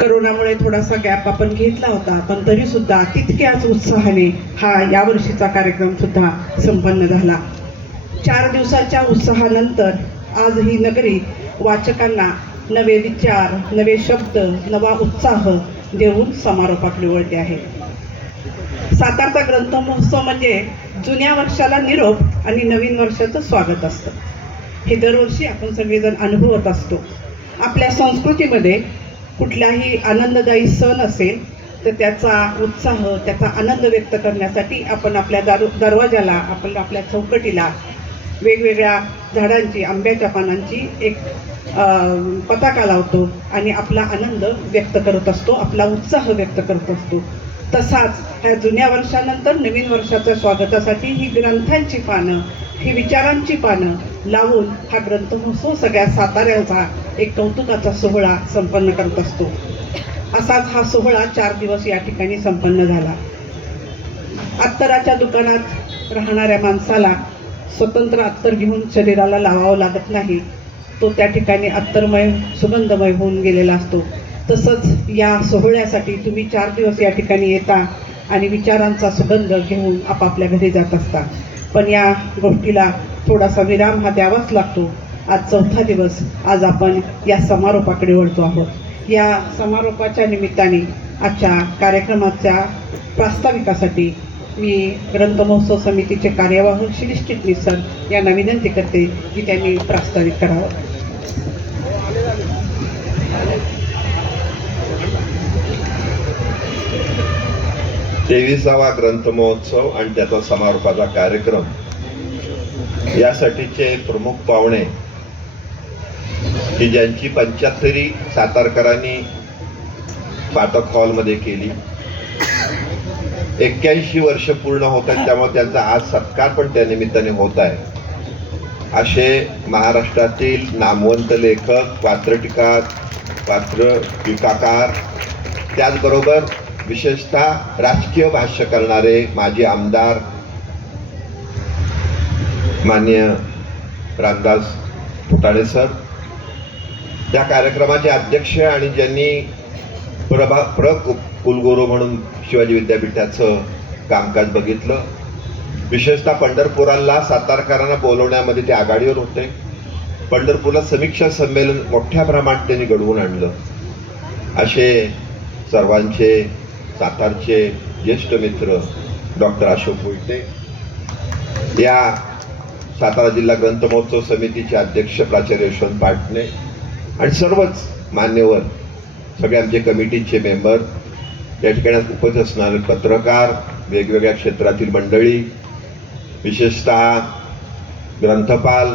करोनामुळे थोडासा गॅप आपण घेतला होता, पण तरी सुद्धा तितक्याच उत्साहाने हा यावर्षीचा कार्यक्रम सुद्धा संपन्न झाला. 4 दिवसाच्या उत्साहानंतर आज ही नगरी वाचकांना नवे विचार, नवे शब्द, नवा उत्साह देऊन समारोपाकडे वळते आहे. सातारचा ग्रंथ महोत्सव म्हणजे जुन्या वर्षाला निरोप आणि नवीन वर्षाचं स्वागत असतं. हे दरवर्षी आपण सगळेजण अनुभवत असतो. आपल्या संस्कृतीमध्ये कुठलाही आनंददायी सण असेल तर त्याचा उत्साह, त्याचा आनंद व्यक्त करण्यासाठी आपण आपल्या दरवाजाला, आपण आपल्या चौकटीला वेगवेगळ्या झाडांची, आंब्याच्या पानांची एक पताका लावतो आणि आपला आनंद व्यक्त करत असतो, आपला उत्साह व्यक्त करत असतो. तसाच ह्या जुन्या वर्षानंतर नवीन वर्षाच्या स्वागतासाठी ही ग्रंथांची पानं, ही विचारांची पानं लावून हा ग्रंथ महोत्सव सगळ्या साताऱ्याचा एक कौतुकाचा सोहळा संपन्न करत असतो. असाच हा सोहळा 4 दिवस या ठिकाणी संपन्न झाला. अत्तराच्या दुकानात राहणाऱ्या माणसाला स्वतंत्र अत्तर घेऊन शरीराला लावावं लागत नाही. तो त्या ठिकाणी अत्तरमय, सुगंधमय होऊन गेलेला असतो. तसंच या सोहळ्यासाठी तुम्ही 4 दिवस या ठिकाणी येता आणि विचारांचा सुगंध घेऊन आपापल्या घरी जात असता. पण या गोष्टीला थोडासा विराम हा द्यावाच लागतो. आज 4था दिवस. आज आपण या समारोपाकडे वळतो आहोत. या समारोपाच्या निमित्ताने आजच्या कार्यक्रमाच्या प्रास्ताविकासाठी मी ग्रंथ महोत्सव समितीचे कार्यवाह शिरीष चिटणीस सर यांना विनंती करते की त्यांनी प्रास्ताविक करावं. 23वा ग्रंथ महोत्सव आणि त्याचा समारोपाचा कार्यक्रम यासाठीचे प्रमुख पाहुणे की ज्यांची 75 सातारकरांनी पाठक हॉलमध्ये केली. 81 वर्ष पूर्ण होत आहेत, त्यामुळे त्यांचा आज सत्कार पण त्या निमित्ताने होत आहे. असे महाराष्ट्रातील नामवंत लेखक, टीकाकार, त्याचबरोबर विशेषतः राजकीय भाष्य करणारे माजी आमदार माननीय रामदास फुटाणे सर, त्या कार्यक्रमाचे अध्यक्ष आणि ज्यांनी कुलगुरू म्हणून शिवाजी विद्यापीठाचं कामकाज बघितलं. विशेषतः पंढरपुराला सातारकरांना बोलवण्यामध्ये ते आघाडीवर होते. पंढरपूरला समीक्षा संमेलन मोठ्या प्रमाणात त्यांनी घडवून आणलं. असे सर्वांचे सातारचे ज्येष्ठ मित्र डॉक्टर अशोक उईटे, या सातारा जिल्हा ग्रंथ महोत्सव समितीचे अध्यक्ष प्राचार्य यशवंत पाटणे आणि सर्वच मान्यवर, सगळे आमचे कमिटीचे मेंबर, या ठिकाणी उपस्थित असणारे पत्रकार, वेगवेगळ्या क्षेत्रातील मंडळी, विशेषतः ग्रंथपाल,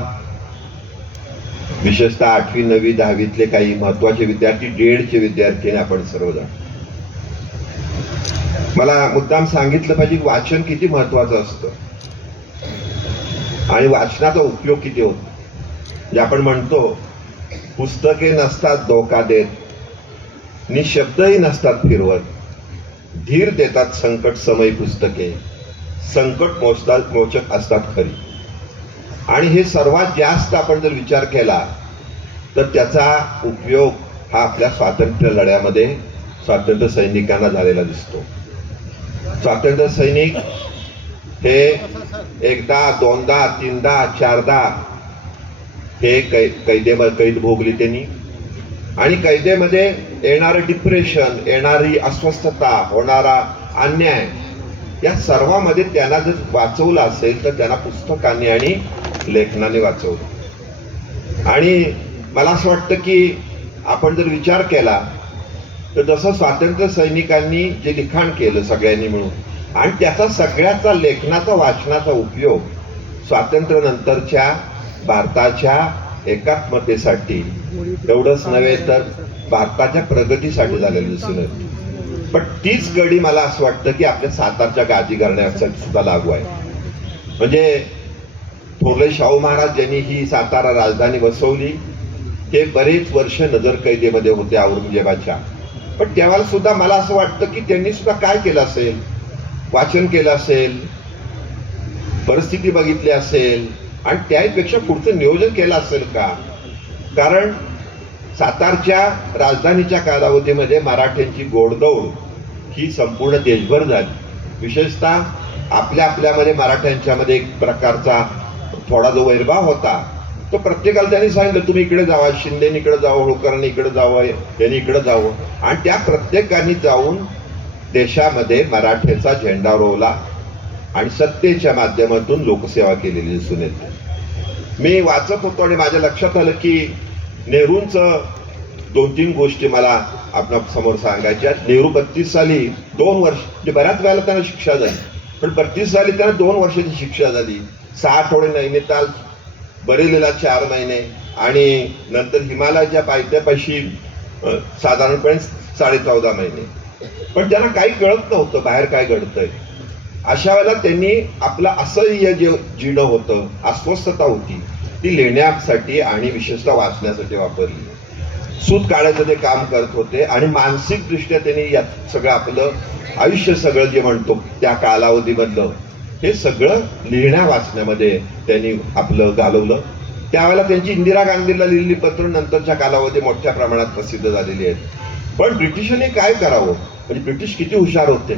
विशेषतः 8वी 9वी 10वीतले काही महत्त्वाचे विद्यार्थी, डीएडचे विद्यार्थी आणि आपण सर्वजण. मला मुद्दाम सांगितलं पाहिजे की वाचन किती महत्त्वाचं असतं आणि वाचनाचा उपयोग किती होतो. जे आपण म्हणतो पुस्तके नसतात धोका देत, निशब्दही नसतात फिरवत, धीर देतात संकट समय पुस्तके, संकट मोचक असतात खरी. आणि हे सर्वात जास्त आपण जर विचार केला तर त्याचा उपयोग हा आपल्या स्वातंत्र्य लढ्यामध्ये स्वातंत्र्य सैनिकांना झालेला दिसतो. स्वातंत्र्य सैनिक हे एकदा, दोनदा, तीनदा, 4दा हे कैद भोगली त्यांनी. आणि कैदेमध्ये येणारं डिप्रेशन, येणारी अस्वस्थता, होणारा अन्याय, या सर्वांमध्ये त्यांना जर वाचवलं असेल तर त्यांना पुस्तकांनी आणि लेखनाने वाचवलं. आणि मला असं वाटतं की आपण जर विचार केला तर जसं स्वातंत्र्य सैनिकांनी जे लिखाण केलं सगळ्यांनी मिळून, आणि त्याचा सगळ्याचा लेखनाचा, वाचनाचा उपयोग स्वातंत्र्यानंतरच्या भारताच्या एकात्मतेसाठी एवढंच नव्हे तर भारताच्या प्रगतीसाठी झालेलं दिसून येतं. पण तीच गडी मला असं वाटतं की आपल्या सातारच्या गादी करण्यासाठी सुद्धा लागू आहे. म्हणजे थोरले शाहू महाराज ज्यांनी ही सातारा राजधानी बसवली, ते बरेच वर्ष नजरकैदेमध्ये होते औरंगजेबाच्या. पण तेव्हा सुद्धा मला असं वाटतं की त्यांनी सुद्धा काय केलं असेल, वाचन केलं असेल, परिस्थिती बघितली असेल आणि त्यापेक्षा पुढचं नियोजन केलं असेल का. कारण सातारच्या राजधानीच्या कालावधीमध्ये मराठ्यांची गोडदौड ही संपूर्ण देशभर झाली. विशेषतः आपल्यामध्ये मराठ्यांच्यामध्ये एक प्रकारचा थोडा जो वैरभाव होता तो प्रत्येकाला त्यांनी सांगितलं तुम्ही इकडे जावा, शिंदेनी इकडे जावं, होळकरांनी इकडे जावं, यांनी इकडे जावं, आणि त्या प्रत्येकाने जाऊन देशामध्ये मराठ्याचा झेंडा रोवला आणि सत्तेच्या माध्यमातून लोकसेवा केलेली दिसून येते. मी वाचत होतो आणि माझ्या लक्षात आलं की नेहरूंचं 2-3 गोष्टी मला आपल्या समोर सांगायच्या. नेहरू 32 साली 2 वर्ष, म्हणजे बऱ्याच वेळेला त्यांना शिक्षा झाली, पण 32 साली त्यांना 2 वर्षाची शिक्षा झाली. 6 आठवडे नैनिताल, बरेलीला 4 महिने आणि नंतर हिमालयाच्या पायथ्यापाशी साधारणपणे 14.5 महिने. पण त्यांना काही कळत नव्हतं बाहेर काय घडतंय. अशा वेळेला त्यांनी आपलं असह्य जे जीणं होतं, अस्वस्थता होती, ती लिहिण्यासाठी आणि विशेषतः वाचण्यासाठी वापरली. सूत काढायचं ते काम करत होते आणि मानसिकदृष्ट्या त्यांनी यात सगळं आपलं आयुष्य सगळं जे म्हणतो त्या कालावधीमधलं हे सगळं लिहिण्या वाचण्यामध्ये त्यांनी आपलं घालवलं. त्यावेळेला त्यांची इंदिरा गांधीला लिहिलेली पत्र नंतरच्या कालावधी मोठ्या प्रमाणात प्रसिद्ध झालेली आहेत. पण ब्रिटिशांनी काय करावं, म्हणजे ब्रिटिश किती हुशार होते.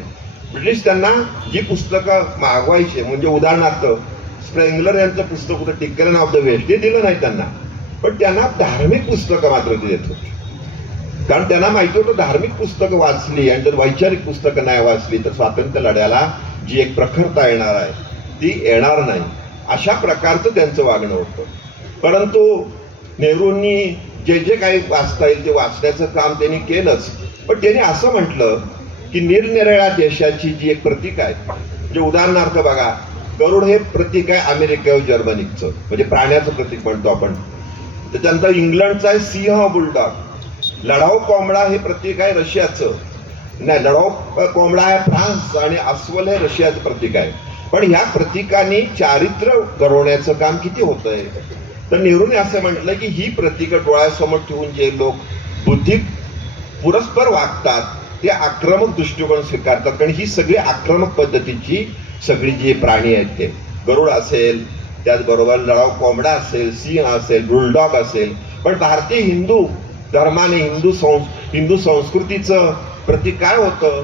ब्रिटिश त्यांना जी पुस्तकं मागवायचे, म्हणजे उदाहरणार्थ स्प्रेंगलर यांचं पुस्तक होतं टिकरन ऑफ द वेस्ट, ते दिलं नाही त्यांना, पण त्यांना धार्मिक पुस्तकं मात्र ते देत होते. कारण त्यांना माहिती होतं धार्मिक पुस्तकं वाचली आणि जर वैचारिक पुस्तकं नाही वाचली तर स्वातंत्र्य लढ्याला जी एक प्रखरता येणार आहे ती येणार नाही. अशा प्रकारचं त्यांचं वागणं होतं. परंतु नेहरूंनी जे जे काही वाचता येईल ते वाचण्याचं काम त्यांनी केलंच. पण त्यांनी असं म्हटलं की निरनिराळ्या देशाची जी एक प्रतीक आहे, म्हणजे उदाहरणार्थ बघा, गरुड हे प्रतीक आहे अमेरिका व जर्मनीचं, म्हणजे प्राण्याचं प्रतीक म्हणतो आपण. त्याच्यानंतर इंग्लंडचं आहे सिंह, बुलडॉग. लढाऊ कोंबडा हे प्रतीक आहे रशियाचं, नाही लढाऊ कोंबडा आहे फ्रान्स, आणि अस्वल हे रशियाचं प्रतीक आहे. पण ह्या प्रतीकांनी चारित्र्य घडवण्याचं काम किती होतंय. तर नेहरूने असं म्हटलं की ही प्रतीकं डोळ्यासमोर ठेवून जे लोक बुद्धिक पुरस्पर वागतात ते आक्रमक दृष्टिकोन स्वीकारतात. कारण ही सगळी आक्रमक पद्धतीची सगळी जी प्राणी आहेत, ते गरुड असेल, त्याचबरोबर लढाऊ कोंबडा असेल, सिंह असेल, बुलडॉग असेल. पण भारतीय हिंदू धर्माने हिंदू संस्कृतीचं प्रतीक काय होतं,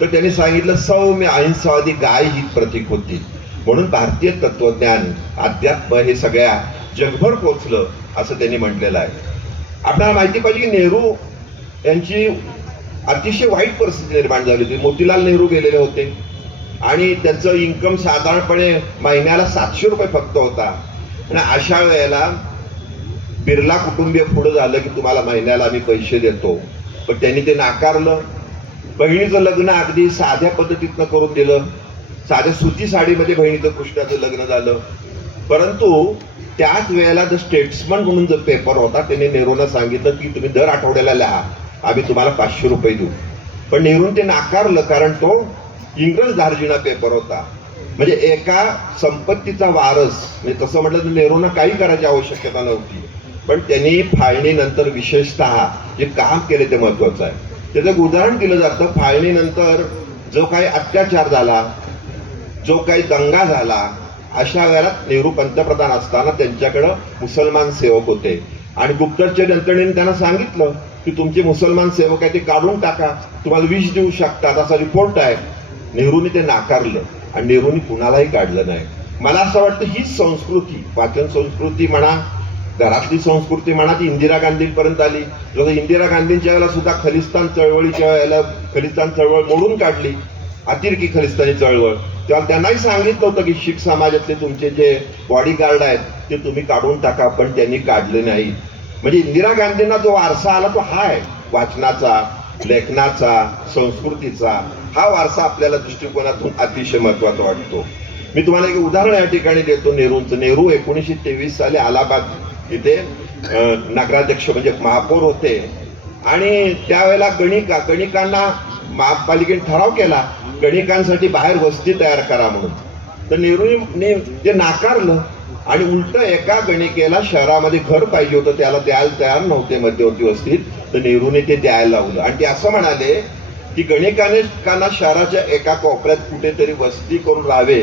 तर त्यांनी सांगितलं सौम्य अहिंसावादी गाय ही प्रतीक होती. म्हणून भारतीय तत्वज्ञान, अध्यात्म हे सगळ्या जगभर पोचलं असं त्यांनी म्हटलेलं आहे. आपल्याला माहिती पाहिजे की नेहरू यांची अतिशय वाईट परिस्थिती निर्माण झाली होती. मोतीलाल नेहरू गेलेले होते आणि त्यांचं इन्कम साधारणपणे महिन्याला 700 रुपये फक्त होता. आणि अशा वेळेला बिर्ला कुटुंबीय पुढे झालं की तुम्हाला महिन्याला आम्ही पैसे देतो, पण त्यांनी ते नाकारलं. बहिणीचं लग्न अगदी साध्या पद्धतीतनं करून दिलं. साध्या सुती साडीमध्ये बहिणीचं कृष्णाचं लग्न झालं. परंतु त्याच वेळेला द स्टेट्समन म्हणून जो पेपर होता त्याने नेहरूंना सांगितलं की तुम्ही दर आठवड्याला लिहा, आम्ही तुम्हाला 500 रुपये देऊ. पण नेहरूंनी ते नाकारलं, कारण तो इंग्रज धार्जिणा पेपर होता. म्हणजे एका संपत्तीचा वारस, म्हणजे तसं म्हटलं तर नेहरूंना काही करायची आवश्यकता नव्हती. पण त्यांनी फाळणीनंतर विशेषतः जे काम केले ते महत्वाचं आहे. त्याचं एक उदाहरण दिलं जातं. फाळणीनंतर जो काही अत्याचार झाला, जो काही दंगा झाला, अशा वेळेला नेहरू पंतप्रधान असताना त्यांच्याकडं मुसलमान सेवक होते आणि गुप्तचर यंत्रणेने त्यांना सांगितलं की तुमचे मुसलमान सेवक आहे ते काढून टाका, तुम्हाला विष देऊ शकतात असा रिपोर्ट आहे. नेहरूंनी ते नाकारलं आणि नेहरूंनी कुणालाही काढलं नाही. मला असं वाटतं ही संस्कृती, वाचन संस्कृती म्हणा, घरातली संस्कृती म्हणा, ती इंदिरा गांधींपर्यंत आली. जसं इंदिरा गांधींच्या वेळेला सुद्धा खलिस्तान चळवळीच्या वेळेला खलिस्तान चळवळ मोडून काढली, अतिरेकी खलिस्तानी चळवळ. तेव्हा त्यांनाही सांगितलं होतं की शीख समाजातले तुमचे जे बॉडीगार्ड आहेत ते तुम्ही काढून टाका, पण त्यांनी काढले नाही. म्हणजे इंदिरा गांधींना जो वारसा आला तो हा आहे, वाचनाचा, लेखनाचा, संस्कृतीचा. हा वारसा आपल्याला दृष्टिकोनातून अतिशय महत्वाचा वाटतो. मी तुम्हाला एक उदाहरण या ठिकाणी देतो नेहरूंचं. नेहरू 1923 साली अलाहाबाद इथे नगराध्यक्ष म्हणजे महापौर होते आणि त्यावेळेला गणिकांना महापालिकेने ठराव केला गणिकांसाठी बाहेर वस्ती तयार करा म्हणून. तर नेहरूने ते नाकारलं आणि उलट एका गणिकेला शहरामध्ये घर पाहिजे होतं, त्याला द्यायला तयार नव्हते मध्यवर्ती वस्तीत. तर नेहरूने ते द्यायला लावलं आणि ते असं म्हणाले की गणिकांना शहराच्या एका कोपऱ्यात कुठेतरी वस्ती करून राहावे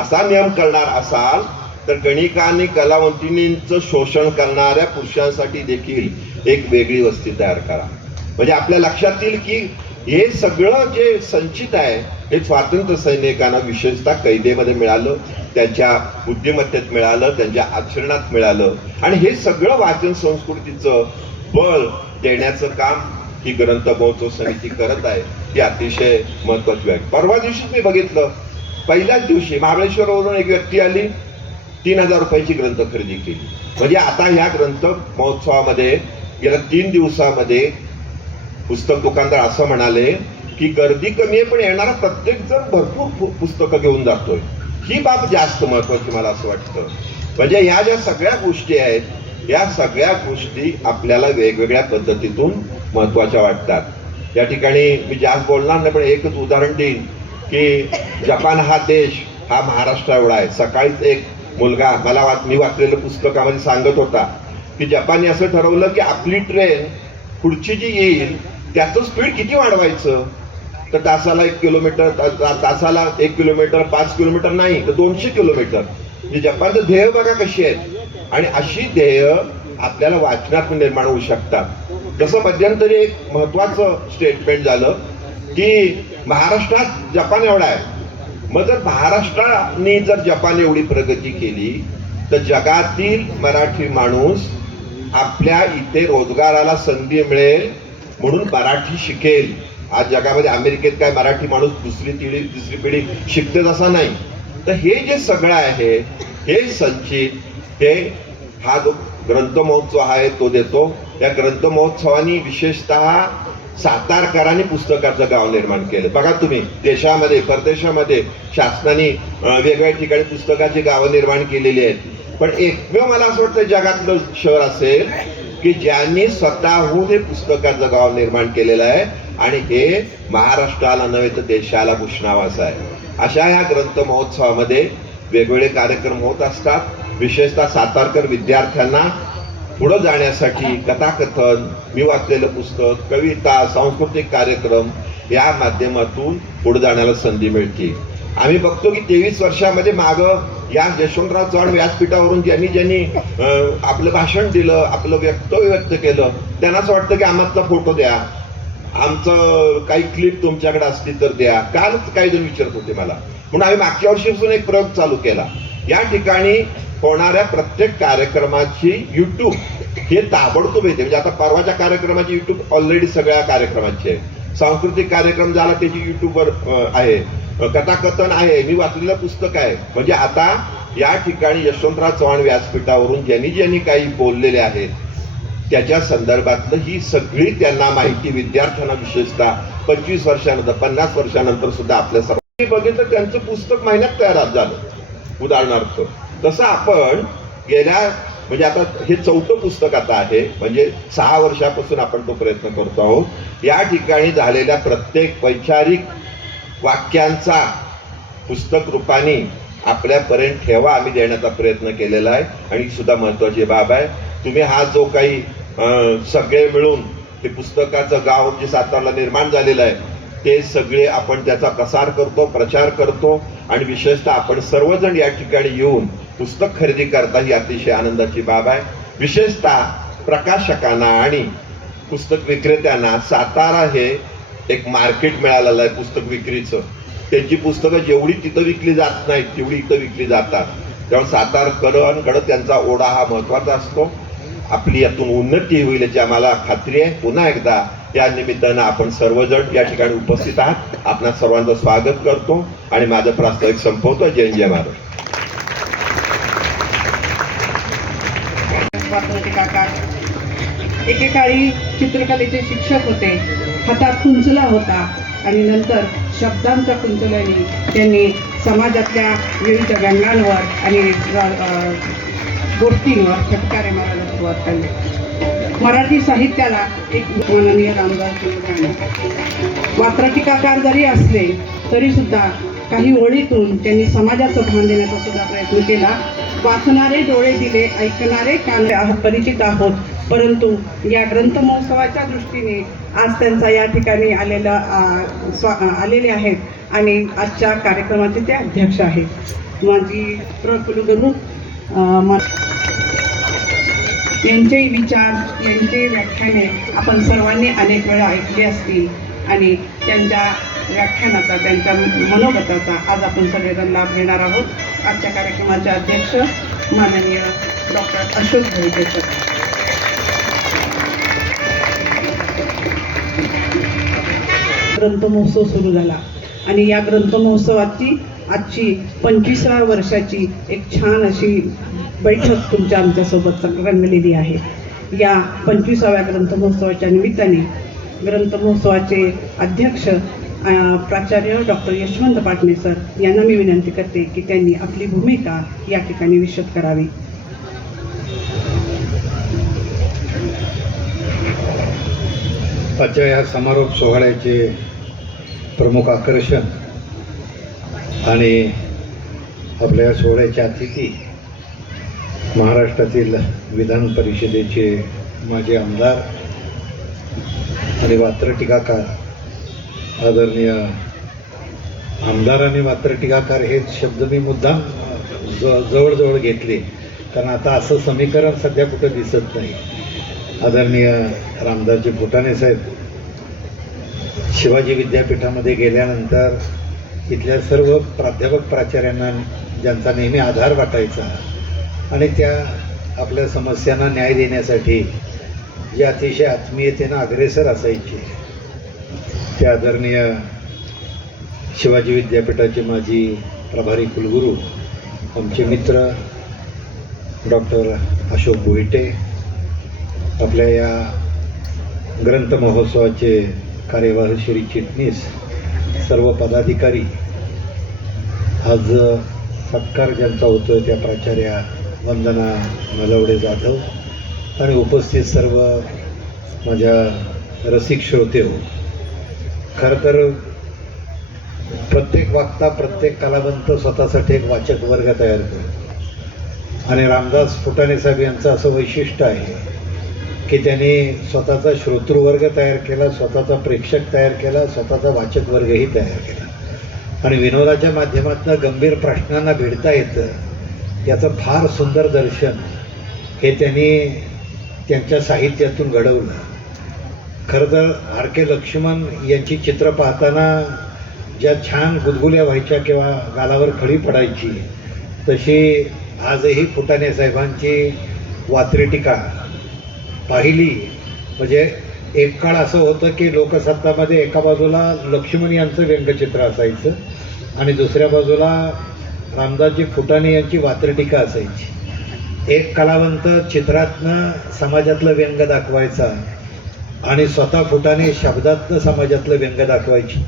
असा नियम करणार असाल तर गणिकांनी कलावंतिनींचं शोषण करणाऱ्या पुरुषांसाठी देखील एक वेगळी वस्ती तयार करा. म्हणजे आपल्या लक्षात येईल की हे सगळं जे संचित आहे हे स्वातंत्र्य सैनिकांना विशेषतः कैदेमध्ये मिळालं, त्यांच्या बुद्धिमत्तेत मिळालं, त्यांच्या आचरणात मिळालं. आणि हे सगळं वाचन संस्कृतीचं बळ देण्याचं काम ही ग्रंथ महोत्सव समिती करत आहे. ही अतिशय महत्वाची आहे. परवा दिवशीच मी बघितलं, पहिल्याच दिवशी महाबळेश्वरवरून एक व्यक्ती आली, 3,000 रुपयाची ग्रंथ खरेदी केली. म्हणजे आता ह्या ग्रंथ महोत्सवामध्ये गेल्या 3 दिवसामध्ये पुस्तक दुकानदार असं म्हणाले की गर्दी कमी आहे पण येणारा प्रत्येक जण भरपूर पुस्तकं घेऊन जातोय. ही बाब जास्त महत्वाची मला असं वाटतं. म्हणजे ह्या ज्या सगळ्या गोष्टी आहेत या सगळ्या गोष्टी आपल्याला वेगवेगळ्या पद्धतीतून महत्वाच्या वाटतात. या ठिकाणी मी जास्त बोलणार नाही पण एकच उदाहरण देईन की जपान हा देश हा महाराष्ट्र एवढा आहे. सकाळीच एक मुलगा मी वाचलेलं पुस्तकामध्ये सांगत होता की जपानने असं ठरवलं की आपली ट्रेन पुढची जी येईल त्याचं स्पीड किती वाढवायचं, तर तासाला 1 किलोमीटर, तासाला 1 किलोमीटर, 5 किलोमीटर नाही तर 200 किलोमीटर. म्हणजे जपानचं ध्येय बघा कशी आहेत. आणि अशी ध्येय आपल्याला वाचनात निर्माण होऊ शकतात. जसं मध्यंतरी एक महत्वाचं स्टेटमेंट झालं की महाराष्ट्रात जपान एवढा आहे. मग जर महाराष्ट्राने जर जपान एवढी प्रगती केली तर जगातील मराठी माणूस आपल्या इथे रोजगाराला संधी मिळेल म्हणून मराठी शिकेल. आज जगामध्ये अमेरिकेत काय मराठी माणूस दुसरी तिसरी पिढी शिकतेच असा नाही. तर हे जे सगळं आहे हे संचित हे हा जो ग्रंथ महोत्सव आहे तो देतो. या ग्रंथ महोत्सवानी विशेषतः सातारकरांनी पुस्तकाचं गाव निर्माण केलं. बघा तुम्ही देशामध्ये परदेशामध्ये शासनाने वेगवेगळ्या ठिकाणी पुस्तकाची गावं निर्माण केलेली आहेत. पण एकमेव मला असं वाटतं जगातलं शहर असेल की ज्यांनी स्वतःहून हे पुस्तकाचं गाव निर्माण केलेलं आहे आणि हे महाराष्ट्राला नव्हे तर देशाला भूषणावं आहे. अशा ह्या ग्रंथ महोत्सवामध्ये वेगवेगळे कार्यक्रम होत असतात. विशेषतः सातारकर विद्यार्थ्यांना पुढे जाण्यासाठी कथाकथन, मी वाचलेलं पुस्तक, कविता, सांस्कृतिक कार्यक्रम या माध्यमातून पुढे जाण्याला संधी मिळते. आम्ही बघतो की 23 वर्षामध्ये मागं या यशवंतराव चव्हाण व्यासपीठावरून ज्यांनी आपलं भाषण दिलं, आपलं वक्तव्य व्यक्त केलं, त्यांना असं वाटतं की आम्हाला फोटो द्या, आमचं काही क्लिप तुमच्याकडे असली तर द्या. कालच काही जण विचारत होते मला. म्हणून आम्ही मागच्या वर्षीपासून एक प्रयोग चालू केला. या ठिकाणी होणाऱ्या प्रत्येक कार्यक्रमाची युट्यूब हे ताबडतोब येते. म्हणजे आता परवाच्या कार्यक्रमाची युट्यूब ऑलरेडी सगळ्या कार्यक्रमाची आहे. सांस्कृतिक कार्यक्रम झाला त्याची युट्यूबवर आहे, कथाकथन आहे, मी वाचलेलं पुस्तक आहे. म्हणजे आता या ठिकाणी यशवंतराव चव्हाण व्यासपीठावरून ज्यांनी काही बोललेले आहेत त्याच्या संदर्भातलं ही सगळी त्यांना माहिती विद्यार्थ्यांना विशेषतः 25 वर्षानंतर 50 वर्षानंतर सुद्धा आपल्या सर्वांनी बघितलं त्यांचं पुस्तक महिन्यात तयार झालं. उदाहरणार्थ तसं आपण म्हणजे आता हे 4थं पुस्तक आता आहे. म्हणजे 6 वर्षापासून आपण तो प्रयत्न करतो आहोत. या ठिकाणी झालेल्या प्रत्येक वैचारिक वाक्यांचा पुस्तक रूपाने आपल्यापर्यंत ठेवा आम्ही देण्याचा प्रयत्न केलेला आहे. आणि सुद्धा महत्वाची बाब आहे, तुम्ही हा जो काही सगळे मिळून ते पुस्तकाचं गाव जे सातारला निर्माण झालेलं आहे ते सगळे आपण त्याचा प्रसार करतो, प्रचार करतो. आणि विशेषतः आपण सर्वजण या ठिकाणी येऊन पुस्तक खरेदी करता ही अतिशय आनंदाची बाब आहे. विशेषतः प्रकाशकांना आणि पुस्तक विक्रेत्यांना सातारा हे एक मार्केट मिळालेलं आहे पुस्तक विक्रीचं. त्यांची पुस्तकं जेवढी तिथं विकली जात नाहीत तेवढी इथं विकली जातात. त्यामुळे सातारकरांकडे त्यांचा ओढा हा महत्वाचा असतो. आपली यातून उन्नती होईल याची आम्हाला खात्री आहे. पुन्हा एकदा या निमित्तानं आपण सर्वजण या ठिकाणी उपस्थित आहात. आपणा सर्वांचं स्वागत करतो आणि माझं प्रास्ताविक संपवतो. जय जय महाराज. एकेकाळी चित्रकलेचे शिक्षक होते. हातात कुंचला होता आणि नंतर शब्दांच्या कुंचल्याने त्यांनी समाजातल्या विविध व्यंगांवर आणि गोष्टींवर फटकारे मारायला सुरुवात केली. मराठी साहित्याला एक माननीय रामदास वात्रटिकाकार जरी असले तरी सुद्धा काही ओळीतून त्यांनी समाजाचं भान देण्याचा सुद्धा प्रयत्न केला. वाचणारे डोळे दिले, ऐकणारे कान परिचित आहोत. परंतु या ग्रंथ महोत्सवाच्या दृष्टीने आज त्यांचा या ठिकाणी आलेले आहेत आणि आजच्या कार्यक्रमाचे ते अध्यक्ष आहेत. माझी प्रकुलगुरू यांचेही विचार, यांचे व्याख्याने आपण सर्वांनी अनेक वेळा ऐकली असतील आणि त्यांच्या व्याख्यानाचा, त्यांच्या मनोगताचा आज आपण सगळेजण लाभ घेणार आहोत. आजच्या कार्यक्रमाचे अध्यक्ष माननीय डॉक्टर अशोक भोईटे सर. ग्रंथमहोत्सव सुरू झाला आणि या ग्रंथमहोत्सवाची आजची 25व्या वर्षाची एक छान अशी बैठक तुमच्या आमच्यासोबत रंगलेली आहे. या 25व्या ग्रंथमहोत्सवाच्या निमित्ताने ग्रंथमहोत्सवाचे अध्यक्ष प्राचार्य डॉक्टर यशवंत पाटणे सर यांना मी विनंती करते की त्यांनी आपली भूमिका या ठिकाणी विशद करावी. आजच्या या समारोप सोहळ्याचे प्रमुख आकर्षण आणि आपल्या या सोहळ्याचे अतिथी महाराष्ट्रातील विधान परिषदेचे माजी आमदार आणि वात्र टीकाकार आदरणीय आमदार आणि वात्र टीकाकार हे शब्द मी मुद्दाम जवळजवळ घेतले, कारण आता असं समीकरण सध्या कुठं दिसत नाही. आदरणीय रामदासजी फुटाणे साहेब शिवाजी विद्यापीठामध्ये गेल्यानंतर इथल्या सर्व प्राध्यापक प्राचार्यांना ज्यांचा नेहमी आधार वाटायचा आणि त्या आपल्या समस्यांना न्याय देण्यासाठी जे अतिशय आत्मीयतेनं अग्रेसर असायचे, ते आदरणीय शिवाजी विद्यापीठाचे माजी प्रभारी कुलगुरू आमचे मित्र डॉक्टर अशोक भोईटे, आपल्या या ग्रंथ महोत्सवाचे कार्यवाह श्री चिटणीस, सर्व पदाधिकारी, आज सत्कार ज्यांचा होतो त्या प्राचार्या वंदना नलवडे जाधव आणि उपस्थित सर्व माझ्या रसिक श्रोते हो. खरं तर प्रत्येक वक्ता, प्रत्येक कलावंत स्वतःसाठी एक वाचक वर्ग तयार करतो आणि रामदास फुटाणे साहेब यांचं असं वैशिष्ट्य आहे की त्यांनी स्वतःचा श्रोतृवर्ग तयार केला, स्वतःचा प्रेक्षक तयार केला, स्वतःचा वाचक वर्गही तयार केला आणि विनोदाच्या माध्यमातून गंभीर प्रश्नांना भिडता येतं याचं फार सुंदर दर्शन हे त्यांनी त्यांच्या साहित्यातून घडवलं. खरं तर आर के लक्ष्मण यांची चित्र पाहताना ज्या छान गुदगुल्या व्हायच्या किंवा गालावर खळी पडायची, तशी आजही फुटाणे साहेबांची वात्री टीका पाहिली म्हणजे एक काळ असं होतं की लोकसत्तामध्ये एका बाजूला लक्ष्मण यांचं व्यंगचित्र असायचं आणि दुसऱ्या बाजूला रामदासजी फुटाणे यांची वात्रटीका असायची. एक कलावंत चित्रातनं समाजातलं व्यंग दाखवायचा आणि स्वतः फुटाणे शब्दातनं समाजातलं व्यंग दाखवायची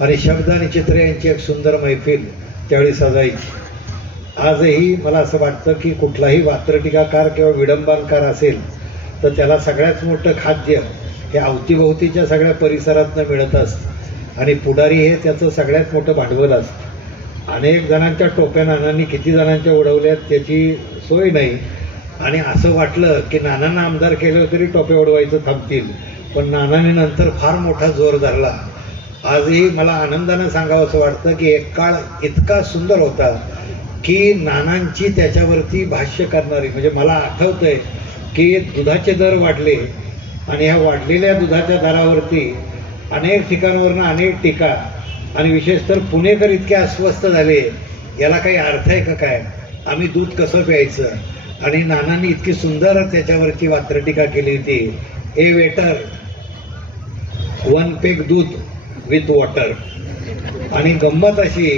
आणि शब्द आणि चित्र यांची एक सुंदर मैफिल त्यावेळी सजायची. आजही मला असं वाटतं की कुठलाही वात्रटीकाकार किंवा विडंबनकार असेल तर त्याला सगळ्यात मोठं खाद्य हे अवतीभोवतीच्या सगळ्या परिसरातनं मिळत असतं आणि पुढारी हे त्याचं सगळ्यात मोठं भांडवल असतं. अनेक जणांच्या टोप्या नानांनी किती जणांच्या उडवल्यात त्याची सोय नाही आणि असं वाटलं की नानांना आमदार केलं तरी टोप्या उडवायचं थांबतील, पण नानांनी नंतर फार मोठा जोर धरला. आजही मला आनंदानं सांगावं असं वाटतं की एक काळ इतका सुंदर होता की नानांची त्याच्यावरती भाष्य करणारी, म्हणजे मला आठवतंय की दुधाचे दर वाढले आणि ह्या वाढलेल्या दुधाच्या दरावरती अनेक ठिकाणावरनं अनेक टीका आणि विशेषतः पुणेकर इतके अस्वस्थ झाले, याला काही अर्थ आहे का काय, आम्ही दूध कसं प्यायचं, आणि नानांनी इतकी सुंदर त्याच्यावरची वात्रटीका केली होती, ए वेटर 1 पेग दूध विथ वॉटर. आणि गंमत अशी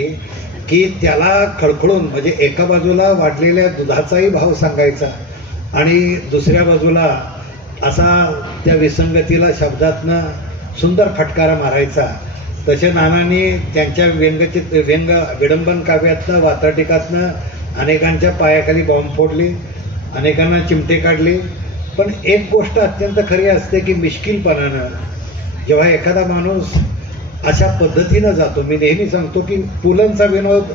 की त्याला खळखळून म्हणजे एका बाजूला वाढलेल्या दुधाचाही भाव सांगायचा आणि दुसऱ्या बाजूला असा त्या विसंगतीला शब्दातनं सुंदर फटकारा मारायचा. तसे नानांनी त्यांच्या व्यंग विडंबन काव्यातनं वात्रटिकातनं अनेकांच्या पायाखाली बॉम्ब फोडले, अनेकांना चिमटे काढले. पण एक गोष्ट अत्यंत खरी असते की मिश्किलपणानं जेव्हा एखादा माणूस अशा पद्धतीनं जातो, मी नेहमी सांगतो की पुलंचा विनोद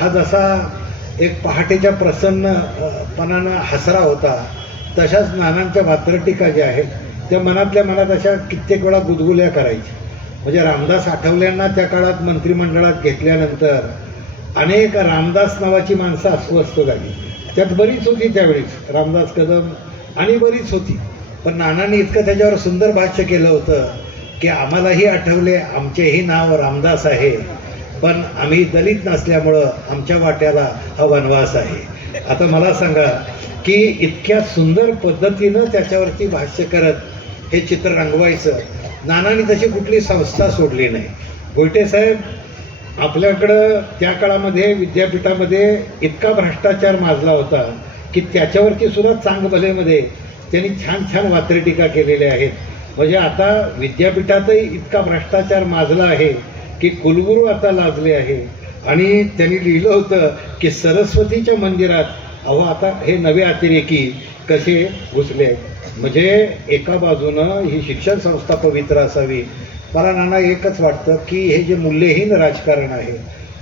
हा जसा एक पहाटेच्या प्रसन्नपणानं हसरा होता, तशाच नानांच्या वात्रटिका ज्या आहेत त्या मनातल्या मनात अशा कित्येक वेळा गुदगुल्या करायच्या. म्हणजे रामदास आठवल्यांना त्या काळात मंत्रिमंडळात घेतल्यानंतर अनेक रामदास नावाची माणसं अस्वस्थ झाली, त्यात बरीच होती त्यावेळीच. रामदास कदम, आणि बरीच होती. पण नानांनी इतकं त्याच्यावर सुंदर भाष्य केलं होतं की आम्हालाही आठवले आमचेही नाव रामदास आहे, पण आम्ही दलित नसल्यामुळं आमच्या वाट्याला हा वनवास आहे. आता मला सांगा की इतक्या सुंदर पद्धतीनं त्याच्यावरती भाष्य करत हे चित्र रंगवायचं. नानांनी तशी कुठली संस्था सोडली नाही. गोयटे साहेब, आपल्याकडं त्या काळामध्ये विद्यापीठामध्ये इतका भ्रष्टाचार माजला होता की त्याच्यावरती सुद्धा चांगभलेमध्ये त्यांनी छान छान वात्रटी टीका केलेल्या आहेत. म्हणजे आता विद्यापीठातही इतका भ्रष्टाचार माजला आहे की कुलगुरू आता लाजले आहे. आणि त्यांनी लिहिलं होतं की सरस्वतीच्या मंदिरात अहो आता हे नवे अतिरेकी कसे घुसले. म्हणजे एका बाजूनं ही शिक्षण संस्था पवित्र असावी. मला नाना एकच वाटतं की हे जे मूल्यहीन राजकारण आहे,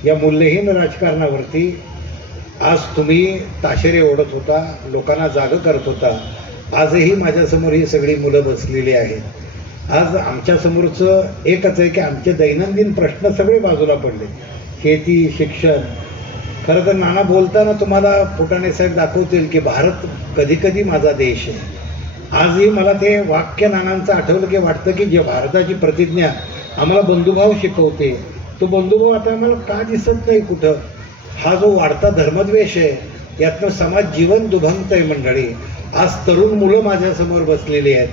या मूल्यहीन राजकारणावरती आज तुम्ही ताशेरे ओढत होता, लोकांना जागं करत होता. आजही माझ्यासमोर ही सगळी मुलं बसलेली आहेत. आज आमच्यासमोरचं एकच आहे की आमचे दैनंदिन प्रश्न सगळे बाजूला पडले. शेती, शिक्षण. खरं तर नाना बोलताना तुम्हाला फुटाणे साहेब दाखवतील की भारत कधी कधी माझा देश आहे. आजही मला ते वाक्य नानांचं आठवलं की वाटतं की जे भारताची प्रतिज्ञा आम्हाला बंधुभाव शिकवते, तो बंधुभाव आता आम्हाला का दिसत नाही कुठं. हा जो वाढता धर्मद्वेष आहे, यातनं समाज जीवन दुभंगत आहे मंडळी. आज तरुण मुलं माझ्यासमोर बसलेली आहेत.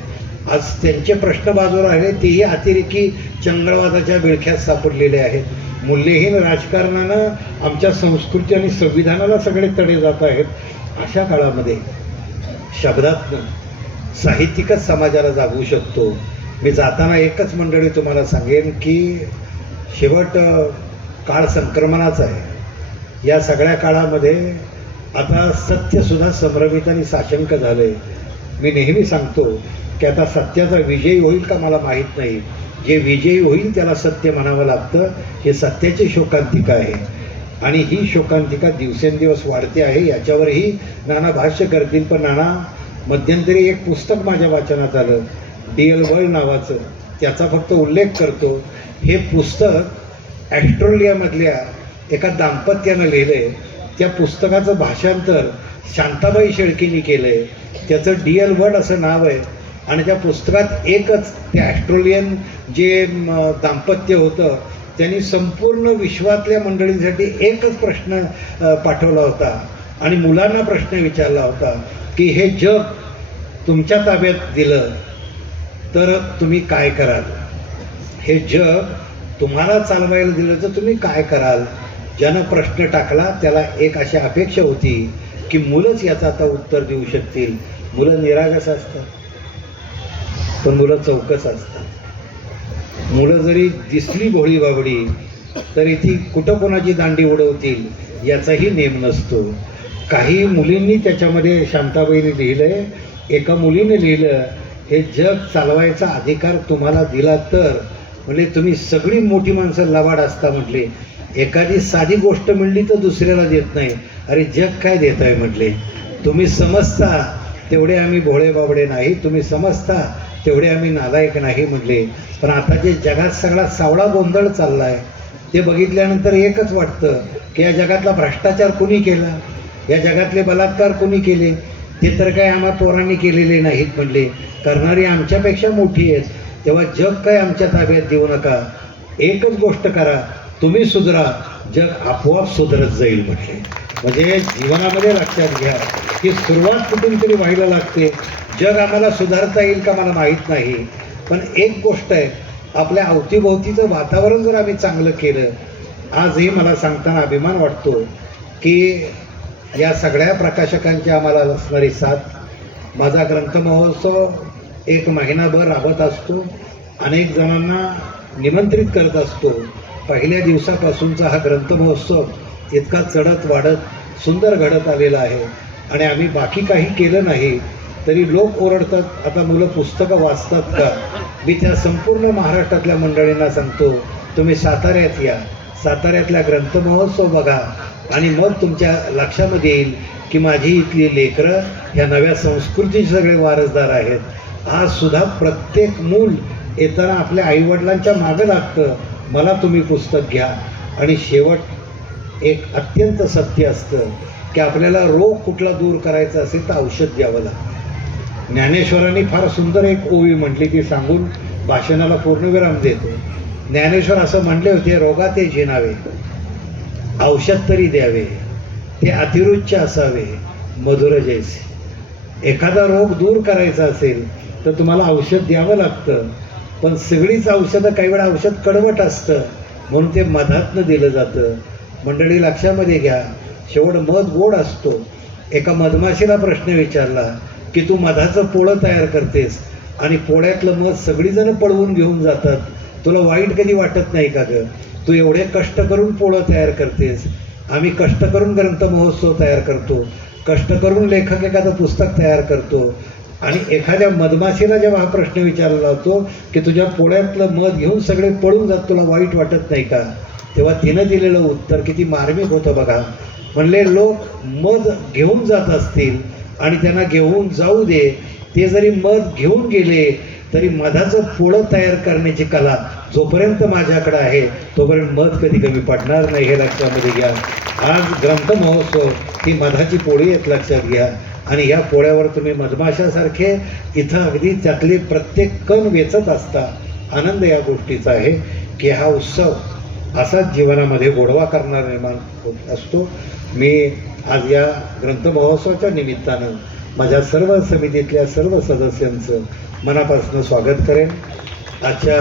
आज त्यांचे प्रश्न बाजूला राहिले, तेही अतिरेकी चंगळवादाच्या विळख्यात सापडलेले आहेत. मूल्यहीन राजकारणानं आमच्या संस्कृती आणि संविधानाला सगळे तडे जात आहेत. अशा काळामध्ये शब्दातनं साहित्यिकच समाजाला जागवू शकतो. मी जाताना एकच मंडळी तुम्हाला सांगेन की शेवट काळ संक्रमणाचा आहे. या सगळ्या काळामध्ये आता सत्यसुद्धा संभ्रमित आणि साशंक झालं आहे. मी नेहमी सांगतो की आता सत्याचा विजय होईल का मला माहीत नाही. जे विजयी होईल त्याला सत्य म्हणावं लागतं. हे सत्याची शोकांतिका आहे आणि ही शोकांतिका दिवसेंदिवस वाढते आहे. याच्यावरही नाना भाष्य करतील. पण नाना मध्यंतरी एक पुस्तक माझ्या वाचनात आलं, DL वर्ल्ड नावाचं. त्याचा फक्त उल्लेख करतो. हे पुस्तक ॲस्ट्रेलियामधल्या एका दाम्पत्यानं लिहिलं आहे. त्या पुस्तकाचं भाषांतर शांताबाई शेळकेंनी केलं आहे. त्याचं DL वर्ल्ड असं नाव आहे. आणि त्या पुस्तकात एकच ते ॲस्ट्रेलियन जे दाम्पत्य होतं, त्यांनी संपूर्ण विश्वातल्या मंडळींसाठी एकच प्रश्न पाठवला होता आणि मुलांना प्रश्न विचारला होता की हे जग तुमच्या ताब्यात दिलं तर तुम्ही काय कराल. हे जग तुम्हाला चालवायला दिलं तर तुम्ही काय कराल. ज्यानं प्रश्न टाकला त्याला एक अशी अपेक्षा होती की मुलंच याचं आता उत्तर देऊ शकतील. मुलं निरागस असतात, पण मुलं चौकस असतात. मुलं जरी दिसली भोळी बाबडी तरी ती कुठं कोणाची दांडी उडवतील याचाही नेम नसतो. काही मुलींनी त्याच्यामध्ये शांताबाईने लिहिलंय, एका मुलीने लिहिलं, हे जग चालवायचा अधिकार तुम्हाला दिला तर म्हणजे तुम्ही सगळी मोठी माणसं लवाड असता म्हटले. एखादी साधी गोष्ट मिळली तर दुसऱ्याला देत नाही. अरे जग काय देत आहे म्हटले. तुम्ही समजता तेवढे आम्ही भोळे बाबडे नाही, तुम्ही समजता तेवढे आम्ही नालायक नाही म्हटले. पण आता जे जगात सगळा सावळा गोंधळ चालला आहे ते बघितल्यानंतर एकच वाटतं की या जगातला भ्रष्टाचार कुणी केला, या जगातले बलात्कार कुणी केले. ते तर काय आम्हा पोरांनी केलेले नाहीत म्हटले. करणारी आमच्यापेक्षा मोठी आहेत. तेव्हा जग काय आमच्या ताब्यात देऊ नका. एकच गोष्ट करा, तुम्ही सुधरा, जग आपोआप सुधरत जाईल म्हटले. म्हणजे जीवनामध्ये लक्षात घ्या की सुरुवात कुठून तरी व्हायला लागते. जग आम्हाला सुधारता येईल का मला माहीत नाही, पण एक गोष्ट आहे, आपल्या अवतीभोवतीचं वातावरण जर आम्ही चांगलं केलं. आजही मला सांगताना अभिमान वाटतो की या सगळ्या प्रकाशकांची आम्हाला असणारी साथ. माझा ग्रंथमहोत्सव 1 महिनाभर राबत असतो. अनेक जणांना निमंत्रित करत असतो. पहिल्या दिवसापासूनचा हा ग्रंथमहोत्सव इतका चढत वाढत सुंदर घडत आलेला आहे. आणि आम्ही बाकी काही केलं नाही तरी लोक ओरडतात, आता मुलं पुस्तकं वाचतात का. मी त्या संपूर्ण महाराष्ट्रातल्या मंडळींना सांगतो, तुम्ही साताऱ्यात या, साताऱ्यातला ग्रंथमहोत्सव बघा आणि मग तुमच्या लक्षामध्ये येईल की माझी इथली लेकरं ह्या नव्या संस्कृतीचे सगळे वारसदार आहेत. आज सुद्धा प्रत्येक मूल येताना आपल्या आईवडिलांच्या मागं लागतं, मला तुम्ही पुस्तक घ्या. आणि शेवट एक अत्यंत सत्य असतं की आपल्याला रोग कुठला दूर करायचा असेल तर औषध द्यावं लागतं. ज्ञानेश्वरांनी फार सुंदर एक ओवी म्हटली, ती सांगून भाषणाला पूर्णविराम देतो. ज्ञानेश्वर असं म्हणले होते, रोगा ते जिनावे, औषध तरी द्यावे, ते अतिरुच्च असावे, मधुर जैसे. एखादा रोग दूर करायचा असेल तर तुम्हाला औषध द्यावं लागतं, पण सगळीच औषधं काही वेळा औषध कडवट असतं, म्हणून ते मधातनं दिलं जातं. मंडळी लक्षामध्ये घ्या, शेवट मध गोड असतो. एका मधमाशीला प्रश्न विचारला की तू मधाचं पोळं तयार करतेस आणि पोळ्यातलं मध सगळीजणं पळवून घेऊन जातात, तुला वाईट कधी वाटत नाही का गं? तू एवढे कष्ट करून पोळं तयार करतेस, आम्ही कष्ट करून ग्रंथ महोत्सव तयार करतो, कष्ट करून लेखक एखादं पुस्तक तयार करतो, आणि एखाद्या मधमाशीला जेव्हा हा प्रश्न विचारला जातो की तुझ्या पोळ्यातलं मध घेऊन सगळे पळून जात, तुला वाईट वाटत नाही का? तेव्हा तिनं दिलेलं उत्तर किती मार्मिक होतं बघा. म्हणले, लोक मध घेऊन जात असतील आणि त्यांना घेऊन जाऊ दे, ते जरी मध घेऊन गेले तरी मधाचं पोळं तयार करण्याची कला जोपर्यंत माझ्याकडे आहे तोपर्यंत मध कधी कमी पडणार नाही, हे लक्षामध्ये घ्या. आज ग्रंथ महोत्सव ही मधाची पोळी आहेत, लक्षात घ्या. आणि या पोळ्यावर तुम्ही मधमाशासारखे इथं अगदी त्यातले प्रत्येक कण वेचत असता. आनंद या गोष्टीचा आहे की हा उत्सव असाच जीवनामध्ये गोडवा करणारा निर्माण होत असतो. मी आज या ग्रंथ महोत्सवाच्या निमित्तानं माझ्या सर्व समितीतल्या सर्व सदस्यांचं मनापासून स्वागत करेन. आजच्या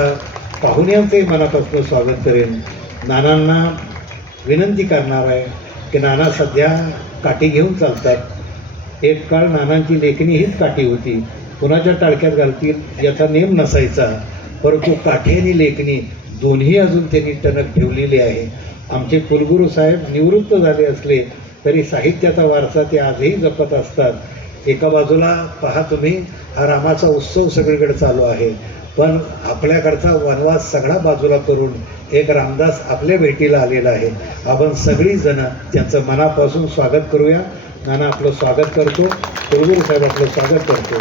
पाहुण्यांचंही मनापासून स्वागत करेन. नानांना विनंती करणार आहे की नाना सध्या काठी घेऊन चालतात. एक काळ नानांची लेखणी हीच काठी होती, कुणाच्या टाळक्यात घालतील याचा नेम नसायचा, परंतु काठी आणि लेखणी दोन्ही अजून त्यांनी टणक ठेवलेली आहे. आमचे कुलगुरू साहेब निवृत्त झाले असले तरी साहित्याचा वारसा ते आजही जपत असतात. एका बाजूला पहा तुम्ही, हा रामाचा उत्सव सगळीकडे चालू आहे, पण आपल्याकडचा वनवास सगळा बाजूला करून एक रामदास आपल्या भेटीला आलेला आहे. आपण सगळीजणं त्यांचं मनापासून स्वागत करूया. नाना आपलं स्वागत करतो, कुलगुरू साहेब आपलं स्वागत करतो.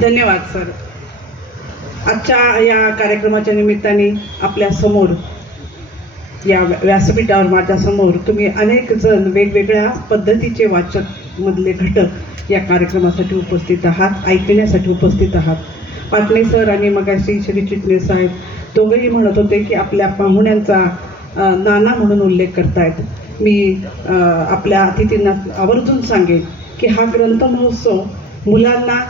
धन्यवाद सर. आजच्या या कार्यक्रमाच्या निमित्ताने आपल्या समोर या व्यासपीठावर माझ्यासमोर तुम्ही अनेक जण वेगवेगळ्या पद्धतीचे वाचक मधले घटक या कार्यक्रमासाठी उपस्थित आहात, ऐकण्यासाठी उपस्थित आहात. पाटणे सर आणि मगाशी श्री चिटणीस साहेब दोघंही म्हणत होते की आपल्या पाहुण्यांचा नाना म्हणून उल्लेख करतायत. मी आपल्या अतिथींना आवर्जून सांगेन की हा ग्रंथ महोत्सव मुलांना,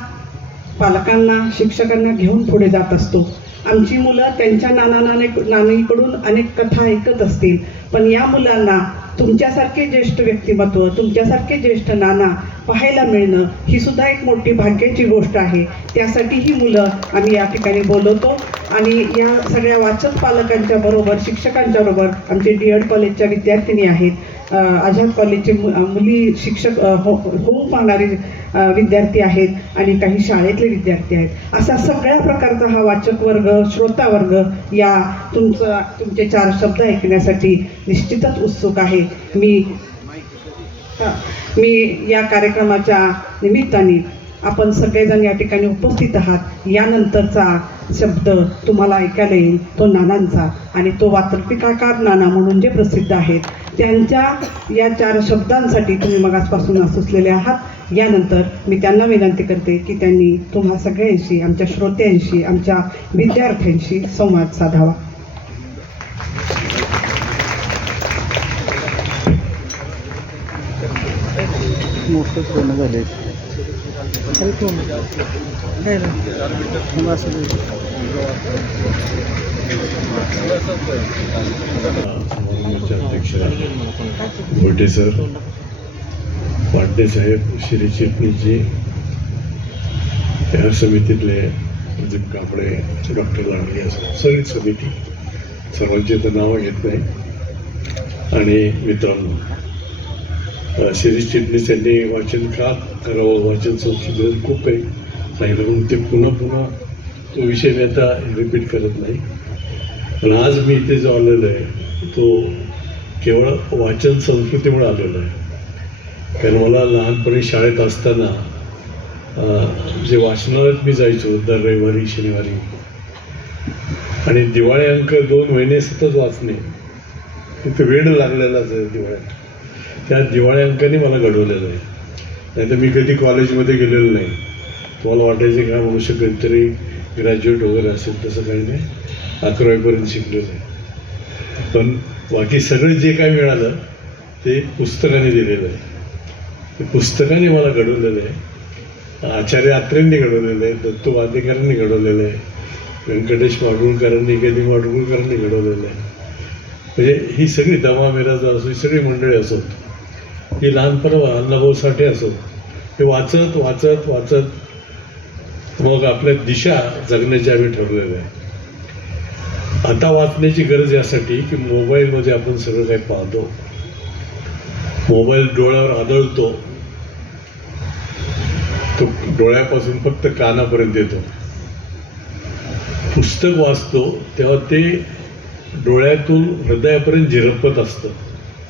पालकांना, शिक्षकांना घेऊन पुढे जात असतो. आमची मुलं त्यांच्या नानीकडून अनेक कथा ऐकत असतील, पण या मुलांना तुमच्यासारखे ज्येष्ठ व्यक्तिमत्व, तुमच्यासारखे ज्येष्ठ नाना पाहायला मिळणं ही सुद्धा एक मोठी भाग्याची गोष्ट आहे. त्यासाठी ही मुलं आम्ही या ठिकाणी बोलवतो. आणि या सगळ्या वाचक पालकांच्या बरोबर, शिक्षकांच्या बरोबर आमचे DED कॉलेजच्या विद्यार्थिनी आहेत, आझाद कॉलेजचे मुली शिक्षक होऊन पाहणारे विद्यार्थी आहेत आणि काही शाळेतले विद्यार्थी आहेत. असा सगळ्या प्रकारचा हा वाचक वर्ग, श्रोता वर्ग या तुमचे 4 शब्द ऐकण्यासाठी निश्चितच उत्सुक आहे. मी या कार्यक्रमाच्या निमित्ताने आपण सगळेजण या ठिकाणी उपस्थित आहात. यानंतरचा शब्द तुम्हाला ऐकायला येईल तो नानांचा, आणि तो वात्रटिकाकार नाना म्हणून जे प्रसिद्ध आहेत त्यांच्या या 4 शब्दांसाठी तुम्ही मगासपासून असुसलेले आहात. यानंतर मी त्यांना विनंती करते की त्यांनी तुम्हा सगळ्यांशी, आमच्या श्रोत्यांशी, आमच्या विद्यार्थ्यांशी संवाद साधावा. अध्यक्ष भोटे सर, पाटणे साहेब, श्री चिटणीसजी, या समितीतले प्रदीप कापडे, डॉक्टर लांडगे, सगळी समिती, सर्वांचे तर नावं घेत नाही. आणि मित्रांनो, श्री चिटणीस यांनी वाचन का करावं, वाचन संस्कृती खूप काही सांगितलं, म्हणून ते पुन्हा तो विषय मी आता रिपीट करत नाही. पण आज मी इथे जो आलेलो आहे तो केवळ वाचन संस्कृतीमुळे आलेलो आहे. कारण मला लहानपणी शाळेत असताना जे वाचनालयात मी जायचो दर रविवारी, शनिवारी, आणि दिवाळी अंक 2 महिने सतत वाचणे, तिथे वेळ लागलेलाच आहे दिवाळ्यात. त्या दिवाळी अंकाने मला घडवलेलं आहे. नाही तर मी कधी कॉलेजमध्ये गेलेलो नाही. तुम्हाला वाटायचं का मनुष्य कधीतरी ग्रॅज्युएट वगैरे असेल, तसं काही नाही. 11वीपर्यंत शिकलेलं आहे. पण बाकी सगळं जे काही मिळालं ते पुस्तकाने दिलेलं आहे. ते पुस्तकाने मला घडवलेलं आहे. आचार्य अत्रेंनी घडवलेलं आहे, दत्तू वादेकरांनी घडवलेलं आहे, व्यंकटेश माडगुळकरांनी, के डी माडगुळकरांनी घडवलेलं आहे. म्हणजे ही सगळी दमा मिराज असो, ही सगळी मंडळी असोत, ही लहानपण अण्णाभाऊ साठे असोत, हे वाचत वाचत वाचत मग आपल्या दिशा जगण्याचे आम्ही ठरलेलं आहे. आता वाचण्याची गरज यासाठी की मोबाईलमध्ये आपण सगळं काही पाहतो, मोबाईल डोळ्यावर आदळतो, तो डोळ्यापासून फक्त कानापर्यंत येतो. पुस्तक वाचतो तेव्हा ते डोळ्यातून हृदयापर्यंत झिरपत असतं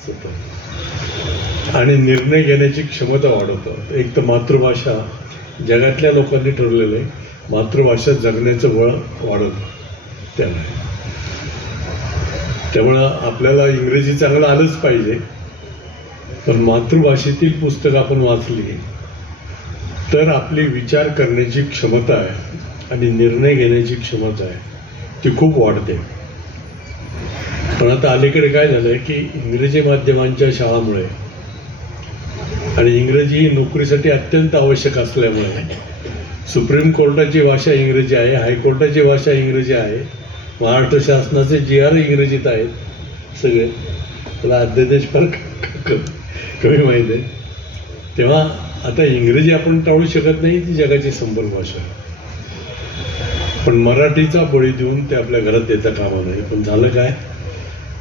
सतत, आणि निर्णय घेण्याची क्षमता वाढवतं. एक तर मातृभाषा जगातल्या लोकांनी ठरलेलं आहे, मातृभाषा जगण्याचं बळ वाढवतं. त्यामुळं आपल्याला इंग्रजी चांगलं आलंच पाहिजे, पण मातृभाषेतील पुस्तक आपण वाचली तर आपली विचार करण्याची क्षमता आहे आणि निर्णय घेण्याची क्षमता आहे ती खूप वाढते. पण आता अलीकडे काय झालं आहे की इंग्रजी माध्यमांच्या शाळामुळे आणि इंग्रजी ही नोकरीसाठी अत्यंत आवश्यक असल्यामुळे सुप्रीम कोर्टाची भाषा इंग्रजी आहे, हायकोर्टाची भाषा इंग्रजी आहे, महाराष्ट्र शासनाचे GR इंग्रजीत आहेत सगळे, त्याला अध्यादेश फार कमी माहीत आहे. तेव्हा आता इंग्रजी आपण टाळू शकत नाही, ती जगाची संपर्क भाषा आहे. पण मराठीचा बळी देऊन ते आपल्या घरात येता कामा नाही. पण झालं काय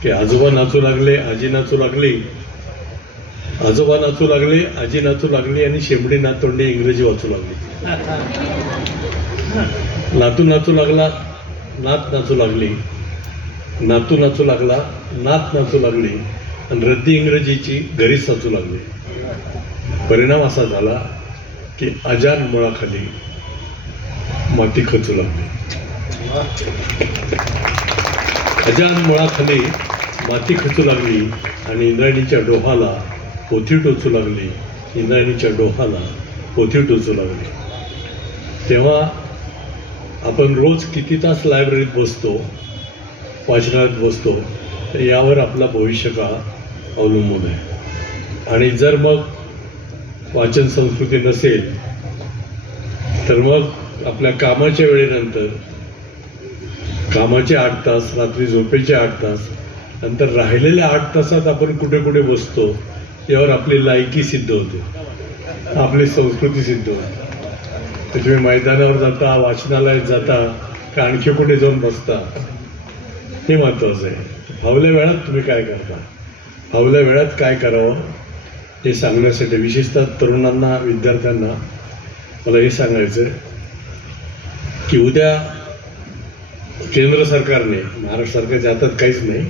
की आजोबा नाचू लागले, आजी नाचू लागली, आजोबा नाचू लागले, आजी नाचू लागली आणि शेंबडी नातोंडी इंग्रजी वाचू लागली. नातू नाचू लागला, नात नाचू लागली, नातू नाचू लागला, नात नाचू लागली, आणि रद्दी इंग्रजीची घरीच नाचू लागली. परिणाम असा झाला की अजान मुळाखाली माती खचू लागली. अजान मुळाखाली माती खचू लागली आणि इंद्रायणीच्या डोहाला पोथी टोचू लागली, इंद्रायणीच्या डोहाला पोथी टोचू लागली. तेव्हा आपण रोज किती तास लायब्ररीत बसतो, वाचनालयात बसतो, तर यावर आपला भविष्यकाळ अवलंबून आहे. आणि जर मग वाचन संस्कृती नसेल तर मग आपल्या कामाच्या वेळेनंतर कामाचे 8 तास, रात्री झोपेचे 8 तास, नंतर राहिलेल्या 8 तासात आपण कुठे कुठे बसतो यावर आपली लायकी सिद्ध होते, आपली संस्कृती सिद्ध होते. तर तुम्ही मैदानावर जाता, वाचनालयात जाता का आणखी कुठे जाऊन बसता, हे महत्त्वाचं आहे. फावल्या वेळात तुम्ही काय करता, फावल्या वेळात काय करावं हे सांगण्यासाठी विशेषतः तरुणांना, विद्यार्थ्यांना मला हे सांगायचं की उद्या केंद्र सरकारने, महाराष्ट्र सरकारच्या हातात काहीच नाही,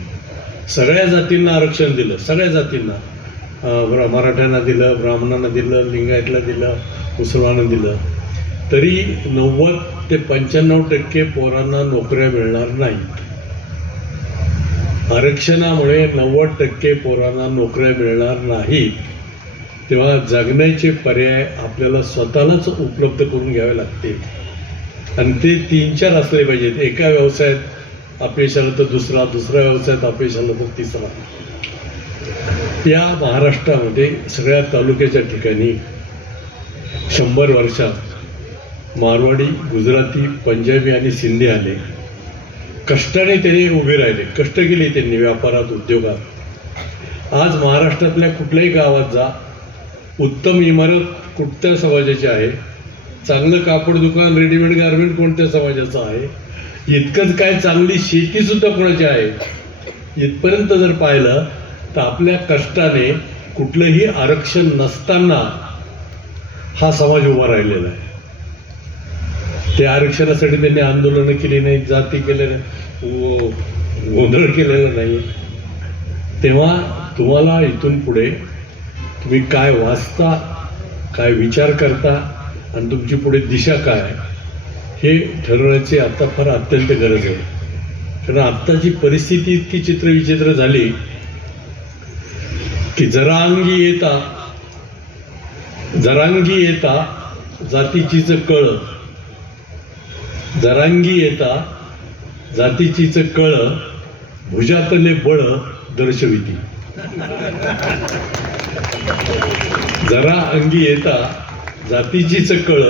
सगळ्या जातींना आरक्षण दिलं, सगळ्या जातींना, मराठ्यांना दिलं, ब्राह्मणांना दिलं, लिंगायतला दिलं, मुसलमानांना दिलं, तरी 90 ते 95% पोरांना नोकऱ्या मिळणार नाहीत. आरक्षणामुळे 90% पोरांना नोकऱ्या मिळणार नाहीत. तेव्हा जगण्याचे पर्याय आपल्याला स्वतःलाच उपलब्ध करून घ्यावे लागतील, आणि ते 3-4 असले पाहिजेत. एका व्यवसायात अपयश आलं तर दुसरा, दुसऱ्या व्यवसायात अपयश आलं तर तिसरा. या महाराष्ट्रामध्ये सगळ्या तालुक्याच्या ठिकाणी 100 वर्षात मारवाडी, गुजराती, पंजाबी आणि सिंधी आले. कष्टाने त्यांनी उभे राहिले, कष्ट केले त्यांनी व्यापारात, उद्योगात. आज महाराष्ट्रातल्या कुठल्याही गावात जा, उत्तम इमारत कुठल्या समाजाची आहे, चांगलं कापड दुकान, रेडीमेड गार्मेंट कोणत्या समाजाचं आहे, इतकंच काय चांगली शेतीसुद्धा कोणाची आहे, इथपर्यंत जर पाहिलं तर आपल्या कष्टाने कुठलंही आरक्षण नसताना हा समाज उभा राहिलेला आहे. ते आरक्षणासाठी त्यांनी आंदोलनं केली नाहीत, जाती केल्या नाही, गोंधळ केलेला नाही. तेव्हा तुम्हाला इथून पुढे तुम्ही काय वाचता, काय विचार करता आणि तुमची पुढे दिशा काय हे ठरवण्याची आता फार अत्यंत गरज आहे. कारण आत्ताची परिस्थिती इतकी चित्रविचित्र झाली की जरांगी येता जातीचीच कळ, जरांगी येता जातीचीच कळ, भुजातले बळ दर्शविती. जरा अंगी येता जातीचीच कळ,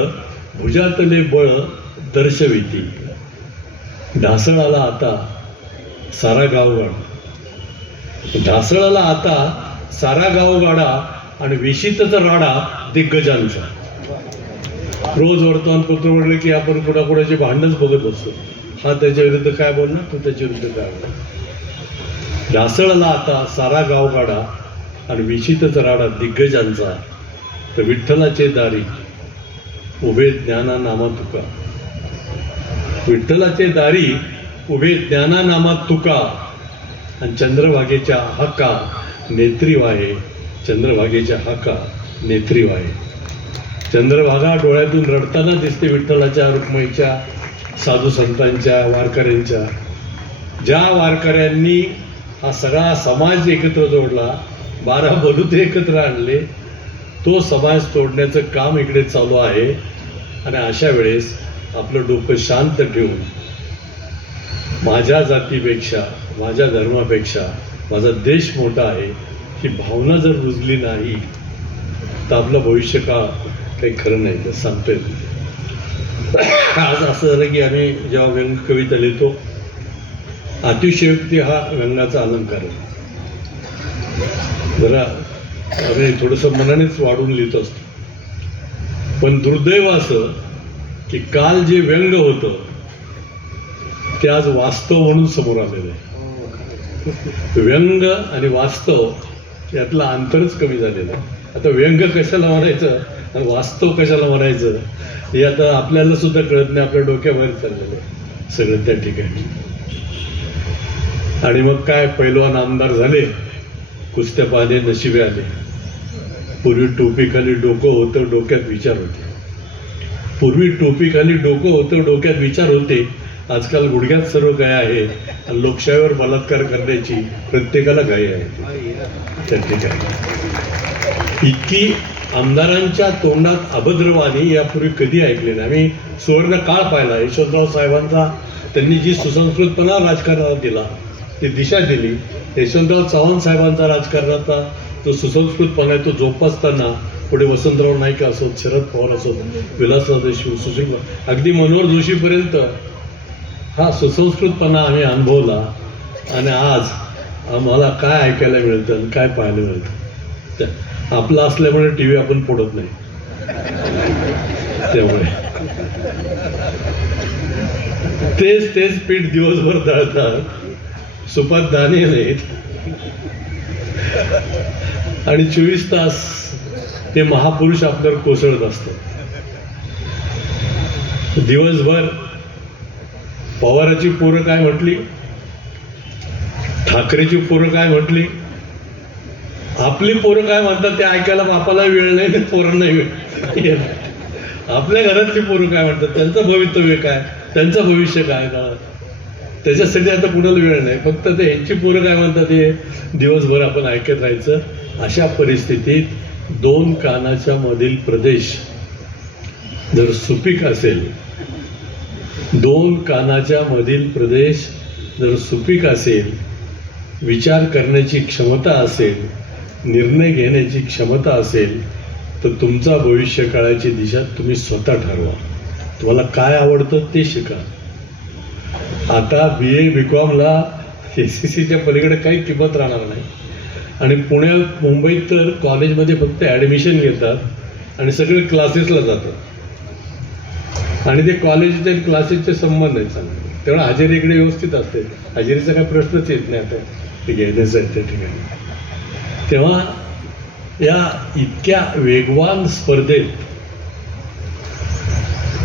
भुजातले बळ दर्शविती. ढासळाला आता सारा गावगाडा, ढासळाला आता सारा गावगाडा आणि विशीतच राडा दिग्गजांचा. रोज वर्तमानपत्र वगैरे की आपण कुणाकुणाचे भांडणच बघत असतो. हा त्याच्या विरुद्ध काय बोलणार, तो त्याच्या विरुद्ध काय बोलणार. ढासळला आता सारा गावगाडा आणि विशीतच राडा दिग्गजांचा. तर विठ्ठलाचे दारी उभे ज्ञाना नामा तुका, विठ्ठलाचे दारी उभे ज्ञाना नामा तुका. आणि चंद्रभागेच्या हाका नेत्री वाहे, चंद्रभागेच्या हाका नेत्री वाहे. चंद्रभागा डोळ्यातून रडताना दिसते विठ्ठलाच्या, रुक्माईच्या, साधू संतांच्या, वारकऱ्यांच्या. ज्या वारकऱ्यांनी हा सगळा समाज एकत्र जोडला, 12 बलुते एकत्र आणले, तो समाज तोडण्याचं काम इकडे चालू आहे. आणि अशा वेळेस आपलं डोकं शांत ठेवून माझ्या जातीपेक्षा, माझ्या धर्मापेक्षा माझा देश मोठा आहे ही भावना जर रुजली नाही तर आपलं भविष्य काही खरं नाही. तर सांगतोय आज असं झालं की आम्ही जेव्हा व्यंग कविता लिहितो, अतिशयोक्ती हा व्यंगाचा अलंकार आहे. जरा आम्ही थोडंसं मनानेच वाढून लिहित असतो. पण दुर्दैव असं की काल जे व्यंग होतं ते आज वास्तव म्हणून समोर आलेलं आहे. व्यंग आणि वास्तव यातलं अंतरच कमी झालेलं आहे. आता व्यंग कशाला म्हणायचं आणि वास्तव कशाला म्हणायचं हे आता आपल्याला सुद्धा कळत नाही. आपल्या डोक्याबाहेर चाललेलं आहे सगळं त्या ठिकाणी. आणि मग काय, पैलवान आमदार झाले, कुस्त्या पाहणे नशिबे आले. पूर्वी टोपीखाली डोकं होतं, डोक्यात विचार होते. पूर्वी टोपीखाली डोकं होतं, डोक्यात विचार होते. आजकाल गुडघ्यात सर्व काय आहे आणि लोकशाहीवर बलात्कार करण्याची प्रत्येकाला घाई आहे त्या ठिकाणी. इतकी आमदारांच्या तोंडात अभद्रवाणी यापूर्वी कधी ऐकले नाही. आम्ही सुवर्ण काळ पाहिला यशवंतराव साहेबांचा. त्यांनी जी सुसंस्कृतपणा राजकारणाला दिला, ती दिशा दिली. यशवंतराव चव्हाण साहेबांचा राजकारणाचा जो सुसंस्कृतपणा आहे तो जोपासताना पुढे वसंतराव नाईक असोत, शरद पवार असोत, विलासराव देशमुख, सुशील, अगदी मनोहर जोशीपर्यंत हा सुसंस्कृतपणा आम्ही अनुभवला. आणि आज आम्हाला काय ऐकायला मिळतं आणि काय पाहायला मिळतं. आपलं असल्यामुळे टी व्ही आपण फोडत नाही, त्यामुळे तेच पीठ दिवसभर दळतात, सुपात दाणे नाहीत आणि 24 तास ते महापुरुष आपल्यावर कोसळत असतात. दिवसभर पवाराची पोरं काय म्हटली, ठाकरेची पोरं काय म्हटली, आपली पोरं काय म्हणतात ते ऐकायला बापाला वेळ नाही, पोरांनाही वेळ. आपल्या घरातली पोरं काय म्हणतात, त्यांचं भवितव्य काय, त्यांचं भविष्य काय ना, त्याच्यासाठी आता कुणाला वेळ नाही. फक्त ते ह्यांची पोरं काय म्हणतात हे दिवसभर आपण ऐकत राहायचं. अशा परिस्थितीत 2 कानाच्या मधील प्रदेश जर सुपीक असेल, 2 कानाच्या मधील प्रदेश जर सुपीक असेल, विचार करण्याची क्षमता असेल, निर्णय घेण्याची क्षमता असेल, तर तुमचा भविष्य काळाची दिशा तुम्ही स्वतः ठरवा. तुम्हाला काय आवडतं ते शिका. आता BA BComला SCCच्या पलीकडे काही किंमत राहणार नाही. आणि पुण्यात, मुंबईत तर कॉलेजमध्ये फक्त ॲडमिशन घेतात आणि सगळे क्लासेसला जातात. आणि ते कॉलेजचे क्लासेसचे संबंध आहेत चांगले, तेव्हा हजेरी इकडे व्यवस्थित असते. हजेरीचा काही प्रश्नच येत नाही आता ते घ्यायचं आहे त्या ठिकाणी. तेव्हा या इतक्या वेगवान स्पर्धेत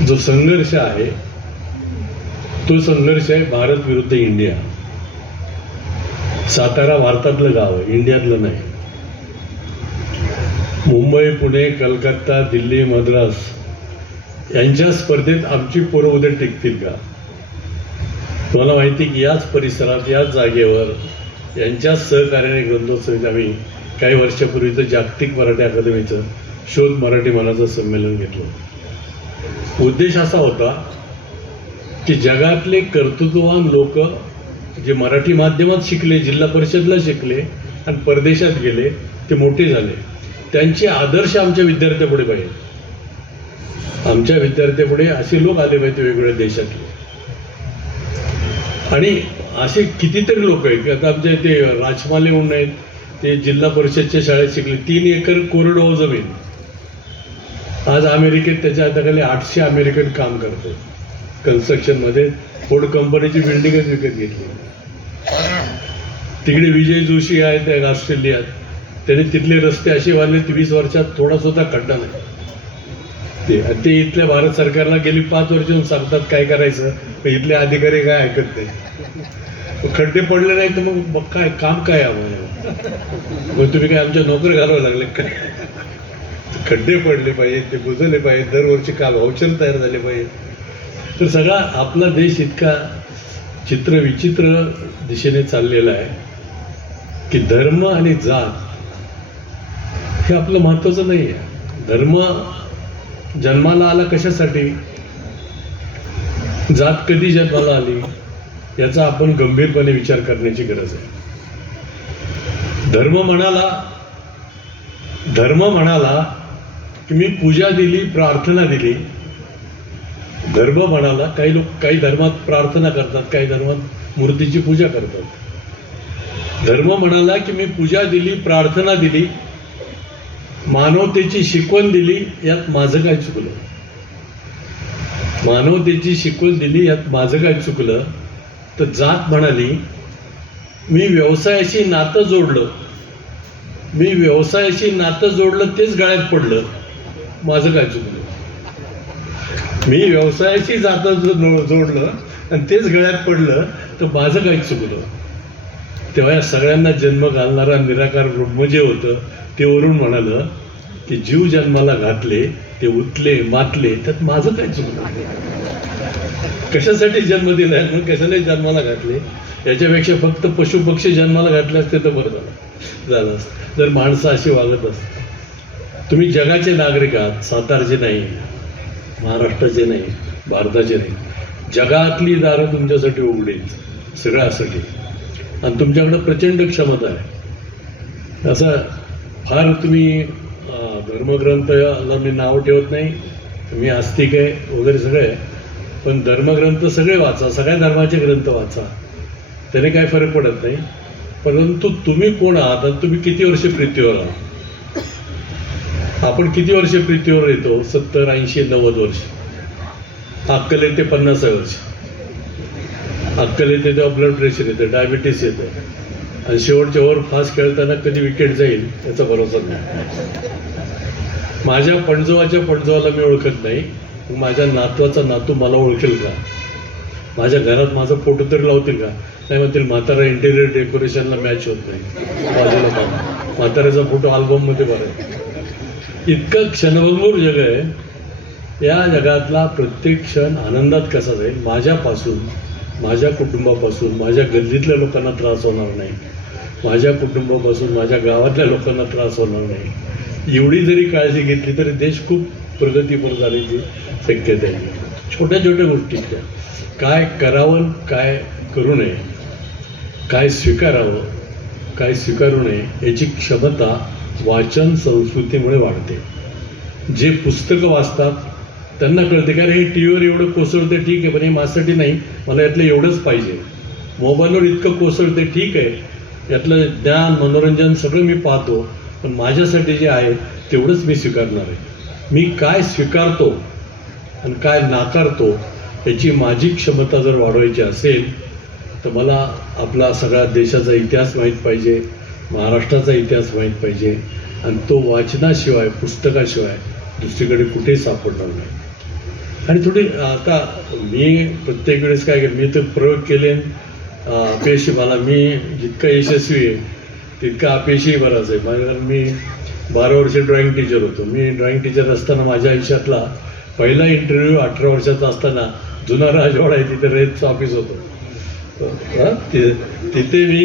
जो संघर्ष आहे तो संघर्ष आहे भारत विरुद्ध इंडिया. सातारा भारतातलं गाव आहे, इंडियातलं नाही. मुंबई, पुणे, कलकत्ता, दिल्ली, मद्रास यांच्या स्पर्धेत आमची पोरं उद्या टिकतील का? तुम्हाला माहिती की याच परिसरात, याच जागेवर, यांच्याच सहकार्याने ग्रंथोत्सवीत आम्ही काही वर्षापूर्वीचं जागतिक मराठी अकादमीचं शोध मराठी मनाचं संमेलन घेतलं. उद्देश असा होता की जगातले कर्तृत्ववान लोक जे मराठी माध्यमात शिकले, जिल्हा परिषदला शिकले आणि परदेशात गेले, ते मोठे झाले, त्यांचे आदर्श आमच्या विद्यार्थ्यापुढे पाहिजे. आमच्या विद्यार्थ्यापुढे असे लोक आले पाहिजे वेगवेगळ्या देशातले. आणि असे कितीतरी लोक आहेत की आता आमच्या इथे राजमाले म्हणून आहेत, ते जिल्हा परिषदच्या शाळेत शिकले, 3 एकर कोरडवाहू जमीन. आज अमेरिकेत त्याच्या हाताखाली 800 अमेरिकन काम करतात कन्स्ट्रक्शनमध्ये. फोर्ड कंपनीची बिल्डिंगच विकत घेतली. तिकडे विजय जोशी आहेत त्या ऑस्ट्रेलियात, त्याने तिथले रस्ते असे बांधले 20 वर्षात थोडा सुद्धा खड्डा नाही. ते इथल्या भारत सरकारला गेली 5 वर्ष सांगतात काय करायचं, पण इथले अधिकारी काय ऐकत नाही. खड्डे पडले नाही तर मग काय काम काय आम्हाला, मग तुम्ही काय आमच्या नोकर घालावं लागले काय. खड्डे पडले पाहिजे, ते बुजवले पाहिजे, दरवर्षी काम व्हाउचर तयार झाले पाहिजे. तर सगळा आपला देश इतका चित्र विचित्र दिशेने चाललेला आहे की धर्म आणि जात हे आपलं महत्त्वाचं नाही आहे. धर्म जन्माला आला कशासाठी, जात कधी जन्माला आली याचा आपण गंभीरपणे विचार करण्याची गरज आहे. धर्म म्हणाला की मी पूजा दिली, प्रार्थना दिली. धर्म म्हणाला, काही लोक काही धर्मात प्रार्थना करतात, काही धर्मात मूर्तीची पूजा करतात. धर्म म्हणाला की मी पूजा दिली, प्रार्थना दिली, मानवतेची शिकवण दिली, यात माझं काय चुकलं. मानवतेची शिकवण दिली, यात माझं काय चुकलं. तर जात म्हणाली मी व्यवसायाशी नातं जोडलं, मी व्यवसायाशी नातं जोडलं, तेच गळ्यात पडलं, माझं काय चुकलं. मी व्यवसायाशी नातं जोडलं आणि तेच गळ्यात पडलं, तर माझं काय चुकलं. तेव्हा या सगळ्यांना जन्म घालणारा निराकार ब्रह्म जे होतं ते वरून म्हणालं की जीव जन्माला घातले, ते उतले मातले, त्यात माझं काय चुकलं. कशासाठी जन्म दिलाय, मग कशाला जन्माला घातले. याच्यापेक्षा फक्त पशु पक्षी जन्माला घातले असते तर बरं झालं असतं, जर माणसं अशी वागत असत. तुम्ही जगाचे नागरिक आहात, सातारचे नाही, महाराष्ट्राचे नाही, भारताचे नाही. जगातली दारं तुमच्यासाठी उघडेल सगळ्यासाठी, आणि तुमच्याकडं प्रचंड क्षमता आहे. असं फार तुम्ही धर्मग्रंथाला मी नाव ठेवत नाही, मी आस्तिक आहे वगैरे सगळे, पण धर्मग्रंथ सगळे वाचा, सगळ्या धर्माचे ग्रंथ वाचा, त्याने काही फरक पडत नाही. परंतु तुम्ही कोण आहात आणि तुम्ही किती वर्ष पृथ्वीवर आहात. आपण किती वर्ष पृथ्वीवर येतो, 70, 80, 90 वर्ष. अक्कल येते 50 वर्ष. अक्कल येते तेव्हा ब्लड प्रेशर येतं, डायबिटीस येतं, आणि शेवटच्या ओव्हर फास्ट खेळताना कधी विकेट जाईल याचा भरोसा नाही. माझ्या पणजवाला मी ओळखत नाही, माझ्या नातवाचा नातू मला ओळखेल का. माझ्या घरात माझा फोटो तरी लावतील का. नाही म्हणतील म्हातारा इंटेरियर डेकोरेशनला मॅच होत नाही, बाजूला पाहा म्हाताऱ्याचा फोटो अल्बममध्ये बरं. इतकं क्षणभंगूर जग आहे. या जगातला प्रत्येक क्षण आनंदात कसा जाईल. माझ्यापासून, माझ्या कुटुंबापासून, माझ्या गल्लीतल्या लोकांना त्रास होणार नाही, माझ्या कुटुंबापासून माझ्या गावातल्या लोकांना त्रास होणार नाही. एवढी जरी काळजी घेतली तरी देश खूप प्रगतीपर जाण्याची शक्यता आहे. छोट्या छोट्या गोष्टीतल्या काय करावं, काय करू नये, काय स्वीकारावं, काय स्वीकारू नये याची क्षमता वाचन संस्कृतीमुळे वाढते. जे पुस्तकं वाचतात त्यांना कळते का हे टी व्हीवर एवढं कोसळते, ठीक आहे, पण हे माझ्यासाठी नाही, मला यातलं एवढंच पाहिजे. मोबाईलवर इतकं कोसळते, ठीक आहे, यातलं ज्ञान मनोरंजन सगळं मी पाहतो, पण माझ्यासाठी जे आहे तेवढंच मी स्वीकारणार आहे. मी काय स्वीकारतो आणि काय नाकारतो याची माझी क्षमता जर वाढवायची असेल तर मला आपला सगळ्या देशाचा इतिहास माहीत पाहिजे, महाराष्ट्राचा इतिहास माहीत पाहिजे, आणि तो वाचनाशिवाय, पुस्तकाशिवाय दुसरीकडे कुठेही सापडणार नाही. आणि थोडी आता मी प्रत्येक वेळेस काय केलं, मी तर प्रयोग केले, अपयशी मला, मी जितका यशस्वी आहे तितका अपयशी बराच आहे. कारण मी 12 वर्ष ड्रॉइंग टीचर होतो. मी ड्रॉइंग टीचर असताना माझ्या आयुष्यातला पहिला इंटरव्ह्यू 18 वर्षाचा असताना जुना राजवाडा आहे तिथे रेतचं ऑफिस होतं. तिथे मी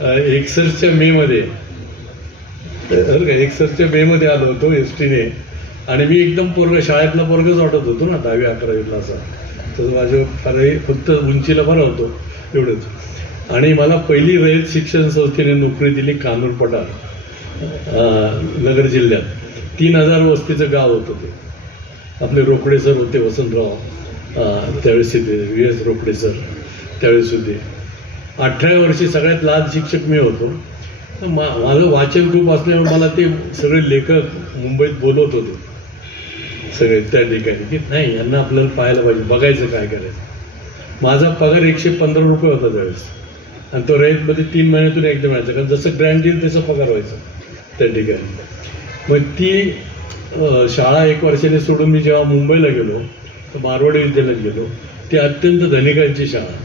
61च्या मेमध्ये बरं का, एकसरच्या बेमध्ये आलो होतो एस टीने, आणि मी एकदम शाळेतला पोरगच वाटत होतो ना, 10वी 11वीला असा. तर माझ्या फक्त उंचीला बरा होतो एवढंच. आणि मला पहिली रयत शिक्षण संस्थेने नोकरी दिली कानूर पठार, नगर जिल्ह्यात. 3000 वस्तीचं गाव होतं ते. आपले रोकडे सर होते, वसंतराव त्यावेळेस ते VS रोकडे सर त्यावेळेस होते. 18 वर्षी सगळ्यात लहान शिक्षक मी होतो. माझं वाचन खूप असल्यामुळे मला ते सगळे लेखक मुंबईत बोलवत होते सगळे त्या ठिकाणी, की नाही यांना आपल्याला पाहायला पाहिजे, बघायचं काय करायचं. माझा पगार 115 रुपये होता त्यावेळेस, आणि तो रयतमध्ये 3 महिन्यातून एकदा मिळायचा, कारण जसं ग्रँड येईल तसा पगार व्हायचा त्या ठिकाणी. मग ती शाळा 1 वर्षाने सोडून मी जेव्हा मुंबईला गेलो, तर मारवाडी विद्यालयात गेलो. ती अत्यंत धनिकांची शाळा,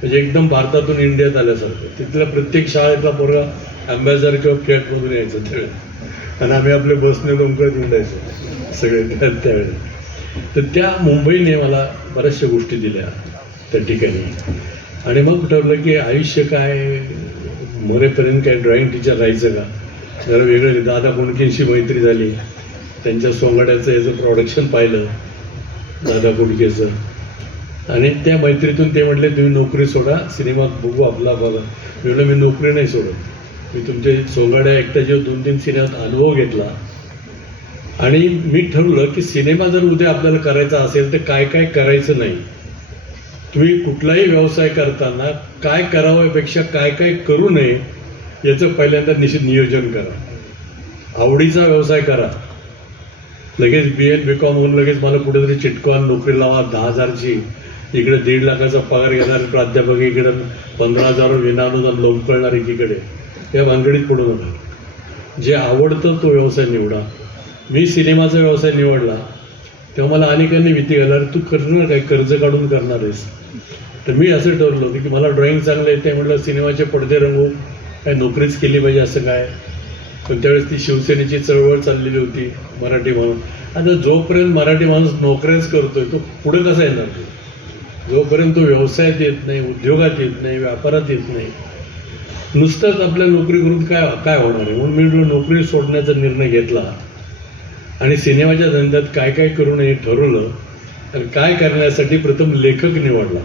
म्हणजे एकदम भारतातून इंडियात आल्यासारखं. तिथल्या प्रत्येक शाळेतला पोरगा अँबॅझर किंवा फ्लॅटमधून यायचं त्यावेळेस, आणि आम्ही आपले बसने लोंकळत हिंडायचो सगळे त्यावेळेस. तर त्या मुंबईने मला बऱ्याचशा गोष्टी दिल्या त्या ठिकाणी. आणि मग ठरलं की आयुष्य काय, मरेपर्यंत काय ड्रॉइंग टीचर राहायचं का, जरा वेगळं. दादा कुणकेंशी मैत्री झाली, त्यांच्या सोंगाड्याचं याचं प्रोडक्शन पाहिलं दादा कुणकेचं, आणि त्या मैत्रीतून ते म्हटले तुम्ही नोकरी सोडा, सिनेमात बघू आपला बघा. मी म्हटलं मी नोकरी नाही सोडत, मी तुमचे सोंगाड्या एकट्या जेव्हा 2-3 सिनेमात अनुभव घेतला, आणि मी ठरवलं की सिनेमा जर उद्या आपल्याला करायचा असेल तर काय काय करायचं नाही. तुम्ही कुठलाही व्यवसाय करताना काय करावं यापेक्षा काय काय करू नये याचं पहिल्यांदा निश्चित नियोजन करा. आवडीचा व्यवसाय करा. लगेच BL BCom म्हणून लगेच मला कुठेतरी चिटकवा, नोकरी लावा 10,000ची, इकडे 1.5 लाखाचा पगार घेणारे प्राध्यापक, इकडे 15,000 विनानुदान लोंबकळणार एकीकडे, या भानगडीत पडू नका. जे आवडतं तो व्यवसाय निवडा. मी सिनेमाचा व्यवसाय निवडला तेव्हा मला अनेकांनी भीती घालणार, तू करणार काय, कर्ज काढून करणार आहेस. तर मी असं ठरवलं होतं की मला ड्रॉइंग चांगलं येते, म्हटलं सिनेमाचे पडदे रंगवून काय नोकरीच केली पाहिजे असं काय. पण त्यावेळेस ती शिवसेनेची चळवळ चाललेली होती, मराठी माणूस. आता जोपर्यंत मराठी माणूस नोकऱ्याच करतोय तो पुढे कसा येणार, जोपर्यंत तो व्यवसायात येत नाही, उद्योगात येत नाही, व्यापारात येत नाही, नुसतंच आपल्या नोकरी करून काय होणार आहे. म्हणून मी नोकरी सोडण्याचा निर्णय घेतला, आणि सिनेमाच्या धंद्यात काय काय करू नये ठरवलं. आणि काय करण्यासाठी प्रथम लेखक निवडला.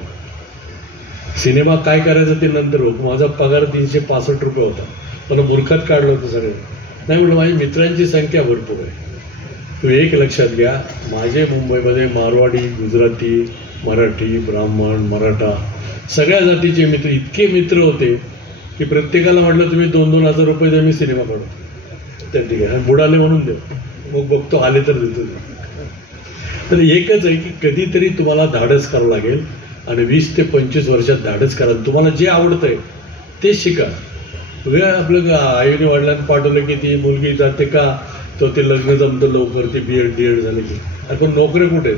सिनेमा काय करायचं ते नंतर होत. माझा पगार 365 रुपये होता, पण मूर्खात काढलं होतं सगळं. नाही म्हटलं माझ्या मित्रांची संख्या भरपूर आहे. तुम्ही एक लक्षात घ्या, माझे मुंबईमध्ये मारवाडी, गुजराती, मराठी, ब्राह्मण, मराठा सगळ्या जातीचे मित्र, इतके मित्र होते की प्रत्येकाला म्हटलं तुम्ही 2-2 हजार रुपये द्या, मी सिनेमा काढतो त्या ठिकाणी, आणि बुडाले म्हणून देऊ, मग बघतो आले तर देतो. तर एकच आहे की कधीतरी तुम्हाला धाडस करावं लागेल, आणि 20 ते 25 वर्षात धाडस करा. तुम्हाला जे आवडतंय ते शिका. वेळ आपलं आईने वडिलांनी पाठवलं की ती मुलगी जाते का, तो ते लग्न जमतं लवकर, ते BEd DEd झालं की. आपण नोकरी कुठे,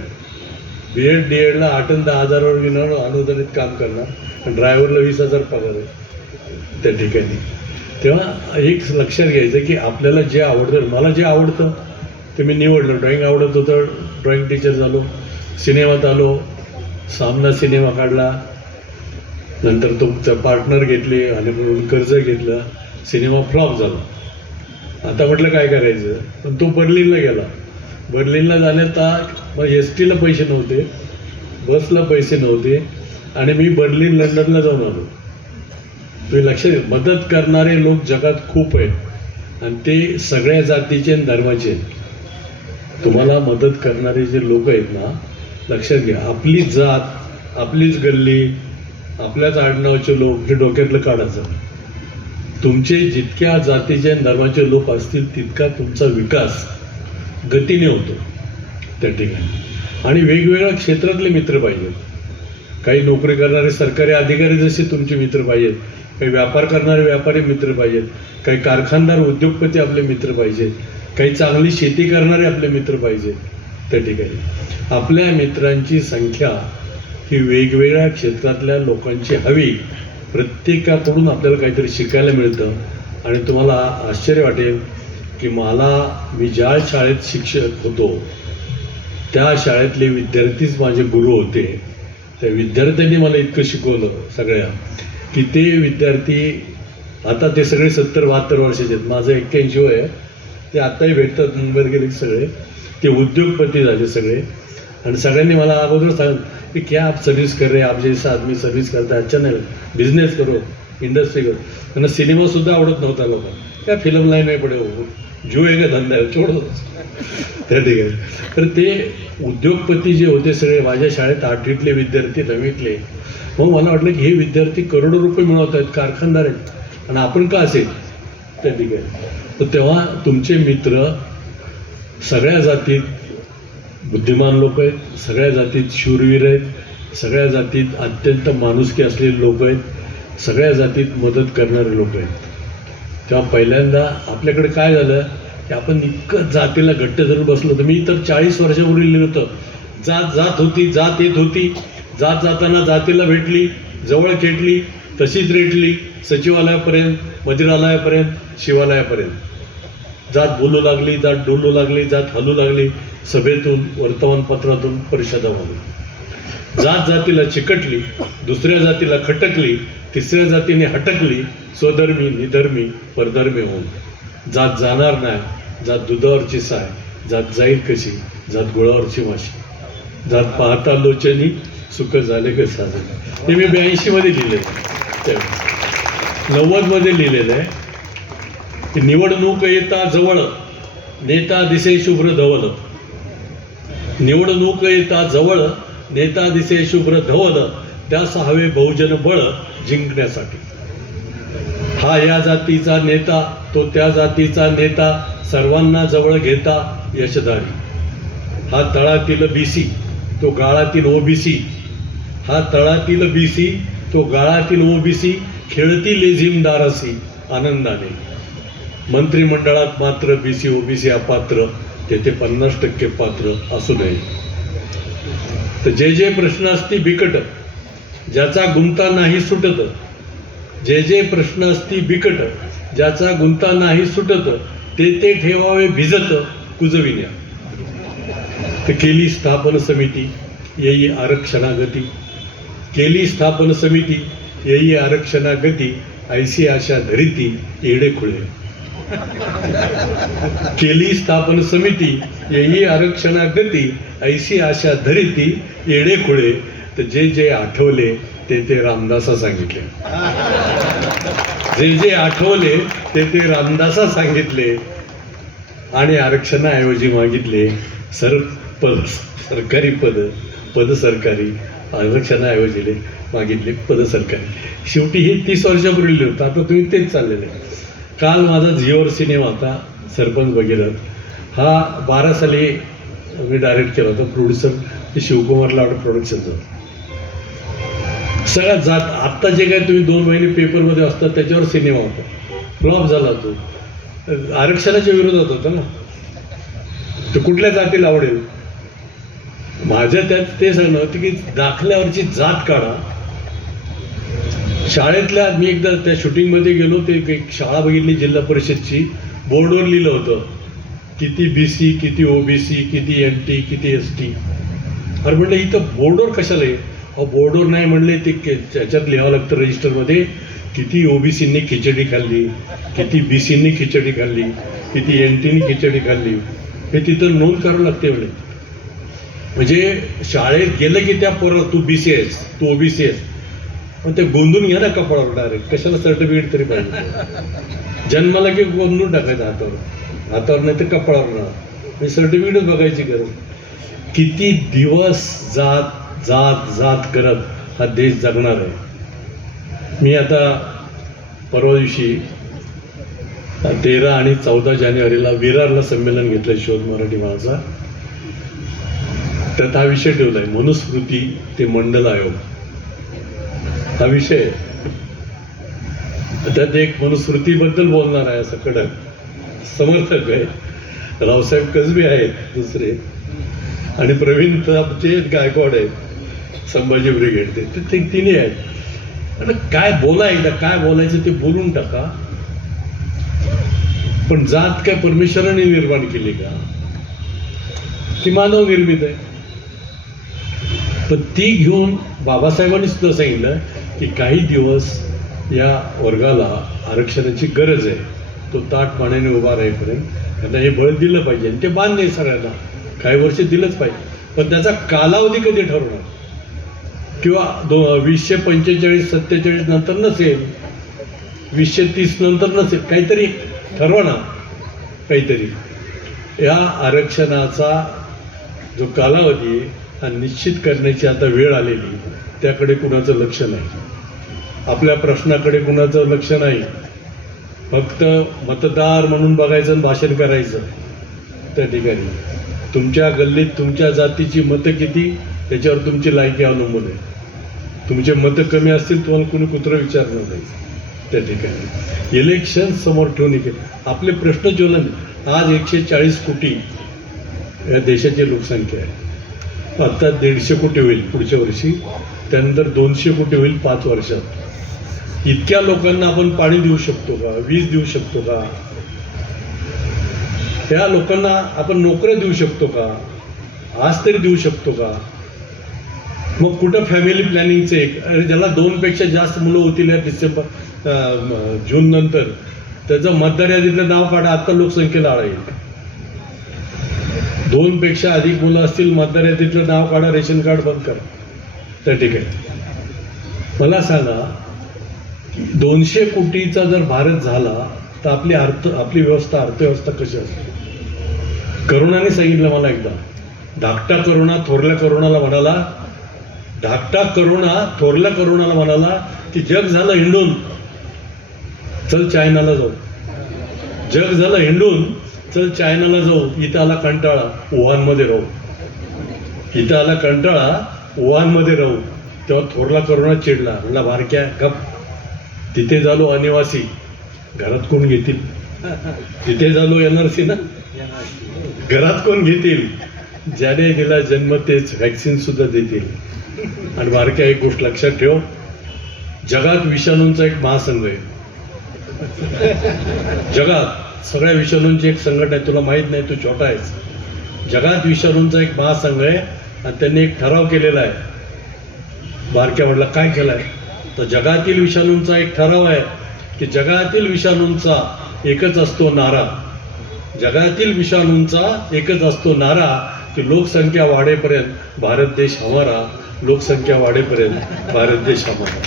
BEd DEdला 8 आणि 10 हजारावर विनार अनुदानित काम करणार, आणि ड्रायव्हरला 20,000 पगार आहे त्या ठिकाणी. तेव्हा एक लक्षात घ्यायचं की आपल्याला जे आवडतं, मला जे आवडतं ते मी निवडलं. ड्रॉइंग आवडत होतं, ड्रॉइंग टीचर झालो, सिनेमात आलो, सामना सिनेमा काढला, नंतर तुमचं पार्टनर घेतले, आणि म्हणून कर्ज घेतलं, सिनेमा फ्लॉप झाला. आता म्हटलं काय करायचं, पण तो बर्लिनला गेला. बर्लिनला जाण्यात मग STला पैसे नव्हते, बसला पैसे नव्हते, आणि मी बर्लिन लंडनला जाऊन आलो. तुम्ही लक्षात घ्या, मदत करणारे लोक जगात खूप आहेत, आणि ते सगळ्या जातीचे आणि धर्माचे आहेत. तुम्हाला मदत करणारे जे लोक आहेत ना, लक्षात घ्या, आपली जात, आपलीच गल्ली, आपल्याच आडनावाचे लोक हे डोक्यातलं काढायचं. तुमचे जितक्या जातीचे आणि धर्माचे लोक असतील तितका तुमचा विकास गतीने होतो त्या ठिकाणी. आणि वेगवेगळ्या क्षेत्रातले मित्र पाहिजेत. काही नोकरी करणारे सरकारी अधिकारी जसे तुमचे मित्र पाहिजेत, काही व्यापार करणारे व्यापारी मित्र पाहिजेत, काही कारखानदार उद्योगपती आपले मित्र पाहिजेत, काही चांगली शेती करणारे आपले मित्र पाहिजेत त्या ठिकाणी. आपल्या मित्रांची संख्या ही वेगवेगळ्या क्षेत्रातल्या लोकांची हवी. प्रत्येकाकडून आपल्याला काहीतरी शिकायला मिळतं. आणि तुम्हाला आश्चर्य वाटेल की मी ज्या शाळेत शिक्षक होतो त्या शाळेतले विद्यार्थीच माझे गुरु होते. त्या विद्यार्थ्यांनी मला इतकं शिकवलं सगळ्या, की ते विद्यार्थी आता ते सगळे 70-72 वर्षाचे आहेत. माझं 81 वय आहे. ते आत्ताही भेटतात, मुंबईत गेले सगळे. ते उद्योगपती झाले सगळे. आणि सगळ्यांनी मला अगोदर सांगितलं की क्या आप सर्विस कर रहे, आप जैसा आदमी सर्विस करता, अच्छा नाही, बिझनेस करो, इंडस्ट्री करो. त्यांना सिनेमासुद्धा आवडत नव्हता लोकांना. क्या फिल्म लाईन में पडे हो, जुए का धंदा आहे, छोडो त्या ठिकाणी. तर ते उद्योगपती जे होते सगळे माझ्या शाळेत 8वीतले विद्यार्थी, 9वीतले. मग मला वाटलं की हे विद्यार्थी करोडो रुपये मिळवत आहेत, कारखानदार आहेत, आणि आपण का असेल त्या ठिकाणी. तर तेव्हा तुमचे मित्र सगळ्या जातीत बुद्धिमान लोक आहेत, सगळ्या जातीत शूरवीर आहेत, सगळ्या जातीत अत्यंत माणुसकी असलेले लोक आहेत, सगळ्या जातीत मदत करणारे लोक आहेत. तेव्हा पहिल्यांदा आपल्याकडे काय झालं की आपण इतकं जातीला घट्ट धरून बसलो होतो. मी तर 40 वर्षापूर्वी लिहिलं होतं, जात जात होती, जात येत होती, जात जाताना जातीला भेटली, जवळ खेटली, तशीच रेटली, सचिवालयापर्यंत, मंदिरालयापर्यंत, शिवालयापर्यंत. जात बोलू लागली, जात डोलू लागली, जात हलू लागली, सभेतून, वर्तमानपत्रातून, परिषदामधून. जात जातीला चिकटली, दुसऱ्या जातीला खटकली, तिसऱ्या जातीने हटकली, स्वधर्मी निधर्मी परधर्मी होऊन. जात जाणार नाही, जात दुधावरची साय, जात जाईल कशी, जात गुळावरची माशी, जात पाहता लोचनी सुख झाले का साधे. हे मी 82 मध्ये लिहिलेलं आहे. 90 मध्ये लिहिलेलं आहे की निवडणूक येता जवळ, नेता दिसे शुभ्र धवल. निवडणूक येता जवळ, नेता दिसे शुभ्र धवल, त्यास हवे बहुजन बळ जिंकण्यासाठी. हा या जातीचा नेता, तो त्या जातीचा नेता, सर्वांना जवळ घेता यशधारी. हा तळातील बीसी, तो गाळातील ओबीसी. हा तळातील बीसी, तो गाळातील ओबीसी, खेळती लेझिमदारासी आनंदाने. मंत्रिमंडळात मात्र बीसी ओबीसी अपात्र, तेथे 50% पात्र असू नये. तर जे जे प्रश्न असती बिकट, ज्याचा गुंता नाही सुटत, जे जे प्रश्न असती बिकट, ज्याचा गुंता नाही सुटत, ते ते ठेवावे भिजत कुजविण्या. तर केली स्थापन समिती, येई आरक्षणागती. केली स्थापन समिती, येई आरक्षणागती, ऐसी आशा धरिती येडे खुळे. केली स्थापन समिती, येई आरक्षणागती, ऐसी आशा धरिती येडे खुळे. तर जे जे आठवले ते ते रामदासा सांगितले. जे जे आठवले ते ते रामदासा सांगितले. आणि आरक्षणाऐवजी मागितले सरकारी पद सरकारी, आरक्षणाऐवजी मागितले पद सरकारी. शेवटी हे 30 वर्षापूर्वी लिहिलं होतं. आता तुम्ही तेच चाललेलं आहे. काल माझा झीवर सिनेमा होता सरपंच भगीरथ. हा 12 साली मी डायरेक्ट केला होता. प्रोड्युसर शिवकुमार लाड प्रोडक्शनचा. सगळ्यात जात आत्ता जे काय तुम्ही 2 महिने पेपरमध्ये असतात त्याच्यावर सिनेमा होता. फ्लॉप झाला तो. आरक्षणाच्या विरोधात होता ना. तर कुठल्या जातीला आवडेल. माझ्या त्यात ते सांगणं होतं की दाखल्यावरची जात काढा. शाळेतल्या मी एकदा त्या शूटिंगमध्ये गेलो. ते एक शाळा बघितली जिल्हा परिषदची. बोर्डवर लिहिलं होतं किती बीसी, किती ओबीसी, किती एनटी, किती एसटी. अरे म्हणलं इथं बोर्डवर कशाला आहे. बोर्डवर नाही म्हणले ते त्याच्यात लिहावं लागतं रजिस्टरमध्ये किती ओबीसींनी खिचडी खाल्ली, किती बीसींनी खिचडी खाल्ली, किती एनटीनी खिचडी खाल्ली, हे तिथं नोंद करावं लागते म्हणे. म्हणजे शाळेत गेलं की त्या पोराला तू बीसी आहेस, तू ओबीसी आहेस, पण ते गोंधून घ्या ना कपाळावर डायरेक्ट. कशाला सर्टिफिकेट तरी पाहिजे. जन्माला की गोंधून टाकायचं हातावर नाही तर कपाळावर ना. सर्टिफिकेटच बघायची गरज. किती दिवस जात जात जात करत हा देश जगणार आहे. मी आता परवा दिवशी 13 आणि 14 जानेवारीला विरारला संमेलन घेतलं शोध मराठी माणसा. त्यात हा विषय ठेवलाय मनुस्मृती ते मंडल आयोग. हा विषय त्यात एक मनुस्मृतीबद्दल बोलणार आहे असं कडक समर्थक आहे. रावसाहेब कसबे आहेत दुसरे, आणि प्रवीण तापचे गायकवाड आहेत संभाजी ब्रिगेड. ते तिन्ही आहेत. आणि काय बोलायला काय बोलायचं ते बोलून टाका. पण जात काय परमेश्वराने निर्माण केली का. ती मानव निर्मित आहे. पण ती घेऊन बाबासाहेबांनी सुद्धा सांगितलं की काही दिवस या वर्गाला आरक्षणाची गरज आहे. तो ताट पाण्याने उभा राहीपर्यंत त्यांना हे बळ दिलं पाहिजे आणि ते मान्य आहे सगळ्यांना. काही वर्ष दिलंच पाहिजे, पण त्याचा कालावधी कधी ठरवणार? किंवा 2045-47 नंतर नसेल, 2030 नंतर नसेल, काहीतरी ठरवा ना. काहीतरी या आरक्षणाचा जो कालावधी आहे हा निश्चित करण्याची आता वेळ आलेली, त्याकडे कुणाचं लक्ष नाही. आपल्या प्रश्नाकडे कुणाचं लक्ष नाही. फक्त मतदार म्हणून बघायचं आणि भाषण करायचं. त्या ठिकाणी तुमच्या गल्लीत तुमच्या जातीची मतं किती त्याच्यावर तुमची लायकी अवलंबून आहे. तुमचे मतं कमी असतील तुम्हाला कुणी कुत्रं विचारणार नाही. त्या ठिकाणी इलेक्शन समोर ठेवून आपले प्रश्न ज्वलन. आज 140 कोटी या देशाची लोकसंख्या आहे. आता 150 कोटी होईल पुढच्या वर्षी, त्यानंतर 200 कोटी होईल 5 वर्षात. इतक्या लोकांना आपण पाणी देऊ शकतो का? वीज देऊ शकतो का? त्या लोकांना आपण नोकऱ्या देऊ शकतो का? आज तरी देऊ शकतो का? मग कुठं फॅमिली प्लॅनिंगचं एक, अरे ज्याला 2 पेक्षा जास्त मुलं होतील या जून नंतर त्याचं मतदार यादीतलं नाव काढा. आत्ता लोकसंख्येला आळा येईल. 2 पेक्षा अधिक मुलं असतील, मतदार यादीतलं नाव काढा, रेशन कार्ड बंद करा. त्या ठिकाणी मला सांगा, 200 कोटीचा जर भारत झाला तर आपली व्यवस्था, अर्थव्यवस्था कशी असते? करोनाने सांगितलं मला एकदा, धाकटा करोना थोरल्या करोनाला म्हणाला, धाकटा करोना थोरल्या करोनाला म्हणाला की जग झालं हिंडून, चल चायनाला जाऊ. जग झालं हिंडून, चल चायनाला जाऊ. इथं आला कंटाळा, वुहानमध्ये राहू. इथं आला कंटाळा, वुहानमध्ये राहू. तेव्हा थोरला करोना चिडला, म्हणला बारक्या गप, तिथे झालो अनिवासी, घरात कोण घेतील? तिथे झालो NRC ना, घरात कोण घेतील? ज्याने दिला जन्म तेच व्हॅक्सिन सुद्धा देतील. आणि बारक्या एक गोष्ट लक्षात ठेव, जगात विषाणूंचा एक महासंघ आहे. जगात सगळ्या विषाणूंची एक संघटना आहे. तुला माहीत नाही, तू छोटा आहेस. जगात विषाणूंचा एक महासंघ आहे आणि त्यांनी एक ठराव केलेला आहे. बारक्या म्हटलं काय केला आहे? तर जगातील विषाणूंचा एक ठराव आहे की जगातील विषाणूंचा एकच असतो नारा, जगातील विषाणूंचा एकच असतो नारा की लोकसंख्या वाढेपर्यंत भारत देश हमारा, लोकसंख्या वाढेपर्यंत भारत देश हमारा.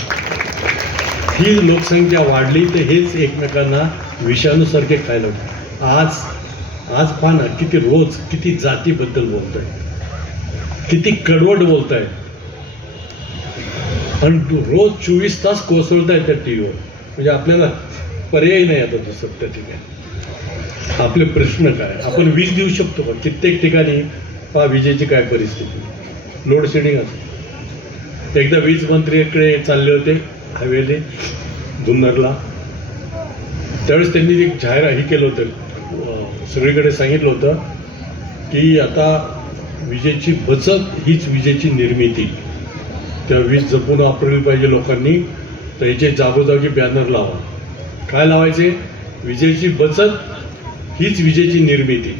ही लोकसंख्या वाढली तर हेच एकमेकांना विषाणूसारखे खायला लागतात. आज पहा ना, किती रोज किती जातीबद्दल बोलत आहे, किती कडवट बोलत आहे, आणि रोज 24 तास कोसळत आहे त्या टीव्हीवर. म्हणजे आपल्याला पर्याय नाही आता दुसरं. त्या ठिकाणी आपले प्रश्न काय? आपण वीज देऊ शकतो का? कित्येक ठिकाणी पहा विजेची काय परिस्थिती, लोड शेडिंग असते. एकदा वीज मंत्रीकडे चालले होते हवेली जुन्नरला, त्यावेळेस त्यांनी एक जाहीर केलं होतं, सगळीकडे सांगितलं होतं की आता विजेची बचत हीच विजेची निर्मिती. त्या वीज जपून वापरली पाहिजे लोकांनी. तर याचे जागोजागी बॅनर लावा. काय लावायचे? विजेची बचत हीच विजेची निर्मिती.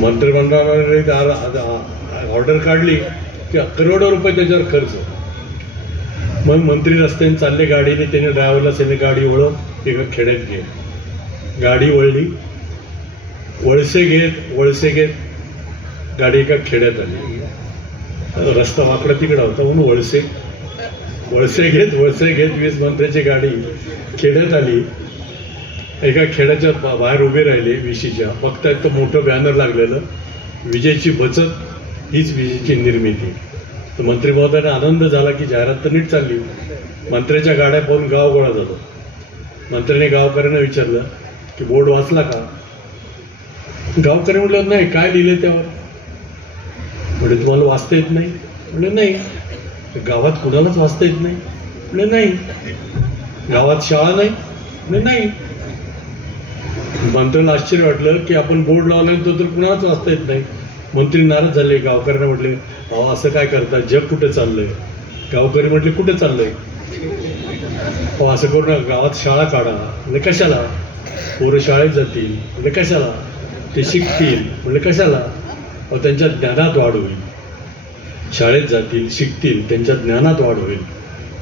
मंत्रिमंडळाने ऑर्डर काढली की करोडो रुपये त्याच्यावर खर्च. मग मंत्री रस्त्याने चालले गाडीने, त्याने ड्रायव्हरला त्याने गाडी वळव, एका खेड्यात घे. गाडी वळली, वळसे घेत गाडी एका खेड्यात आली. रस्ता वाकडा तिकडा होता म्हणून वळसे घेत वीज मंत्र्याची गाडी खेड्यात आली. एका खेड्याच्या बाहेर उभे राहिले विशीच्या. बघतायत तर मोठं बॅनर लागलेलं, विजेची बचत हीच विजेची निर्मिती. तर मंत्री महोदयाने आनंद झाला की जाहिरात तर नीट चालली. मंत्र्याच्या गाड्या पाहून गाव गोळा झालं. मंत्र्याने गावकऱ्यांना विचारलं की बोर्ड वाचला का? गावकरी म्हटलं नाही. काय लिहिले त्यावर? म्हणजे तुम्हाला वाचता येत नाही? म्हणजे नाही. गावात कुणालाच वाचता येत नाही? म्हणजे नाही. गावात शाळा नाही? म्हणजे नाही. मंत्र्याला आश्चर्य वाटलं की आपण बोर्ड लावल्यानंतर तर कुणालाच वाचता येत नाही. मंत्री नाराज झाले. गावकऱ्यांना म्हटले अहो असं काय करता, जग कुठं चाललंय? गावकरी म्हटले कुठं चाललंय? अहो असं करू नका, गावात शाळा काढा. म्हणजे कशाला? पोरं शाळेत जातील. म्हणजे कशाला? ते शिकतील. म्हणजे कशाला? अहो त्यांच्या ज्ञानात वाढ होईल. शाळेत जातील, शिकतील, त्यांच्या ज्ञानात वाढ होईल.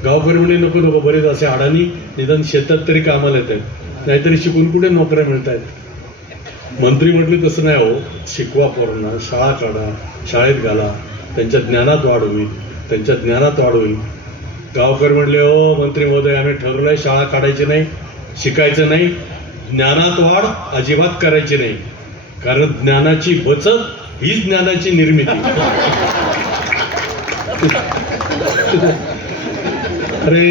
गावकरी म्हणजे नको नको, बरेच असे अडाणी निदान शेतात तरी कामाला येत आहेत, नाहीतरी शिकून कुठे नोकऱ्या मिळत आहेत. मंत्री म्हटले तसं नाही हो, शिकवा पोरांना, शाळा काढा, शाळेत घाला, त्यांच्या ज्ञानात वाढ होईल, त्यांच्या ज्ञानात वाढ होईल. गावकरी म्हटले हो मंत्री महोदय, आम्ही ठरवलंय शाळा काढायची नाही, शिकायचं नाही, ज्ञानात वाढ अजिबात करायची नाही, कारण ज्ञानाची बचत ही ज्ञानाची निर्मिती. अरे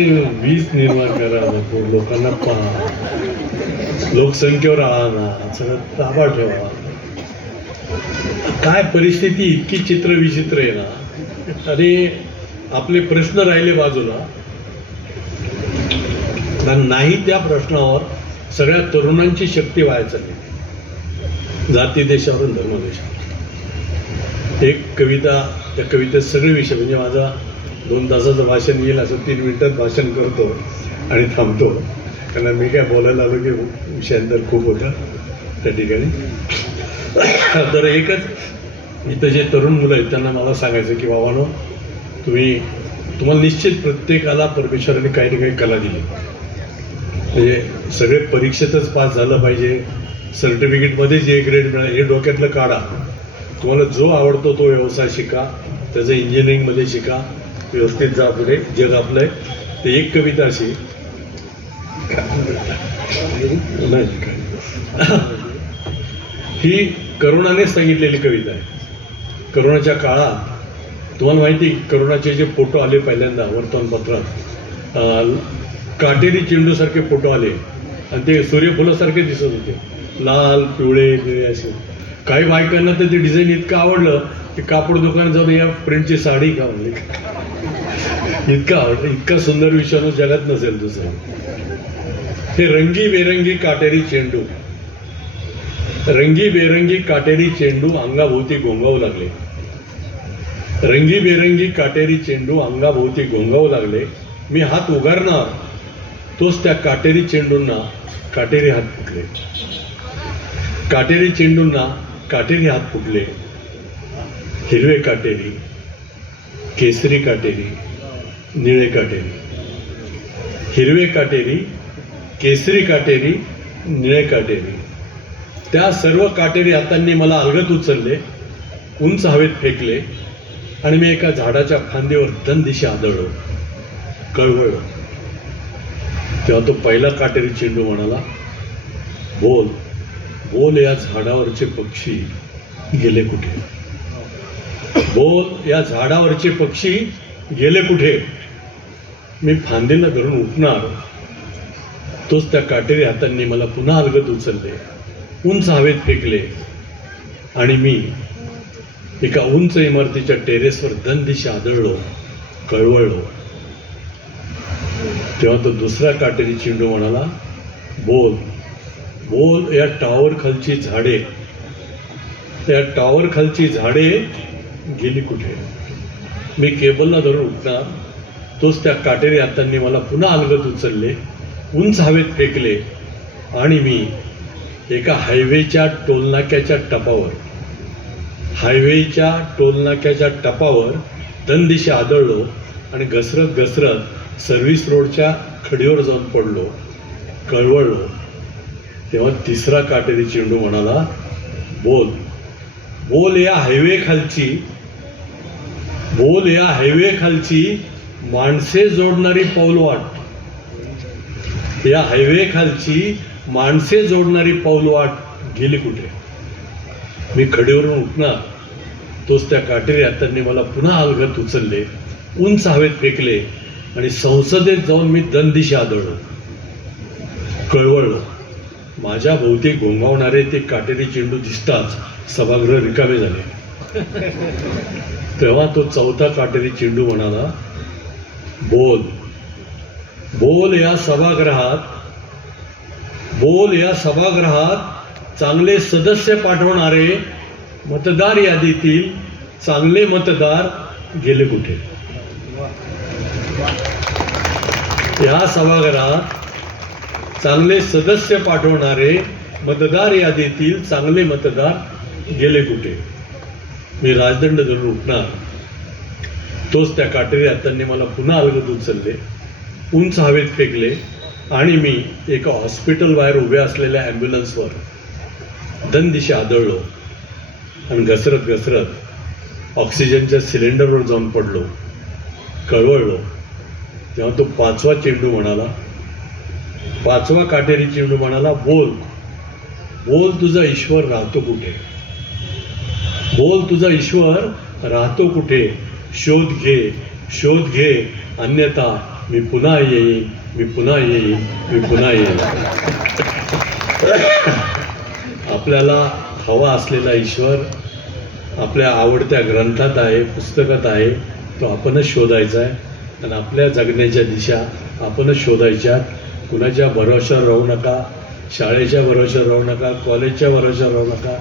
वीज निर्माण करा, नको लोकांना पहा, लोकसंख्येवर आणा, सगळं ताबा ठेवा. काय परिस्थिती इतकी चित्र विचित्र आहे ना. अरे आपले प्रश्न राहिले बाजूला, कारण नाही त्या प्रश्नावर सगळ्या तरुणांची शक्ती वाया चालली, जाती देशावरून धर्म देशावर. एक कविता, त्या कवितेत सगळे विषय, म्हणजे माझा 2 तासाचं भाषण येईल असं 3 मिनिटात भाषण करतो आणि थांबतो, कारण मी काय बोलायला आलो की विषयांतर खूप होतं त्या ठिकाणी. तर एकच इथं जे तरुण मुलं आहेत त्यांना मला सांगायचं की बाबांनो, तुम्हाला निश्चित प्रत्येकाला परमेश्वराने काही ना काही कला दिली. म्हणजे सगळे परीक्षेतच पास झालं पाहिजे, सर्टिफिकेटमध्येच A ग्रेड मिळाला हे डोक्यातलं काढा. तुम्हाला जो आवडतो तो व्यवसाय शिका, त्याचं इंजिनिअरिंगमध्ये शिका, व्यवस्थित जा पुढे, जग आपलं आहे. ते एक कविता अशी नाही, ही करोनाने सांगितलेली कविता आहे. करोनाच्या काळात तुम्हाला माहिती, करोनाचे जे फोटो आले पहिल्यांदा वर्तमानपत्रात, काटेरी चेंडूसारखे फोटो आले आणि ते सूर्यफुलासारखे दिसत होते, लाल पिवळे निळे असे. काही बायकांना तर ते डिझाईन इतकं आवडलं की कापड दुकानात जाऊन या प्रिंटची साडी का म्हणली, इतकं आवडलं. इतका सुंदर विषाणू जगात नसेल दुसरं. हे रंगीबेरंगी काटेरी चेंडू, रंगीबेरंगी काटेरी चेंडू अंगाभोवती घोंगावू लागले, रंगीबेरंगी काटेरी चेंडू अंगाभोवती घोंगावू लागले. मी हात उगारणार तोच त्या काटेरी चेंडूंना काटेरी हात फुटले, काटेरी चेंडूंना काटेरी हात फुटले. हिरवे काटेरी, केसरी काटेरी, निळे काटेरी, हिरवे काटेरी, केसरी काटेरी, निळे काटेरी. त्या सर्व काटेरी हातांनी मला अलगद उचलले, उंच हवेत फेकले आणि मी एका झाडाच्या फांदीवर दंदिशी आदळलो, कळवळलो. तेव्हा तो पहिला काटेरी चेंडू म्हणाला, बोल बोल या झाडावरचे पक्षी गेले कुठे, बोल या झाडावरचे पक्षी गेले कुठे. मी फांदीला धरून उठणार तोच त्या काटेरी हातांनी मला पुन्हा अलगद उचलले, उंच हवेत फेकले आणि मी एका उंच इमारतीच्या टेरेसवर दंदिशी आदळलो, कळवळलो. तेव्हा तो दुसरा काटेरी चेंडू म्हणाला, बोल बोल या टॉवर खालची झाडे, त्या टॉवर खालची झाडे गेली कुठे. मी केबलला धरून उठणार तोच त्या काटेरी हातांनी मला पुन्हा अलगद उचलले, उंच हवेत फेकले आणि मी एका हायवेच्या टोलनाक्याच्या टपावर, हायवेच्या टोलनाक्याच्या टपावर दंदिशी आदळलो आणि घसरत घसरत सर्व्हिस रोडच्या खडीवर जाऊन पडलो, कळवळलो. तेव्हा तिसरा काटेरी चेंडू म्हणाला, बोल बोल या हायवे खालची, बोल या हायवे खालची माणसे जोडणारी पाऊलवाट, या हायवे खालची माणसे जोडणारी पाऊलवाट गेली कुठे. मी खडीवरून उठणार तोच त्या काटेरी हातांनी मला पुन्हा अलगद उचलले, उंच हवेत फेकले आणि संसदेत जाऊन मी दंदिशी आदळलो, कळवळलो. माझ्या भोवती घोंगावणारे ते काटेरी चेंडू दिसताच सभागृह रिकामे झाले. तेव्हा तो चौथा काटेरी चेंडू म्हणाला, बोल बोल या सभागृहात, बोल या सभागृहात चांगले सदस्य पाठवणारे मतदार यादीतील चांगले मतदार गेले कुठे. या सभागृहात चांगले सदस्य पाठवणारे मतदार यादीतील चांगले मतदार गेले कुठे. मी राजदंड धरून उठणार तोच त्या काटेरी हातांनी मला पुन्हा अलगद उचलले, उंच हवेत फेकले आणि मी एका हॉस्पिटल बाहेर उभ्या असलेल्या ॲम्ब्युलन्सवर दनदिशी आदळलो आणि घसरत घसरत ऑक्सिजनच्या सिलेंडरवर जाऊन पडलो, कळवळलो. तेव्हा तो 5वा चेंडू म्हणाला, 5वा काटेरी चेंडू म्हणाला, बोल बोल तुझा ईश्वर राहतो कुठे, बोल तुझा ईश्वर राहतो कुठे, शोध घे अन्यथा मी पुन्हा येईन, मी पुन्हा येईन, मी पुन्हा येईन. आपल्याला हवा असलेला ईश्वर आपल्या आवडत्या ग्रंथात आहे, पुस्तकात आहे. तो आपणच शोधायचा आहे आणि आपल्या जगण्याच्या दिशा आपणच शोधायच्या. कुणाच्या भरोश्यावर राहू नका, शाळेच्या भरोश्यावर राहू नका, कॉलेजच्या भरोश्यावर राहू नका,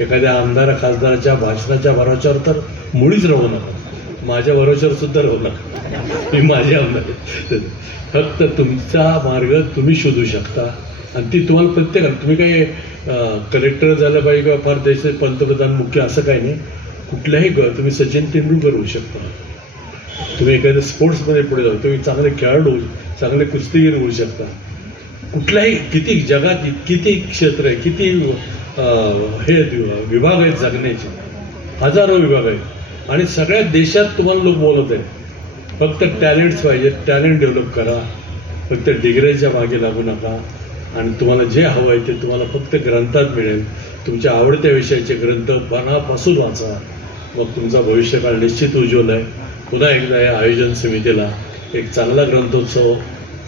एखाद्या आमदार खासदाराच्या भाषणाच्या भरोश्यावर तर मुळीच राहू नका. माझ्या भरोश्यावर सुद्धा राहू नका, मी माझे आमदार. फक्त तुमचा मार्ग तुम्ही शोधू शकता आणि ती तुम्हाला प्रत्येकाला, तुम्ही काही कलेक्टर झालं पाहिजे किंवा फार देशाचे पंतप्रधान मुख्य असं काही नाही. कुठल्याही तुम्ही सचिन तेंडुलकर होऊ शकता, तुम्ही एखाद्या स्पोर्ट्समध्ये पुढे जाऊ, तुम्ही चांगले खेळाडू, चांगले कुस्तीगीर होऊ शकता. कुठल्याही किती जगात किती क्षेत्र आहे, किती हे विभाग आहेत जगण्याचे, हजारो विभाग आहेत आणि सगळ्या देशात तुम्हाला लोक बोलत आहेत. फक्त टॅलेंट्स पाहिजे, टॅलेंट डेव्हलप करा. फक्त डिग्रीच्या मागे लागू नका आणि तुम्हाला जे हवं आहे ते तुम्हाला फक्त ग्रंथात मिळेल. तुमच्या आवडत्या विषयाचे ग्रंथ मनापासून वाचा, मग तुमचा भविष्यकाळ निश्चित उज्ज्वल आहे. पुन्हा एकदा या आयोजन समितीला एक चांगला ग्रंथोत्सव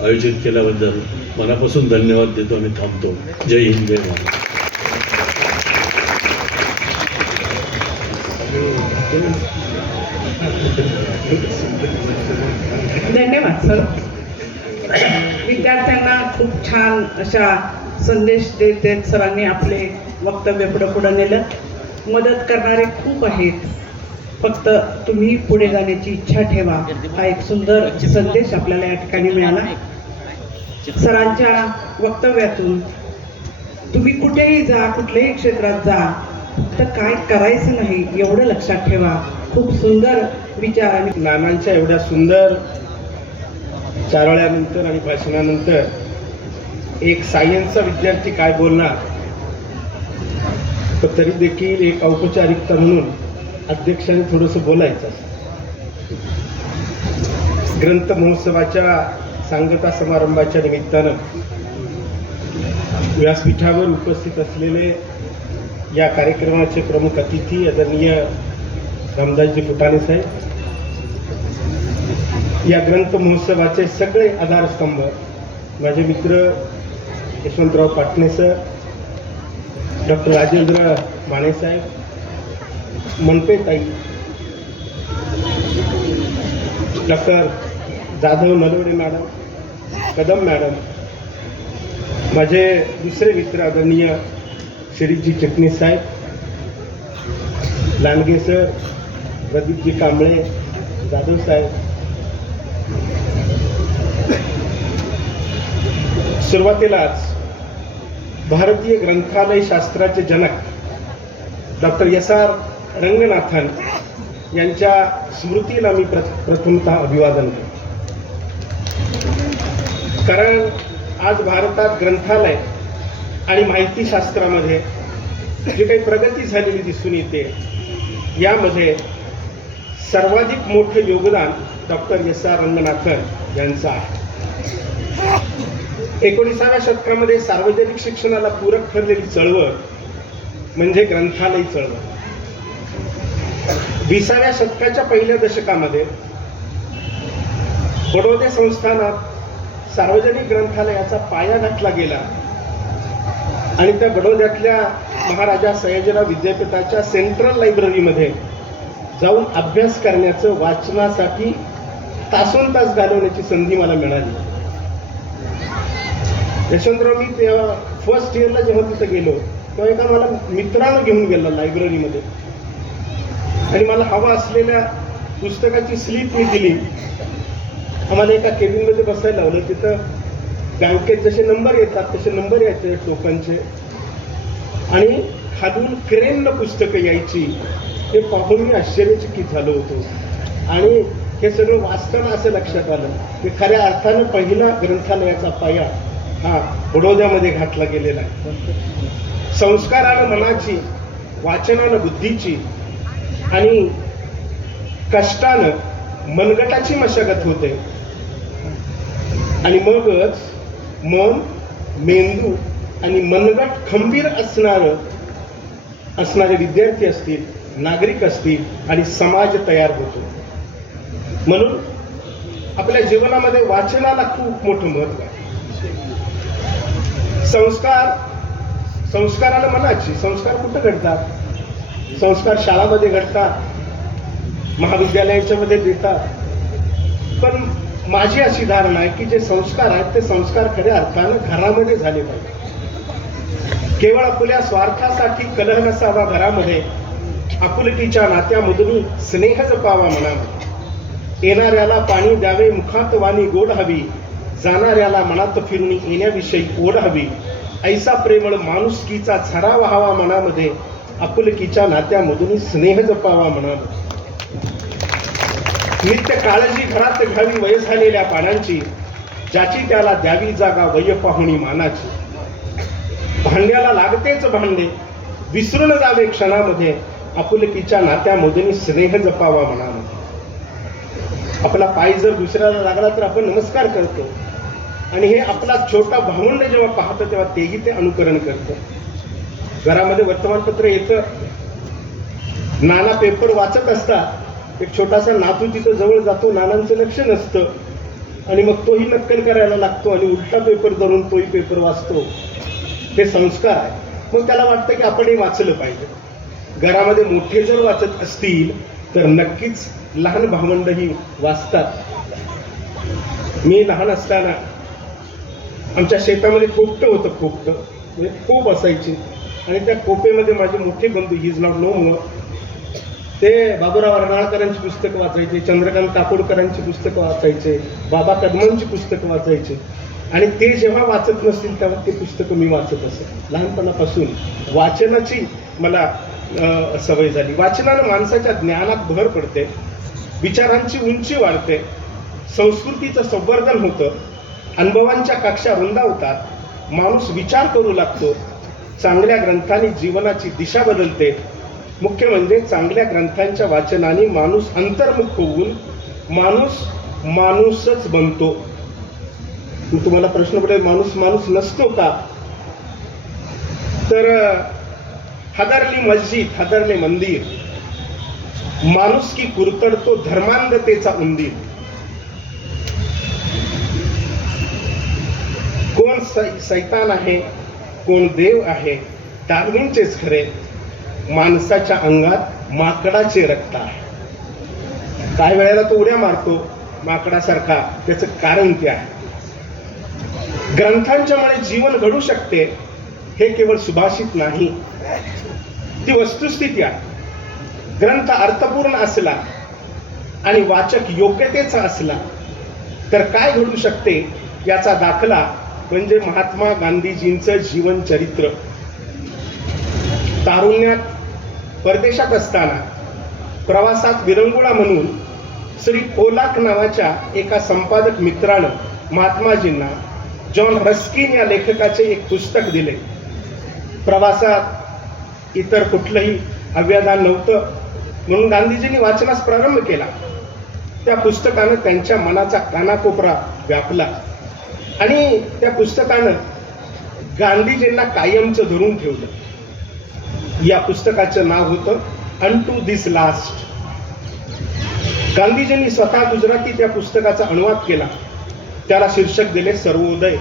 आयोजित केल्याबद्दल मनापासून धन्यवाद देतो आणि थांबतो. जय हिंद, जय महाराष्ट्र. धन्यवाद सर. विद्यार्थ्यांना खूप छान अशा संदेश देत देत सरांनी आपले वक्तव्य पुढं नेलं. मदत करणारे खूप आहेत, फक्त तुम्ही पुढे जाण्याची इच्छा ठेवा. हा एक सुंदर संदेश आपल्याला या ठिकाणी मिळाला. सरांच्या वक्तव्यातून तुम्ही कुठेही जा, कुठल्याही क्षेत्रात जा, तर काय करायचं नाही एवढं लक्षात ठेवा. खूप सुंदर विचार आणि नानांच्या एवढ्या सुंदर चारोळ्यानंतर आणि भाषणानंतर एक सायन्सचा विद्यार्थी काय बोलणार, पण तरी देखील एक औपचारिकता म्हणून अध्यक्षाने थोडंसं बोलायचं. ग्रंथ महोत्सवाच्या सांगता समारंभाच्या निमित्तानं व्यासपीठावर उपस्थित असलेले या कार्यक्रमाचे प्रमुख अतिथी आदरणीय रामदासजी फुटाणे साहेब, या ग्रंथ महोत्सवाचे सगळे आधारस्तंभ माझे मित्र यशवंतराव पाटणे सर, डॉक्टर राजेंद्र माने साहेब, मनपे ताई, doctor Jadhav Nalawade madam, Kadam madam, माझे दुसरे मित्र आदरणीय शिरीषजी चिटणीस साहेब, लांडगे सर, प्रदीपजी कांबळे, जाधव साहेब. सुरुवातीलाच भारतीय ग्रंथालय शास्त्राचे जनक डॉक्टर S.R. रंगनाथन यांच्या स्मृतीला मी प्रथमतः अभिवादन करतो. कारण आज भारतात ग्रंथालय आणि माहितीशास्त्रामध्ये जी काही प्रगती झालेली दिसून येते, यामध्ये सर्वाधिक मोठे योगदान डॉक्टर S.R. रंगनाथन यांचं आहे. 19व्या शतकामध्ये सार्वजनिक शिक्षणाला पूरक ठरलेली चळवळ म्हणजे ग्रंथालय चळवळ. 20व्या शतकाच्या पहिल्या दशकामध्ये बडोदे संस्थानात सार्वजनिक ग्रंथालयाचा पाया घातला गेला आणि त्या बडोद्यातल्या महाराजा सयाजीराव विद्यापीठाच्या सेंट्रल लायब्ररीमध्ये जाऊन अभ्यास करण्याचं, वाचनासाठी तासोन तास घालवण्याची संधी मला मिळाली. यशवंतराव, मी तेव्हा फर्स्ट इयरला जेव्हा तिथं गेलो तेव्हा एका मला मित्रानं घेऊन गेला लायब्ररीमध्ये आणि मला हवा असलेल्या पुस्तकाची स्लिप मी दिली. आम्हाला एका केबिनमध्ये बसायला लावलं. तिथं बँकेत जसे नंबर येतात तसे नंबर यायचे टोकनचे आणि खालून क्रेननं पुस्तकं यायची. हे पाहून मी आश्चर्यचकित झालो होतो आणि हे सगळं वाचताना असं लक्षात आलं की खऱ्या अर्थानं पहिला ग्रंथालयाचा पाया हा बडोद्यामध्ये घातला गेलेला आहे. संस्कारानं मनाची, वाचनानं बुद्धीची आणि कष्टानं मनगटाची मशागत होते आणि मगच मन, मेंदू आणि मनगट खंबीर असणारे विद्यार्थी असतील, नागरिक असतील आणि समाज तयार होतो. म्हणून आपल्या जीवनामध्ये वाचनाला खूप मोठं महत्व आहे. संस्कारानं मनाची, संस्कार कुठं घडतात? संस्कार शाळामध्ये घडतात, महाविद्यालयाच्या मध्ये देतात. पण माझी अशी धारणा आहे की जे संस्कार आहेत ते संस्कार खऱ्या अर्थानं घरामध्ये झाले पाहिजे. केवळ आपल्या स्वार्थासाठी कलह नसावा घरामध्ये, आपुलकीच्या नात्यामधून स्नेह जपावा मनामध्ये. येणाऱ्याला पाणी द्यावे मुखात वाणी गोड हवी, जाणाऱ्याला मनात फिरून येण्याविषयी ओढ हवी. ऐसा प्रेमळ माणुसकीचा झरा व्हावा मनामध्ये, आपुलकीच्या नात्यामधून स्नेह जपावा मनामध्ये. नित्य काळजी घरात घ्यावी वय झालेल्या पानांची, ज्याची त्याला द्यावी जागा वय पाहुणी मानाची. भांड्याला लागतेच भांडे, विसरून जावे क्षणामध्ये, आपुलकीच्या नात्यामधून स्नेह जपावा मनामध्ये. आपला पाय जर दुसऱ्याला लागला तर आपण नमस्कार करतो आणि हे आपला छोटा भावंड जेव्हा पाहतं तेव्हा तेही ते अनुकरण करतं. घरामध्ये वर्तमानपत्र येतं, नाना पेपर वाचत असतात, एक छोटासा नातू तिथं जवळ जातो, नानांचं लक्ष नसतं आणि मग तोही नक्कल करायला लागतो आणि उलटा पेपर धरून तोही पेपर वाचतो. हे संस्कार आहे. मग त्याला वाटतं की आपणही वाचलं पाहिजे. घरामध्ये मोठे जर वाचत असतील तर नक्कीच लहान भावंडही वाचतात. मी लहान असताना आमच्या शेतामध्ये कोपटं होतं, कोपटं म्हणजे कोप असायची आणि त्या कोपेमध्ये माझे मोठे बंधू, ही इज नॉट नो मोर, ते बाबूराव अर्नाळकरांची पुस्तकं वाचायचे, चंद्रकांत काकोडकरांची पुस्तकं वाचायचे, बाबा कदमांची पुस्तकं वाचायचे आणि ते जेव्हा वाचत नसतील तेव्हा ते पुस्तकं मी वाचत असे. लहानपणापासून वाचनाची मला सवय झाली. वाचनानं माणसाच्या ज्ञानात भर पडते, विचारांची उंची वाढते, संस्कृतीचं संवर्धन होतं, अनुभवांच्या कक्षा रुंदावतात, माणूस विचार करू लागतो. चांगल्या ग्रंथांनी जीवनाची दिशा बदलते. मुख्य म्हणजे चांगल्या ग्रंथांच्या वाचनाने माणूस अंतर्मुख होऊन माणूसच बनतो. तुम्हाला प्रश्न पडेल, माणूस नसतो का? तर हादरली मस्जिद, हादरले मंदिर, माणूस की कुरतडतो धर्मांधतेचा उंदीर. कोण सैतान आहे, कोण देव आहे, डार्विनचेच खरे, माणसाच्या अंगात माकडाचे रक्त आहे. काही वेळेला तो उड्या मारतो माकडासारखा, त्याचं कारण ते आहे. ग्रंथांच्यामुळे जीवन घडू शकते हे केवळ सुभाषित नाही, ती वस्तुस्थिती आहे. ग्रंथ अर्थपूर्ण असला आणि वाचक योग्यतेचा असला तर काय घडू शकते याचा दाखला म्हणजे महात्मा गांधीजींचं जीवन चरित्र. तारुण्यात परदेशात असताना प्रवासात विरंगुळा म्हणून श्री पोलाक नावाच्या एका संपादक मित्रानं महात्माजींना जॉन रस्किन या लेखकाचे एक पुस्तक दिले. प्रवासात इतर कुठलंही अव्यदान नव्हतं म्हणून गांधीजींनी वाचनास प्रारंभ केला. त्या पुस्तकानं त्यांच्या मनाचा कानाकोपरा व्यापला आणि त्या पुस्तकानं गांधीजींना कायमचं धरून ठेवलं. या पुस्तकाचं नाव होतं अनटू दिस लास्ट. गांधीजींनी स्वतः गुजराती त्या पुस्तकाचा अनुवाद केला. त्याला शीर्षक दिले सर्वोदय.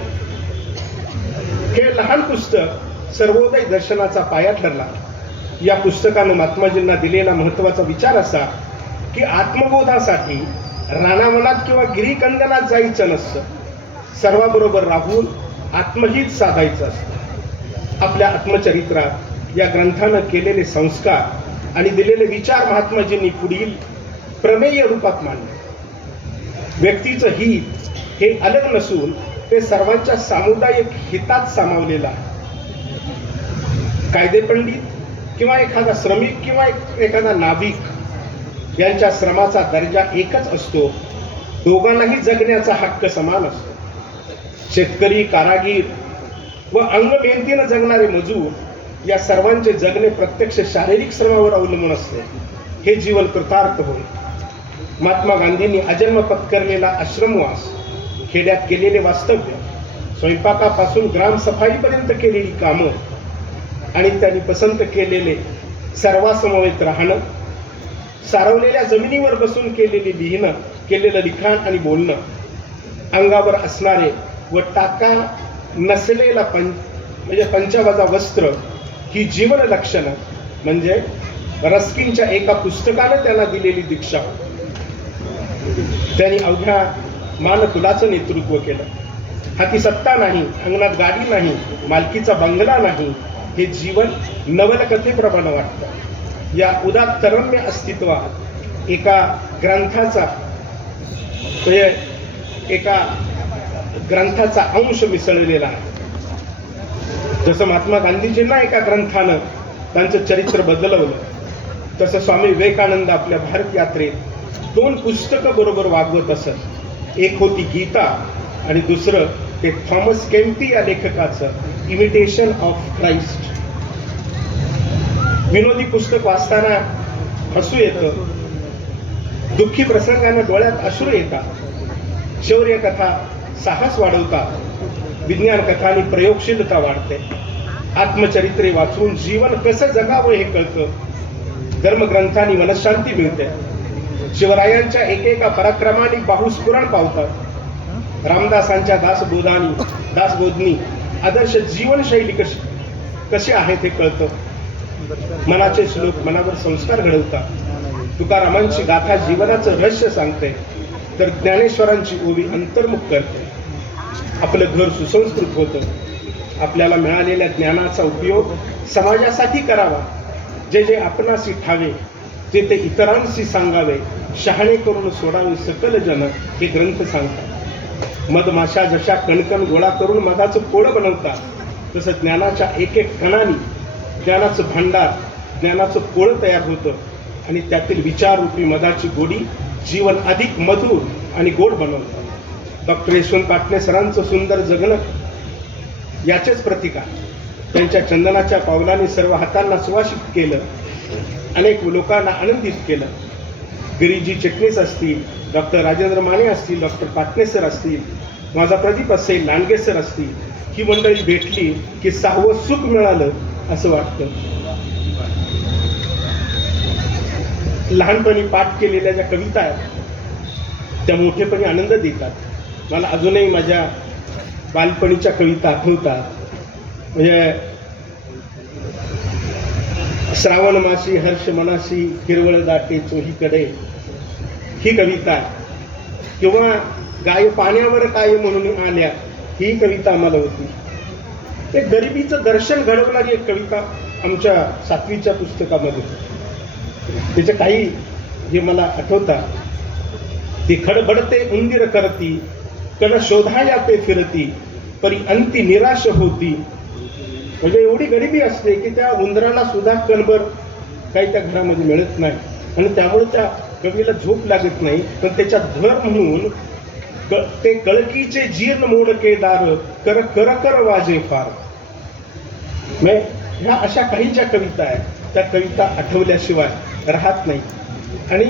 हे लहान पुस्तक सर्वोदय दर्शनाचा पाया ठरला. या पुस्तकानं महात्माजींना दिलेला महत्वाचा विचार असा की आत्मबोधासाठी रानावनात किंवा गिरीकंदनात जायचं नसतं, सर्वाबरोबर राहून आत्महित साधायचं असतं. आपल्या आत्मचरित्रात या ग्रंथानं केलेले संस्कार आणि दिलेले विचार महात्माजींनी पुढील प्रमेय रूपात मांडले. व्यक्तीचं हित हे अलग नसून ते सर्वांच्या सामुदायिक हितात सामावलेलं आहे. कायदेपंडित किंवा एखादा श्रमिक किंवा एखादा नाविक यांच्या श्रमाचा दर्जा एकच असतो. दोघांनाही जगण्याचा हक्क समान असतो. शेतकरी, कारागीर व अंग मेहनतीनं जगणारे मजूर या सर्वांचे जगणे प्रत्यक्ष शारीरिक श्रमावर अवलंबून असते. हे जीवन कृतार्थ होय. महात्मा गांधींनी अजन्म पत्करलेला आश्रमवास, खेड्यात केलेले वास्तव्य, स्वयंपाकापासून ग्रामसफाईपर्यंत केलेली कामं आणि त्यांनी पसंत केलेले सर्वासमवेत राहणं, सारवलेल्या जमिनीवर बसून केलेलं लिखाण आणि बोलणं, अंगावर असणारे व टाका नसलेला म्हणजे पंचावजा वस्त्र ही जीवन लक्षणं म्हणजे रस्किनच्या एका पुस्तकानं त्यांना दिलेली दीक्षा. त्यांनी अवघ्या मानकुलाचं नेतृत्व केलं. हाती सत्ता नाही, अंगणात गाडी नाही, मालकीचा बंगला नाही, हे जीवन नवलकथेप्रमाणे वाटतं. या उदात्त तरम्य अस्तित्वात एका ग्रंथाचा अंश मिसळलेला आहे. जसं महात्मा गांधीजींना एका ग्रंथानं त्यांचं चरित्र बदलवलं, तसं स्वामी विवेकानंद आपल्या भारत यात्रेत 2 पुस्तकं बरोबर वागवत असत. एक होती गीता आणि दुसरं ते थॉमस केम्पी या लेखकाचं इमिटेशन ऑफ क्राइस्ट. विनोदी पुस्तक वाचताना हसू येतं, दुःखी प्रसंगानं डोळ्यात अश्रू येतात, शौर्य कथा साहस वाढवतात, विज्ञान कथा आणि प्रयोगशीलता वाढते, आत्मचरित्रे वाचून जीवन कसं जगावं हे कळतं, धर्मग्रंथांनी मनशांती मिळते, शिवरायांच्या एकेका पराक्रमाने बाहुस्फुरण पावतात, रामदासांच्या दासबोधनी आदर्श जीवनशैली कशी आहे ते कळतं, मनाचे श्लोक मनावर संस्कार घडवतात, तुकारामांची गाथा जीवनाचं रहस्य सांगते, तर ज्ञानेश्वरांची ओवी अंतर्मुख करते. आपलं घर सुसंस्कृत होतं. आपल्याला मिळालेल्या ज्ञानाचा उपयोग समाजासाठी करावा. जे जे आपणासी ठावे ते ते इतरांशी सांगावे, शहाणे करून सोडावे सकल जन, हे ग्रंथ सांगतात. मधमाशा जशा कणकण गोळा करून मधाचं पोळं बनवतात, तसं ज्ञानाच्या एक एक कणाने ज्ञानाचं भांडार, ज्ञानाचं पोळं तयार होतं आणि त्यातील विचाररूपी मधाची गोडी जीवन अधिक मधुर आणि गोड बनवतात. डॉक्टर यशवंत पाटणे सरांचं सुंदर जगणं याचेच प्रतीक आहे. त्यांच्या चंदनाच्या पावलाने सर्व हातांना सुवासित केलं, अनेक लोकांना आनंदित केलं. गिरीजी चिटणीस असतील, डॉक्टर राजेंद्र माने असतील, डॉक्टर पाटणे सर असतील, माझा प्रदीप असेल, लांडगे सर असतील, ही मंडळी भेटली की 6वं सुख मिळालं असं वाटतं. लहानपणी पाठ केलेल्या ज्या कविता आहेत त्या मोठेपणी आनंद देतात. मला अजूनही माझ्या बालपणीच्या कविता आठवतात. म्हणजे श्रावण मासी हर्ष मनासी हिरवळ दाटे चोहीकडे, ही कविता, किंवा गाय पाण्यावर काय म्हणून आल्या, ही कविता आम्हाला होती. ते गरिबीचं दर्शन घडवणारी एक कविता आमच्या 7वीच्या पुस्तकामध्ये. त्याचे काही हे मला आठवतात. ती खडबडते उंदीर करती, कण शोधाया ते फिरती, परी अंती निराश होती. म्हणजे एवढी गरिबी असते की त्या उंदराला सुद्धा कणभर काही त्या घरामध्ये मिळत नाही आणि त्यामुळे त्या कवीला झोप लागत नाही. पण त्याच्या धर म्हणून ते कळकीचे जीर्ण मोडके दार, कर कर कर वाजे फार. ह्या अशा काही ज्या कविता आहेत त्या कविता आठवल्याशिवाय राहत नाही. आणि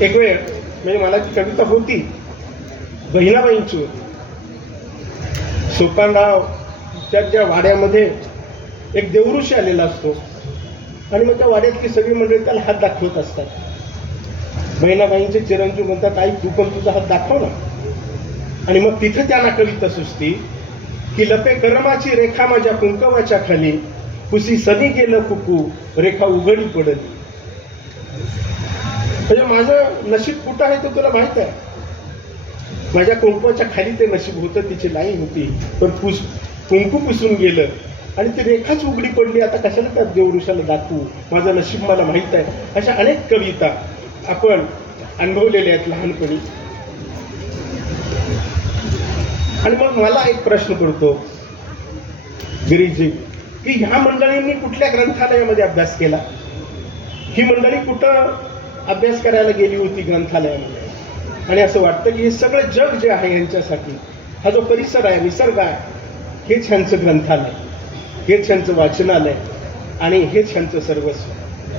एक वेळ म्हणजे मला ती कविता होती, बहिणाबाईंची होती. सोपानराव त्या वाड्यामध्ये एक देवऋषी आलेला असतो आणि मग त्या वाड्यातली सगळी मंडळी त्याला हात दाखवत असतात. बहिणाबाईंचे चिरंजीव म्हणतात, आई तू पण तुझा हात दाखव ना. आणि मग तिथं त्यांना कविता सुचती की लपे करमाची रेखा माझ्या कुंकवाच्या खाली, कुसी सनी गेलं कुकू रेखा उघडी पडली. म्हणजे माझं नशीब कुठं आहे ते तुला माहित आहे. माझ्या कुंकवाच्या खाली ते नशीब होतं, तिची लाईन होती, पण कुंकू पुसून गेलं आणि ती रेखाच उघडी पडली. आता कशाला त्या देवऋषाला दाखवू, माझं नशीब मला माहित आहे. अशा अनेक कविता आपण अनुभवलेल्या आहेत लहानपणी. आणि मग मला एक प्रश्न पडतो गिरीजी, की ह्या मंडळींनी कुठल्या ग्रंथालयामध्ये अभ्यास केला? ही मंडळी कुठं अभ्यास करायला गेली होती ग्रंथालयामध्ये, आणि असं वाटतं की हे सगळं जग जे आहे यांच्यासाठी, हा जो परिसर आहे, निसर्ग आहे, हेच ह्यांचं ग्रंथालय, हेच ह्यांचं वाचनालय आणि हेच ह्यांचं सर्वस्व.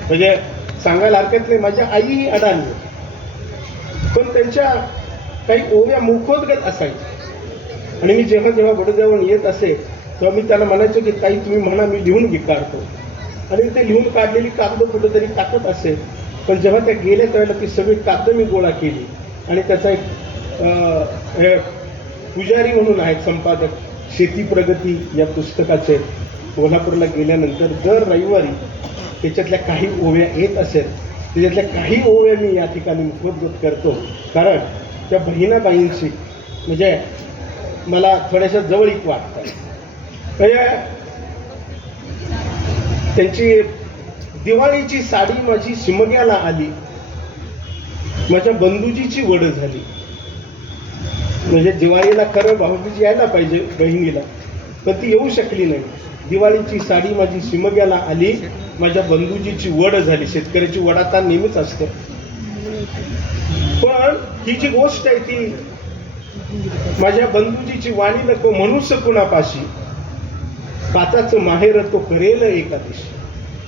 म्हणजे सांगायला हरकत नाही, माझ्या आईही अडाणी होती, पण त्यांच्या काही ओव्या मुखोद्गत असायच्या, आणि मी जेव्हा जेव्हा वडदेवण येत असे तेव्हा मी त्याला म्हणायचो की ताई तुम्ही म्हणा, मी लिहून काढतो. आणि ते लिहून काढलेली कागद कुठेतरी टाकत असे. पण जेव्हा त्या गेल्या त्यावेळेला ती सगळी कागद मी गोळा केली, आणि त्याचा एक पुजारी म्हणून आहेत संपादक, शेती प्रगती या पुस्तकाचे, कोल्हापूरला गेल्यानंतर दर रविवारी त्याच्यातल्या काही ओव्या येत असेल, त्याच्यातल्या काही ओव्या मी या ठिकाणी मुखोद्गत करतो, कारण त्या बहिणाबाईंशी म्हणजे मला थोड्याशा जवळीक वाटतं. म्हणजे त्यांची दिवाळीची साडी माझी शिमग्याला आली, माझ्या बंधुजीची वड झाली. म्हणजे दिवाळीला खरं भाऊबीज यायला पाहिजे बहिणीला, पण ती येऊ शकली नाही. दिवाळीची साडी माझी शिमग्याला आली, माझ्या बंधुजीची वड झाली. शेतकऱ्याची वड आता नेहमीच असतं, पण ही जी गोष्ट आहे ती माझ्या बंधुजीची वाणी नको म्हणूस कुणापाशी, पाचाचं माहेर तो करेल एका दिवशी.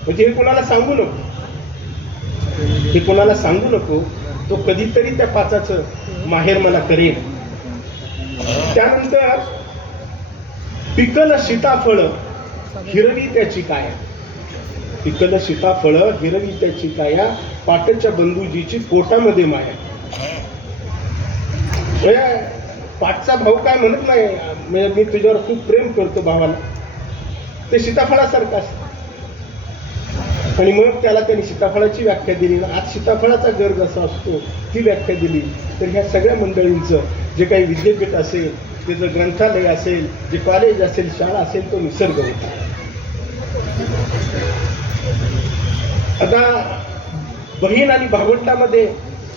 म्हणजे हे कोणाला सांगू नको, हे कोणाला सांगू नको, तो कधीतरी त्या पाचाचं माहेर मला करेल. त्यानंतर पिकल सीताफळ हिरवी त्याची काया, पिकल सीताफळ हिरवी त्याची काया, पाटच्या बंधुजीची पोटामध्ये माया. पाठचा भाऊ काय म्हणत नाही, म्हणजे मी तुझ्यावर खूप प्रेम करतो भावाला, ते सीताफळासारखं असतं. आणि मग त्याला त्यांनी सीताफळाची व्याख्या दिली. आज सीताफळाचा घर जसा असतो ती व्याख्या दिली. तर ह्या सगळ्या मंडळींचं जे काही विद्यापीठ असेल, त्याचं ग्रंथालय असेल, जे कॉलेज असेल, शाळा असेल, तो निसर्ग होता. आता बहीण आणि भावंडामध्ये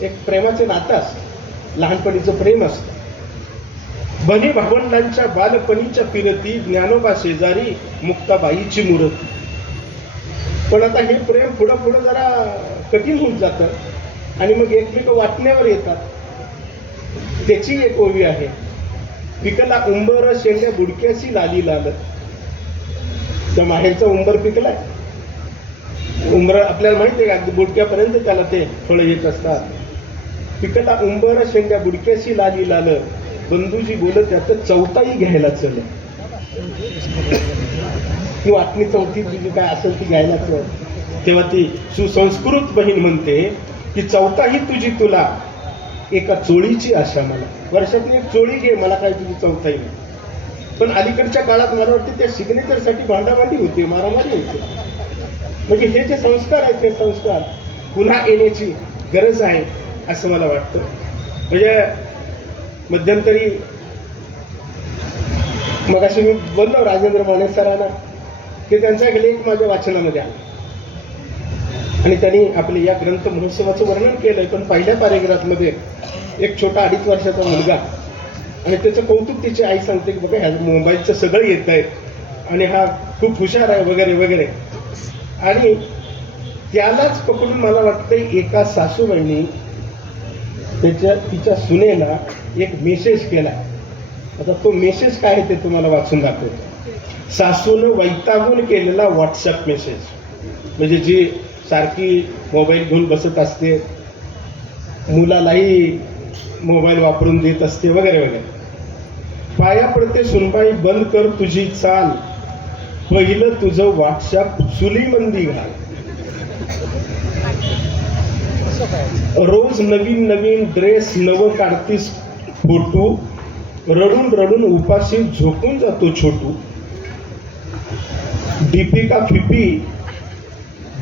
एक प्रेमाचं नातं असतं, लहानपणीचं प्रेम असतं. बनी भावंडांच्या बालपणीच्या फिरती, ज्ञानोबा शेजारी मुक्ताबाईची मूर्ती. पण आता हे प्रेम पुढं पुढं जरा कठीण होत जातं, आणि मग एकमेक वाटण्यावर येतात. त्याची एक ओवी आहे, पिकला उंबर शेंड्या बुडक्याशी लाली लाल. त्या माहेरचा उंबर पिकलाय, उंबर आपल्याला माहिती आहे का, बुडक्यापर्यंत त्याला ते फळं येत असतात. पिकला उंबर शेंड्या बुडक्याशी लाली लाल, बंधूजी बोलत त्याचं चौथाही घ्यायला चल. ती वाटणी चौथी तुझी काय असेल ती घ्यायला चल. तेव्हा ती सुसंस्कृत बहीण म्हणते की चौथाही तुझी तुला, एका चोळीची आशा मला. वर्षातून एक चोळी घे, मला काय तुझी चौथाही नाही. पण अलीकडच्या काळात मला वाटते त्या सिग्नेचरसाठी भांडाभांडी होती, मारामारी होती. म्हणजे हे जे संस्कार आहेत ते संस्कार पुन्हा येण्याची गरज आहे असं मला वाटतं. म्हणजे मध्यंतरी मग अशी मी बोललो राजेंद्र माने सरांना की त्यांचा एक लेख माझ्या वाचनामध्ये आला, आणि त्यांनी आपले या ग्रंथ महोत्सवाचं वर्णन केलंय. पण पहिल्या पॅरेग्राफमध्ये एक छोटा 2.5 वर्षाचा मुलगा, आणि त्याचं कौतुक त्याची आई सांगते की बघा ह्या मोबाईलचं सगळं येत आहे आणि हा खूप हुशार आहे वगैरे वगैरे. आणि त्यालाच पकडून मला वाटतं एका सासूबाईंनी तिच्या सुनेला एक मेसेज केला. आता तो मेसेज काय आहे ते तुम्हाला वाचून दाखवतो. सासूनं वैतागून केलेला व्हॉट्सअप मेसेज, म्हणजे जी सारखी मोबाईल घेऊन बसत असते, मुलालाही मोबाईल वापरून देत असते वगैरे वगैरे. पाया पडते सुनबाई बंद कर तुझी चाल, पहिलं तुझं व्हॉट्सअप चुलीमंदी घाल. रोज नवीन नवीन ड्रेस नवं काढतीस फोटो, रडून रडून उपाशी झोपून जातो छोटू. दीपिका फिपी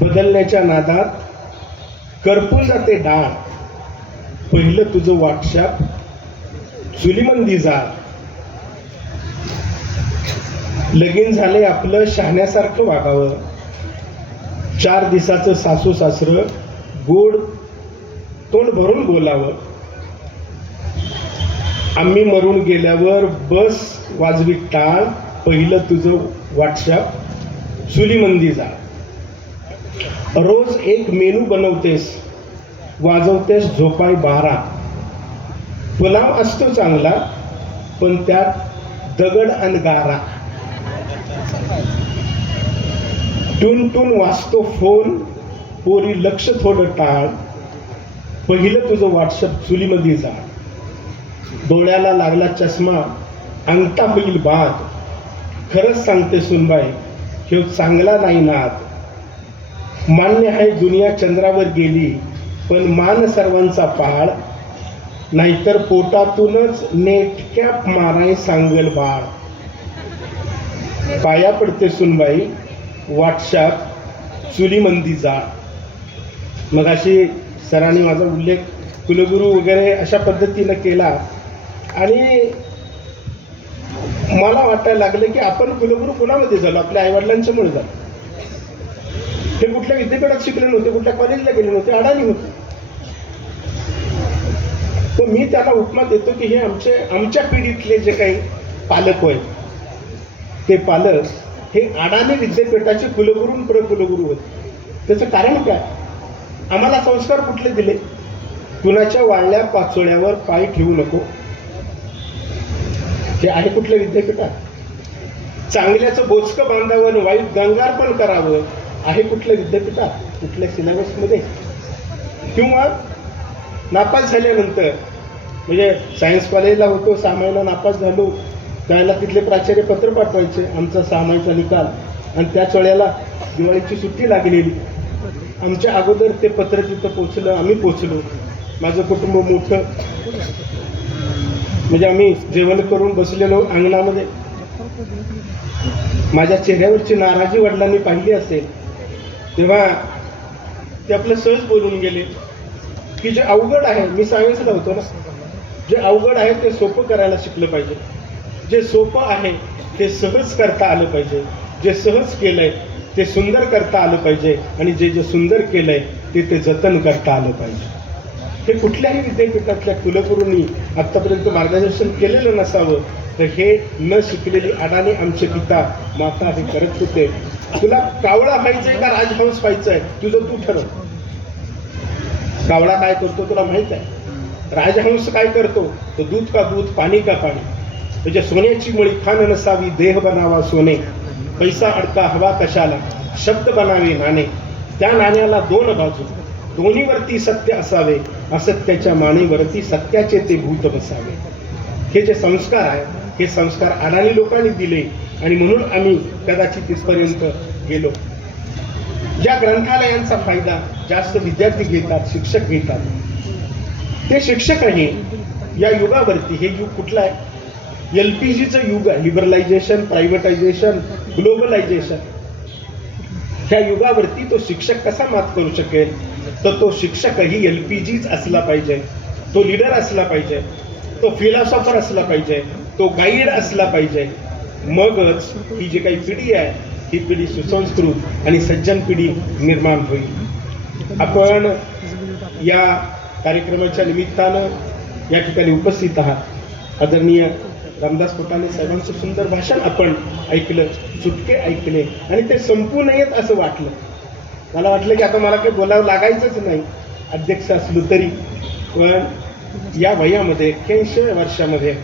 बदलण्याच्या नादात करपून जाते डाळ, पहिलं तुझं व्हॉट्सअप चुलीमंदी जा. लगीन झाले आपलं शहाण्यासारखं वागावं, 4 दिवसाचं सासू सासरं गोड तोंड भरून बोलावं. आम्ही मरून गेल्यावर बस वाजवी टाळ, पहिलं तुझं व्हॉट्सअप चुलीमंदी जा. रोज एक मेनू बनवतेस, वाजवतेस झोपाई 12. पुलाव असतो चांगला, पण त्यात दगड अन गारा. टून टून वाजतो फोन, पोरी लक्ष थोडं टाळ. पहिलं तुझं व्हॉट्सअप चुलीमध्ये जा. डोळ्याला लागला चष्मा, अंगठा होईल बाद. खरंच सांगते सुनबाई, हे चांगला नाही नाद. मान्य आहे दुनिया चंद्रावर गेली, पण मान सर्वांचा पाळ. नाहीतर पोटातूनच नेटकॅप माराय सांगल बाळ. पाया पडते सुनबाई, व्हॉट्सअप चुलीमंदी जा. मग अशी सरांनी माझा उल्लेख कुलगुरू वगैरे अशा पद्धतीनं केला आणि मला वाटायला लागलं की आपण कुलगुरू कुणामध्ये झालो? आपल्या आईवडिलांच्यामुळे झालो. ते कुठल्या विद्यापीठात शिकले नव्हते, कुठल्या कॉलेजला गेले नव्हते, अडाणी होते. तर मी त्याला उपमा देतो की हे आमच्या पिढीतले जे काही पालक होते, ते पालक हे अडाणी विद्यापीठाचे कुलगुरू प्रकुलगुरू होते. त्याचं कारण काय? आम्हाला संस्कार कुठले दिले? कुणाच्या वाळल्या पाचोळ्यावर पाय ठेवू नको. हे आहे कुठल्या विद्यापीठात? चांगल्याचं बोचकं बांधावं आणि वाईट गंगार्पण करावं आहे कुठल्या विद्यापीठात? कुठल्या सिलेबसमध्ये? किंवा नापास झाल्यानंतर, म्हणजे सायन्स कॉलेजला होतो, 6 महिना नापास झालो, त्याला तिथले प्राचार्य पत्र पाठवायचे आमचा 6 महिन्याचा निकाल, आणि त्याच वेळेला दिवाळीची सुट्टी लागलेली. आमच्या अगोदर ते पत्र तिथं पोचलं, आम्ही पोचलो. माझं कुटुंब मोठं, म्हणजे आम्ही जेवण करून बसलेलो अंगणामध्ये. माझ्या चेहऱ्यावरची नाराजी वडिलांनी पाहिली असेल, तेव्हा ते आपलं सहज बोलून गेले की जे अवघड आहे, मी सायन्सला होतो ना, जे अवघड आहे ते सोपं करायला शिकलं पाहिजे. जे सोपं आहे ते सहज करता आलं पाहिजे. जे सहज केलंय ते सुंदर करता आलं पाहिजे, आणि जे सुंदर केलंय ते जतन करता आलं पाहिजे. हे कुठल्याही विद्यापीठातल्या कुलगुरूंनी आत्तापर्यंत मार्गदर्शन केलेलं नसावं, तर हे न शिकलेली अडाणी आमचे पिता माता हे करत होते. तुला कावळा व्हायचंय का राजहंस व्हायचंय? तुझं तू ठरव. कावळा काय करतो तुला माहित आहे? राजहंस काय करतो? तो दूध का दूध, पाणी का पाणी. म्हणजे सोन्याची मुळी खान नसावी, देह बनावा सोने. पैसा अडका हवा कशाला, शब्द बनावे नाणे. त्या नाण्याला 2 बाजू, दोन्हीवरती सत्य असावे. असत्याच्या मानेवरती सत्याचे ते भूत बसावे. हे जे संस्कार आहे, हे संस्कार अडाणी लोकांनी दिले, आणि म्हणून आम्ही कदाचित तिथपर्यंत गेलो. ज्या ग्रंथालयांचा फायदा जास्त विद्यार्थी घेतात, शिक्षक घेतात, ते शिक्षकही या युगावरती, हे युग कुठलं आहे? LPGचं युग आहे. Liberalisation, privatisation, globalisation. ह्या युगावरती तो शिक्षक कसा मात करू शकेल? तर तो शिक्षकही LPGच असला पाहिजे, तो लीडर असला पाहिजे, तो फिलॉसॉफर असला पाहिजे, तो गाईड असला पाहिजे. मगच ही जी काही पिढी आहे, ही पिढी सुसंस्कृत आणि सज्जन पिढी निर्माण होईल. आपण या कार्यक्रमाच्या निमित्तानं या ठिकाणी उपस्थित आहात. आदरणीय रामदास फुटाणे साहेबांचं सुंदर भाषण आपण ऐकलं, चुटके ऐकले, आणि ते संपू नयेत असं वाटलं. मला वाटलं की आता मला काही बोलावं लागायचंच नाही, अध्यक्ष असलो तरी. पण या वयामध्ये 81 वर्षामध्ये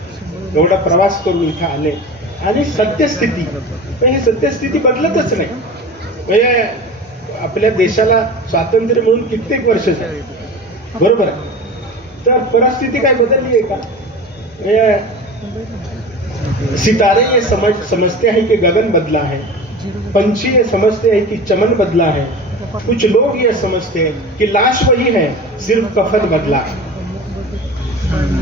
एवढा प्रवास करून इथं आले, आणि सत्यस्थिती, ही सत्यस्थिती बदलतच नाही. म्हणजे आपल्या देशाला स्वातंत्र्य म्हणून कित्येक वर्ष झाली, बरोबर आहे. तर परिस्थिती काय बदलली आहे का? सितारे ये समझते हैं कि गगन बदला है, पंछी ये समझते हैं कि चमन बदला है, कुछ लोग ये समझते हैं कि लाश वही है, सिर्फ कफन बदला है.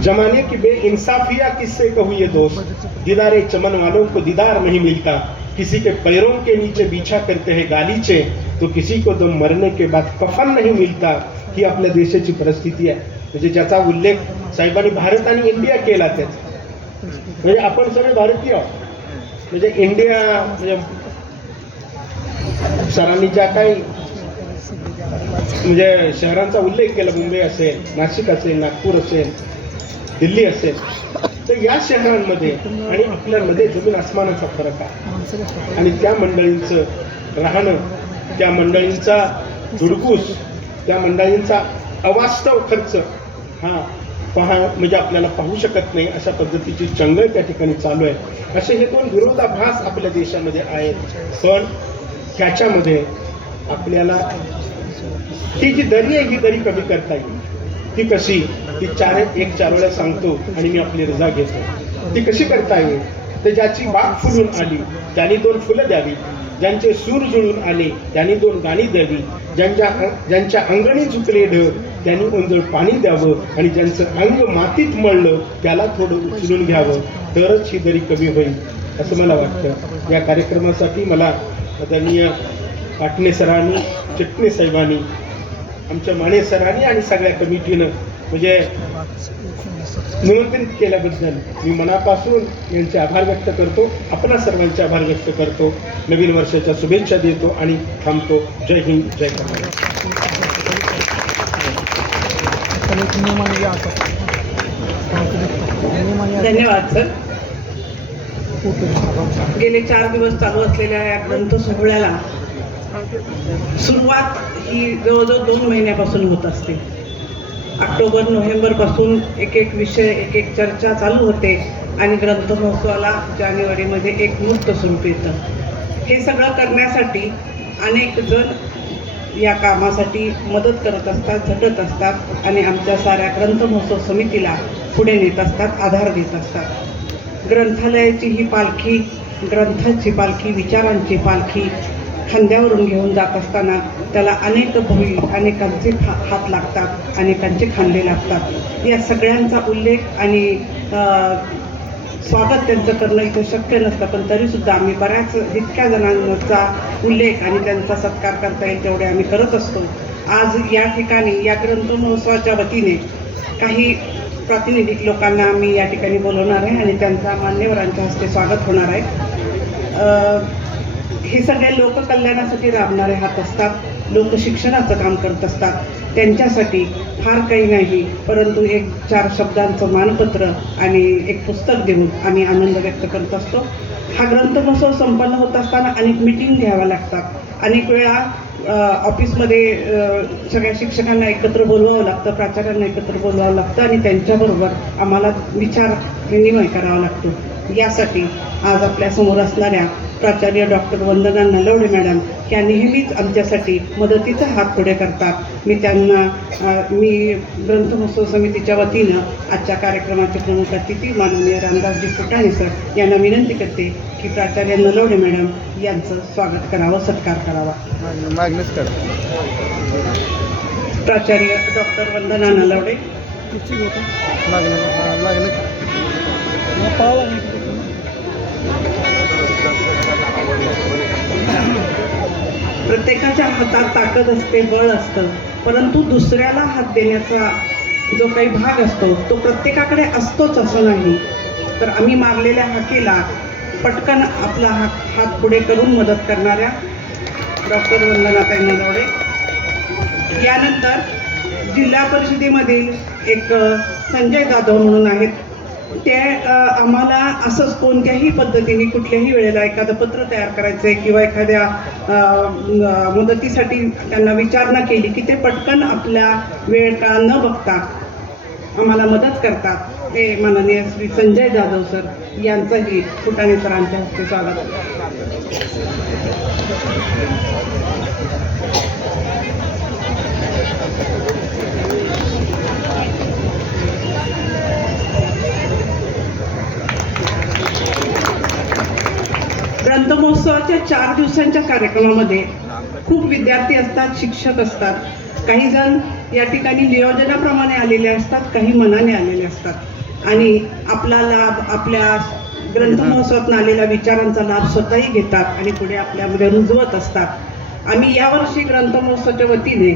जमाने की बेइंसाफियां किससे कहूँ ये दोस्त, दीदारे चमन वालों को दीदार नहीं मिलता. किसी के पैरों के नीचे बिछा करते हैं गालीचे, तो किसी को तो मरने के बाद कफन नहीं मिलता. ही आपल्या देशाची परिस्थिती आहे. म्हणजे ज्याचा उल्लेख साहेबांनी भारत आणि इंडिया केला. त्याचा म्हणजे आपण सगळे भारतीय आहोत. म्हणजे इंडिया, म्हणजे सरांनी ज्या काही म्हणजे शहरांचा उल्लेख केला, मुंबई असेल, नाशिक असेल, नागपूर असेल, दिल्ली असेल, तर या शहरांमध्ये आणि आपल्यामध्ये जमीन आसमानाचा फरक आहे. आणि त्या मंडळींचं राहणं, त्या मंडळींचा धुडकूस त्या मंडळींचा अवास्तव खर्च हा म्हणजे आपल्याला पाहू शकत नाही, अशा पद्धतीची चंगळ त्या ठिकाणी चालू आहे. असे हे दोन विरोधाभास आपल्या देशामध्ये आहेत. पण त्याच्यामध्ये आपल्याला ही जी दरी आहे ही दरी कमी करता येईल. ती कशी? ती एक चार वेळा सांगतो आणि मी आपली रजा घेतो. ती कशी करता येईल? तर ज्याची बाग फुलून आली त्यांनी 2 फुलं द्यावी, ज्यांचे सूर जुळून आले त्यांनी 2 गाणी द्यावी, ज्यांच्या अंगणी चुकले ढग त्यांनी ओंजळ पाणी द्यावं आणि ज्यांचं अंग मातीत मळलं त्याला थोडं उचलून घ्यावं, तरच ही दरी कमी होईल असं मला वाटतं. या कार्यक्रमासाठी मला आदरणीय पाटणे सरांनी, चटणे साहेबांनी, आमच्या माने सरांनी आणि सगळ्या कमिटीनं म्हणजे निमंत्रित केल्याबद्दल मी मनापासून यांचे आभार व्यक्त करतो. आपणा सर्वांचे आभार व्यक्त करतो. नवीन वर्षाच्या शुभेच्छा देतो आणि थांबतो. जय हिंद, जय महाराष्ट्र. धन्यवाद सर. गेले 4 दिवस चालू असलेल्या या ग्रंथ सोहळ्याला सुरुवात ही जवळजवळ 2 महिन्यापासून होत असते. ऑक्टोबर नोव्हेंबरपासून एक विषय एक चर्चा चालू होते आणि ग्रंथ महोत्सवाला जानेवारीमध्ये एक मूर्त स्वरूप येतं. हे सगळं करण्यासाठी अनेक जण या कामासाठी मदत करत असतात, झटत असतात आणि आमच्या साऱ्या ग्रंथ महोत्सव समितीला पुढे नेत असतात, आधार देत असतात. ग्रंथालयाची ही पालखी, ग्रंथाची पालखी, विचारांची पालखी खांद्यावरून घेऊन जात असताना त्याला अनेक भुई, अनेकांचे हात लागतात, अनेकांचे खांदे लागतात. या सगळ्यांचा उल्लेख आणि स्वागत त्यांचं करणं इथं शक्य नसतं, पण तरीसुद्धा आम्ही बऱ्याच जितक्या जणांचा उल्लेख आणि त्यांचा सत्कार करता येईल तेवढे आम्ही करत असतो. आज या ठिकाणी या ग्रंथ महोत्सवाच्या वतीने काही प्रातिनिधिक लोकांना आम्ही या ठिकाणी बोलवणार आहे आणि त्यांचा मान्यवरांच्या हस्ते स्वागत होणार आहे. हे सगळे लोककल्याणासाठी राबणारे हात असतात, लोकशिक्षणाचं काम करत असतात. त्यांच्यासाठी फार काही नाही, परंतु 1-4 शब्दांचं मानपत्र आणि एक पुस्तक देऊन आम्ही आनंद व्यक्त करत असतो. हा ग्रंथ महोत्सव संपन्न होत असताना अनेक मीटिंग घ्याव्या लागतात. अनेक वेळा ऑफिसमध्ये सगळ्या शिक्षकांना एकत्र बोलवावं लागतं, प्राचार्यांना एकत्र बोलवावं लागतं आणि त्यांच्याबरोबर आम्हाला विचार विनिमय करावा लागतो. यासाठी आज आपल्यासमोर असणाऱ्या प्राचार्य डॉक्टर वंदना नलवडे मॅडम या नेहमीच आमच्यासाठी मदतीचा हात पुढे करतात. मी ग्रंथ महोत्सव समितीच्या वतीनं आजच्या कार्यक्रमाचे प्रमुख अतिथी माननीय रामदासजी फुटाणे सर यांना विनंती करते की प्राचार्य नलवडे मॅडम यांचं स्वागत करावं, सत्कार करावा. प्राचार्य डॉक्टर वंदना नलवडे. प्रत्येकाच्या हातात ताकद असते, बळ असतं, परंतु दुसऱ्याला हात देण्याचा जो काही भाग असतो तो प्रत्येकाकडे असतोच असं नाही. तर आम्ही मारलेल्या हाकेला पटकन आपला हात पुढे करून मदत करणाऱ्या डॉक्टर वंदनाताई नलवडे. यानंतर जिल्हा परिषदेमधील एक संजय जाधव म्हणून आहेत. ते आम्हाला असंच कोणत्याही पद्धतीने कुठल्याही वेळेला एखादं पत्र तयार करायचं आहे किंवा एखाद्या मदतीसाठी त्यांना विचारणा केली की ते पटकन आपल्या वेळ काळ न बघता आम्हाला मदत करतात. ते माननीय श्री संजय जाधव सर यांचंही फुटाणे सरांच्या हस्ते स्वागत. ग्रंथ महोत्सवाच्या 4 दिवसांच्या कार्यक्रमामध्ये खूप विद्यार्थी असतात, शिक्षक असतात. काही जण या ठिकाणी नियोजनाप्रमाणे आलेले असतात, काही मनाने आलेले असतात आणि आपला लाभ, आपल्या ग्रंथ महोत्सवातून आलेल्या विचारांचा लाभ स्वतःही घेतात आणि पुढे आपल्यामध्ये रुजवत असतात. आम्ही यावर्षी ग्रंथ महोत्सवाच्या वतीने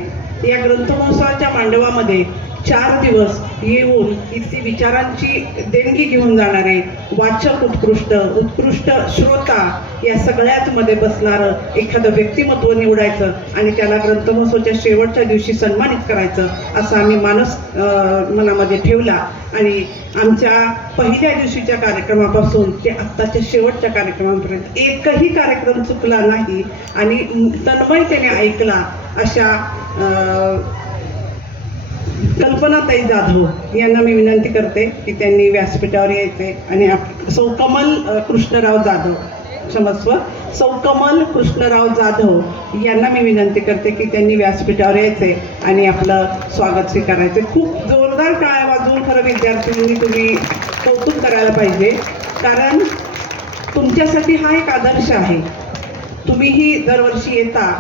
या ग्रंथ महोत्सवाच्या मांडवामध्ये 4 दिवस येऊन इथे विचारांची देणगी घेऊन जाणारे वाचक उत्कृष्ट श्रोता या सगळ्यात मध्ये बसणारं एखादं व्यक्तिमत्व निवडायचं आणि त्याला ग्रंथ महोत्सवाच्या शेवटच्या दिवशी सन्मानित करायचं असं आम्ही मनामध्ये ठेवला. आणि आमच्या पहिल्या दिवशीच्या कार्यक्रमापासून ते आत्ताच्या शेवटच्या कार्यक्रमापर्यंत एकही कार्यक्रम चुकला नाही आणि तन्मयतेने ऐकला अशा कल्पनाताई जाधव यांना मी विनंती करते की त्यांनी व्यासपीठावर यायचे आणि सौ कमल कृष्णराव जाधव, क्षमस्व, सौ कमल कृष्णराव जाधव यांना मी विनंती करते की त्यांनी व्यासपीठावर यायचे आणि आपलं स्वागत स्वीकारायचे. खूप जोरदार टाळ्या वाजवून खरं विद्यार्थ्यांनी तुम्ही कौतुक करायला पाहिजे, कारण तुमच्यासाठी हा एक आदर्श आहे. तुम्हीही दरवर्षी येता,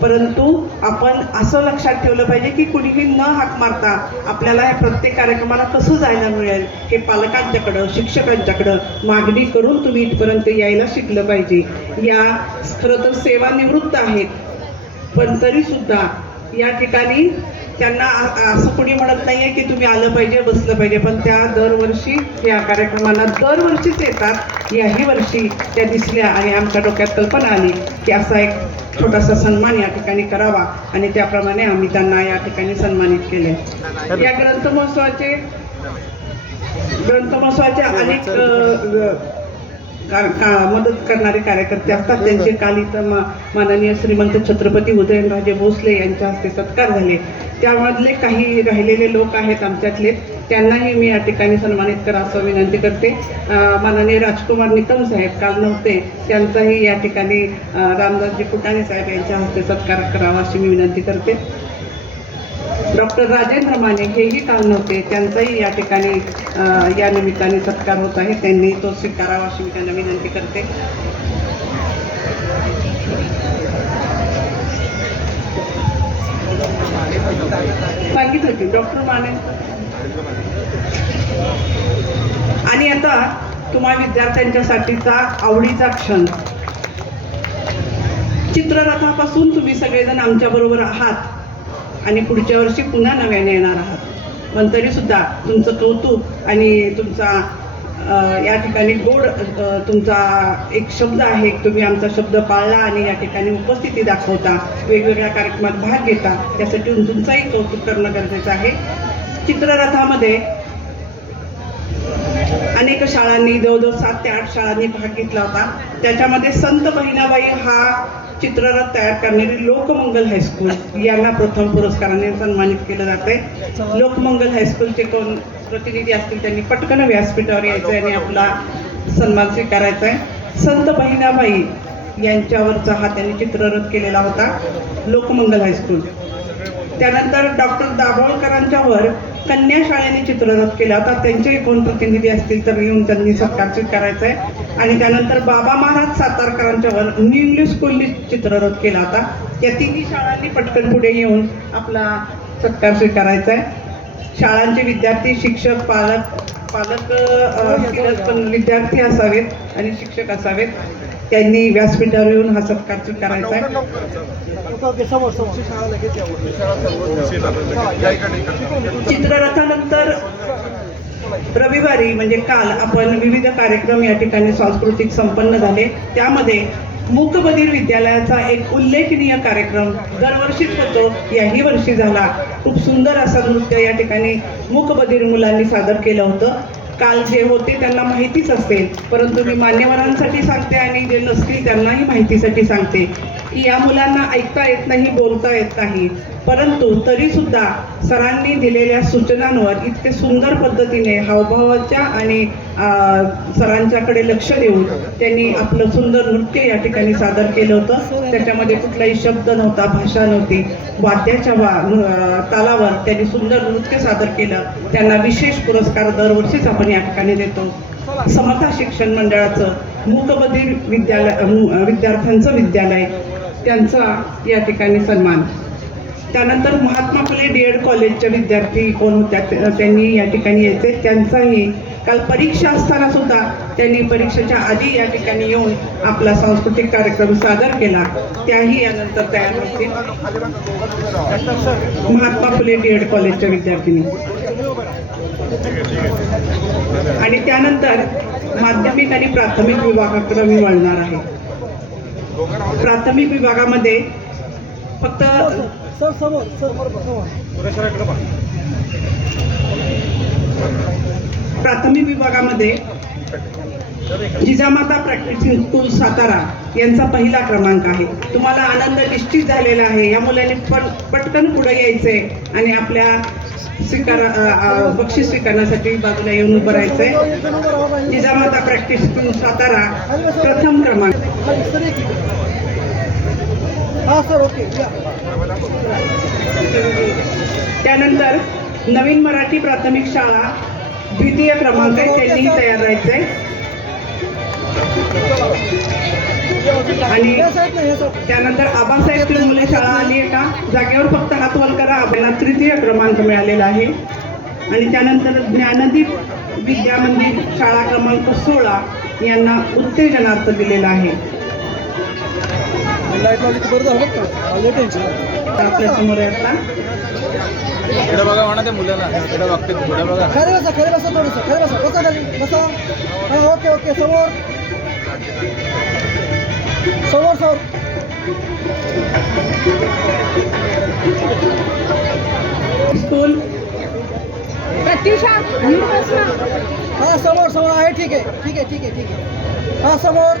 परंतु आपण असं लक्षात ठेवलं पाहिजे की कुणीही न हाक मारता आपल्याला या प्रत्येक कार्यक्रमाला कसं जायला मिळेल हे पालकांच्याकडं, शिक्षकांच्याकडं मागणी करून तुम्ही इथपर्यंत यायला शिकलं पाहिजे. या खरं तर सेवानिवृत्त आहेत, पण तरीसुद्धा या ठिकाणी त्यांना असं कोणी म्हणत नाही आहे की तुम्ही आलं पाहिजे, बसलं पाहिजे, पण त्या दरवर्षी या कार्यक्रमाला दरवर्षीच येतात. याही वर्षी त्या दिसल्या आणि आमच्या डोक्यात कल्पना आली की असा एक छोटासा सन्मान या ठिकाणी करावा आणि त्याप्रमाणे आम्ही त्यांना या ठिकाणी सन्मानित केले. या ग्रंथमहोत्सवाचे अनेक मदत करणारे कार्यकर्ते असतात. त्यांचे काल इथं माननीय श्रीमंत छत्रपती उदयनराजे भोसले यांच्या हस्ते सत्कार झाले. त्यामधले काही राहिलेले लोक आहेत आमच्यातले, त्यांनाही मी या ठिकाणी सन्मानित करा असं विनंती करते. माननीय राजकुमार निकम साहेब काल नव्हते, त्यांचाही या ठिकाणी रामदासजी फुटाणे साहेब यांच्या हस्ते सत्कार करावा अशी मी विनंती करते. डॉक्टर राजेंद्र माने हेही काल नव्हते, त्यांचाही या ठिकाणी या निमित्ताने सत्कार होत आहे, त्यांनी तो स्वीकारावा अशी मी त्यांना विनंती करते. सांगितलं की डॉक्टर माने. आणि आता तुम्हा विद्यार्थ्यांच्यासाठीचा आवडीचा क्षण. चित्ररथापासून तुम्ही सगळेजण आमच्याबरोबर आहात आणि पुढच्या वर्षी पुन्हा नव्याने येणार आहात, पण तरीसुद्धा तुमचं कौतुक आणि तुमचा या ठिकाणी गोड तुमचा एक शब्द आहे, तुम्ही आमचा शब्द पाळला आणि या ठिकाणी उपस्थिती दाखवता, वेगवेगळ्या कार्यक्रमात भाग घेता, त्यासाठी तुमचंही कौतुक करणं गरजेचं आहे. चित्ररथामध्ये अनेक शाळांनी, जवळजवळ 7 ते 8 शाळांनी भाग घेतला होता. त्याच्यामध्ये संत बहिणाबाई हा चित्ररथ तयार करणारी लोकमंगल हायस्कूल यांना प्रथम पुरस्काराने सन्मानित केलं जातंय. लोकमंगल हायस्कूलचे कोण प्रतिनिधी असतील त्यांनी पटकन व्यासपीठावर यायचं आणि आपला सन्मान स्वीकारायचा आहे. संत बहिणाबाई यांच्यावरचा हा त्यांनी चित्ररथ केलेला होता, लोकमंगल हायस्कूल. त्यानंतर डॉक्टर दाभोळकरांच्यावर कन्या शाळेने चित्ररथ केला होता, त्यांचे कोण प्रतिनिधी असतील तर येऊन त्यांनी सत्कार स्वीकारायचा आहे. आणि त्यानंतर बाबा महाराज सातारकरांच्यावर न्यू इंग्लिश स्कूलने चित्ररथ केला होता. या तिन्ही शाळांनी पटकन पुढे येऊन आपला सत्कार स्वीकारायचा आहे. शाळांचे विद्यार्थी, शिक्षक, पालक पण विद्यार्थी असावेत आणि शिक्षक असावेत, त्यांनी व्यासपीठावर येऊन हा सत्कार स्वीकारायचा आहे. चित्ररथानंतर रविवारी म्हणजे काल आपण विविध कार्यक्रम या ठिकाणी सांस्कृतिक संपन्न झाले. त्यामध्ये मूकबधीर विद्यालयाचा एक उल्लेखनीय कार्यक्रम दरवर्षीच होतो, याही वर्षी झाला. खूप सुंदर असं नृत्य या ठिकाणी मूकबधीर मुलांनी सादर केलं होतं. काल जे होते त्यांना माहितीच असेल, परंतु मी मान्यवरांसाठी सांगते आणि जे नसतील त्यांनाही माहितीसाठी सांगते की या मुलांना ऐकता येत नाही, बोलता येत नाही, परंतु तरीसुद्धा सरांनी दिलेल्या सूचनांवर इतके सुंदर पद्धतीने हावभावाच्या आणि सरांच्याकडे लक्ष देऊन त्यांनी आपलं सुंदर नृत्य या ठिकाणी सादर केलं होतं. त्याच्यामध्ये कुठलाही शब्द नव्हता, भाषा नव्हती, वाद्याच्या तालावर त्यांनी सुंदर नृत्य सादर केलं. त्यांना विशेष पुरस्कार दरवर्षीच आपण या ठिकाणी देतो. समता शिक्षण मंडळाचं मूकबधीर विद्यार्थ्यांचं विद्यालय, त्यांचा या ठिकाणी सन्मान. त्यानंतर महात्मा फुले DED कॉलेजच्या विद्यार्थी कोण होत्या त्यांनी या ठिकाणी यायचे, त्यांचाही काल परीक्षा असताना सुद्धा त्यांनी परीक्षेच्या आधी या ठिकाणी येऊन आपला सांस्कृतिक कार्यक्रम सादर केला, त्याही यानंतर तयार होतील. महात्मा फुले DED कॉलेजच्या विद्यार्थिनी. आणि त्यानंतर माध्यमिक आणि प्राथमिक विभागाकडे मी वळणार आहे. प्राथमिक विभागामध्ये फक्त प्राथमिक विभागामध्ये जिजामाता प्रॅक्टिसिंग स्कूल सातारा यांचा पहिला क्रमांक आहे. तुम्हाला आनंद निश्चित झालेला आहे. या मुलांनी पण पटकन पुढे यायचंय आणि आपल्या बक्षीस स्वीकारण्यासाठी बाजूला येऊन उभं राहायचंय. जिजामाता प्रॅक्टिस स्कूल सातारा प्रथम क्रमांक. त्यानंतर नवीन मराठी प्राथमिक शाळा द्वितीय क्रमांक आहे, त्यांनीही तयार राहायचंय. आणि त्यानंतर आबासाहेब मुले शाळा आली आहे का? जागेवर फक्त हात वर करा. आपल्याला तृतीय क्रमांक मिळालेला आहे. आणि त्यानंतर ज्ञानदीप विद्या मंदिर शाळा क्रमांक 16 यांना उत्तेजनार्थ दिलेला आहे. आपल्या समोर आता इकडे बघा म्हणा त्या मुलाला इकडे बघते पुढे बघा. खाली बसा थोडंसं खाली बसा खाली बसा. हा ओके समोर स्कूल प्रत्युषा हा समोर आहे. ठीक आहे. हा समोर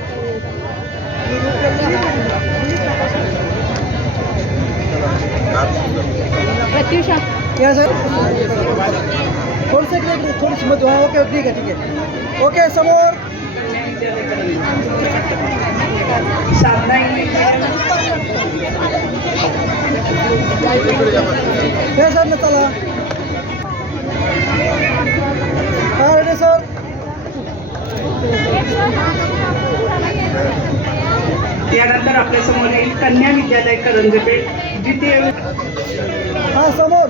प्रत्युषा या सर थोडीशी मध्ये. हा ओके ठीक आहे. ओके समोर साधना इंग्लिश या सर ना चला. हा रेडी सर. यानंतर आपल्या समोर येईल कन्या विद्यालय करंजपेठ द्वितीय. हा समोर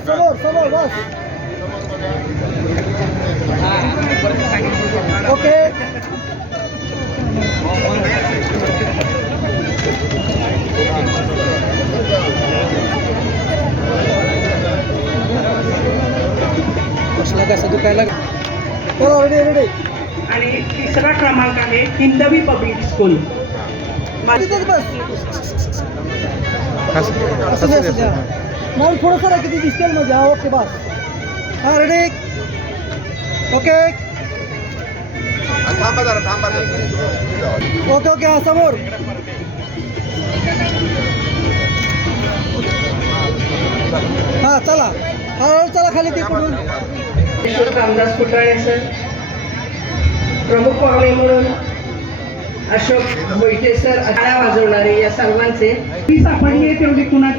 बस. ओके कसं दुखायला. रेडी. आणि तिसरा क्रमांक आहे हिंदवी पब्लिक स्कूल. मग थोडंसं किती दिसतील म्हणजे. हा ओके बस. हा रेडी. ओके हा समोर. हा चला चला खाली तिकडून. रामदास कुटाळे सर, प्रमुख पाहुणे म्हणून अशोक मोहिते सर, टाळ्या वाजवणारे या सर्वांचे. ती सापडली आहे तेवढी कुणा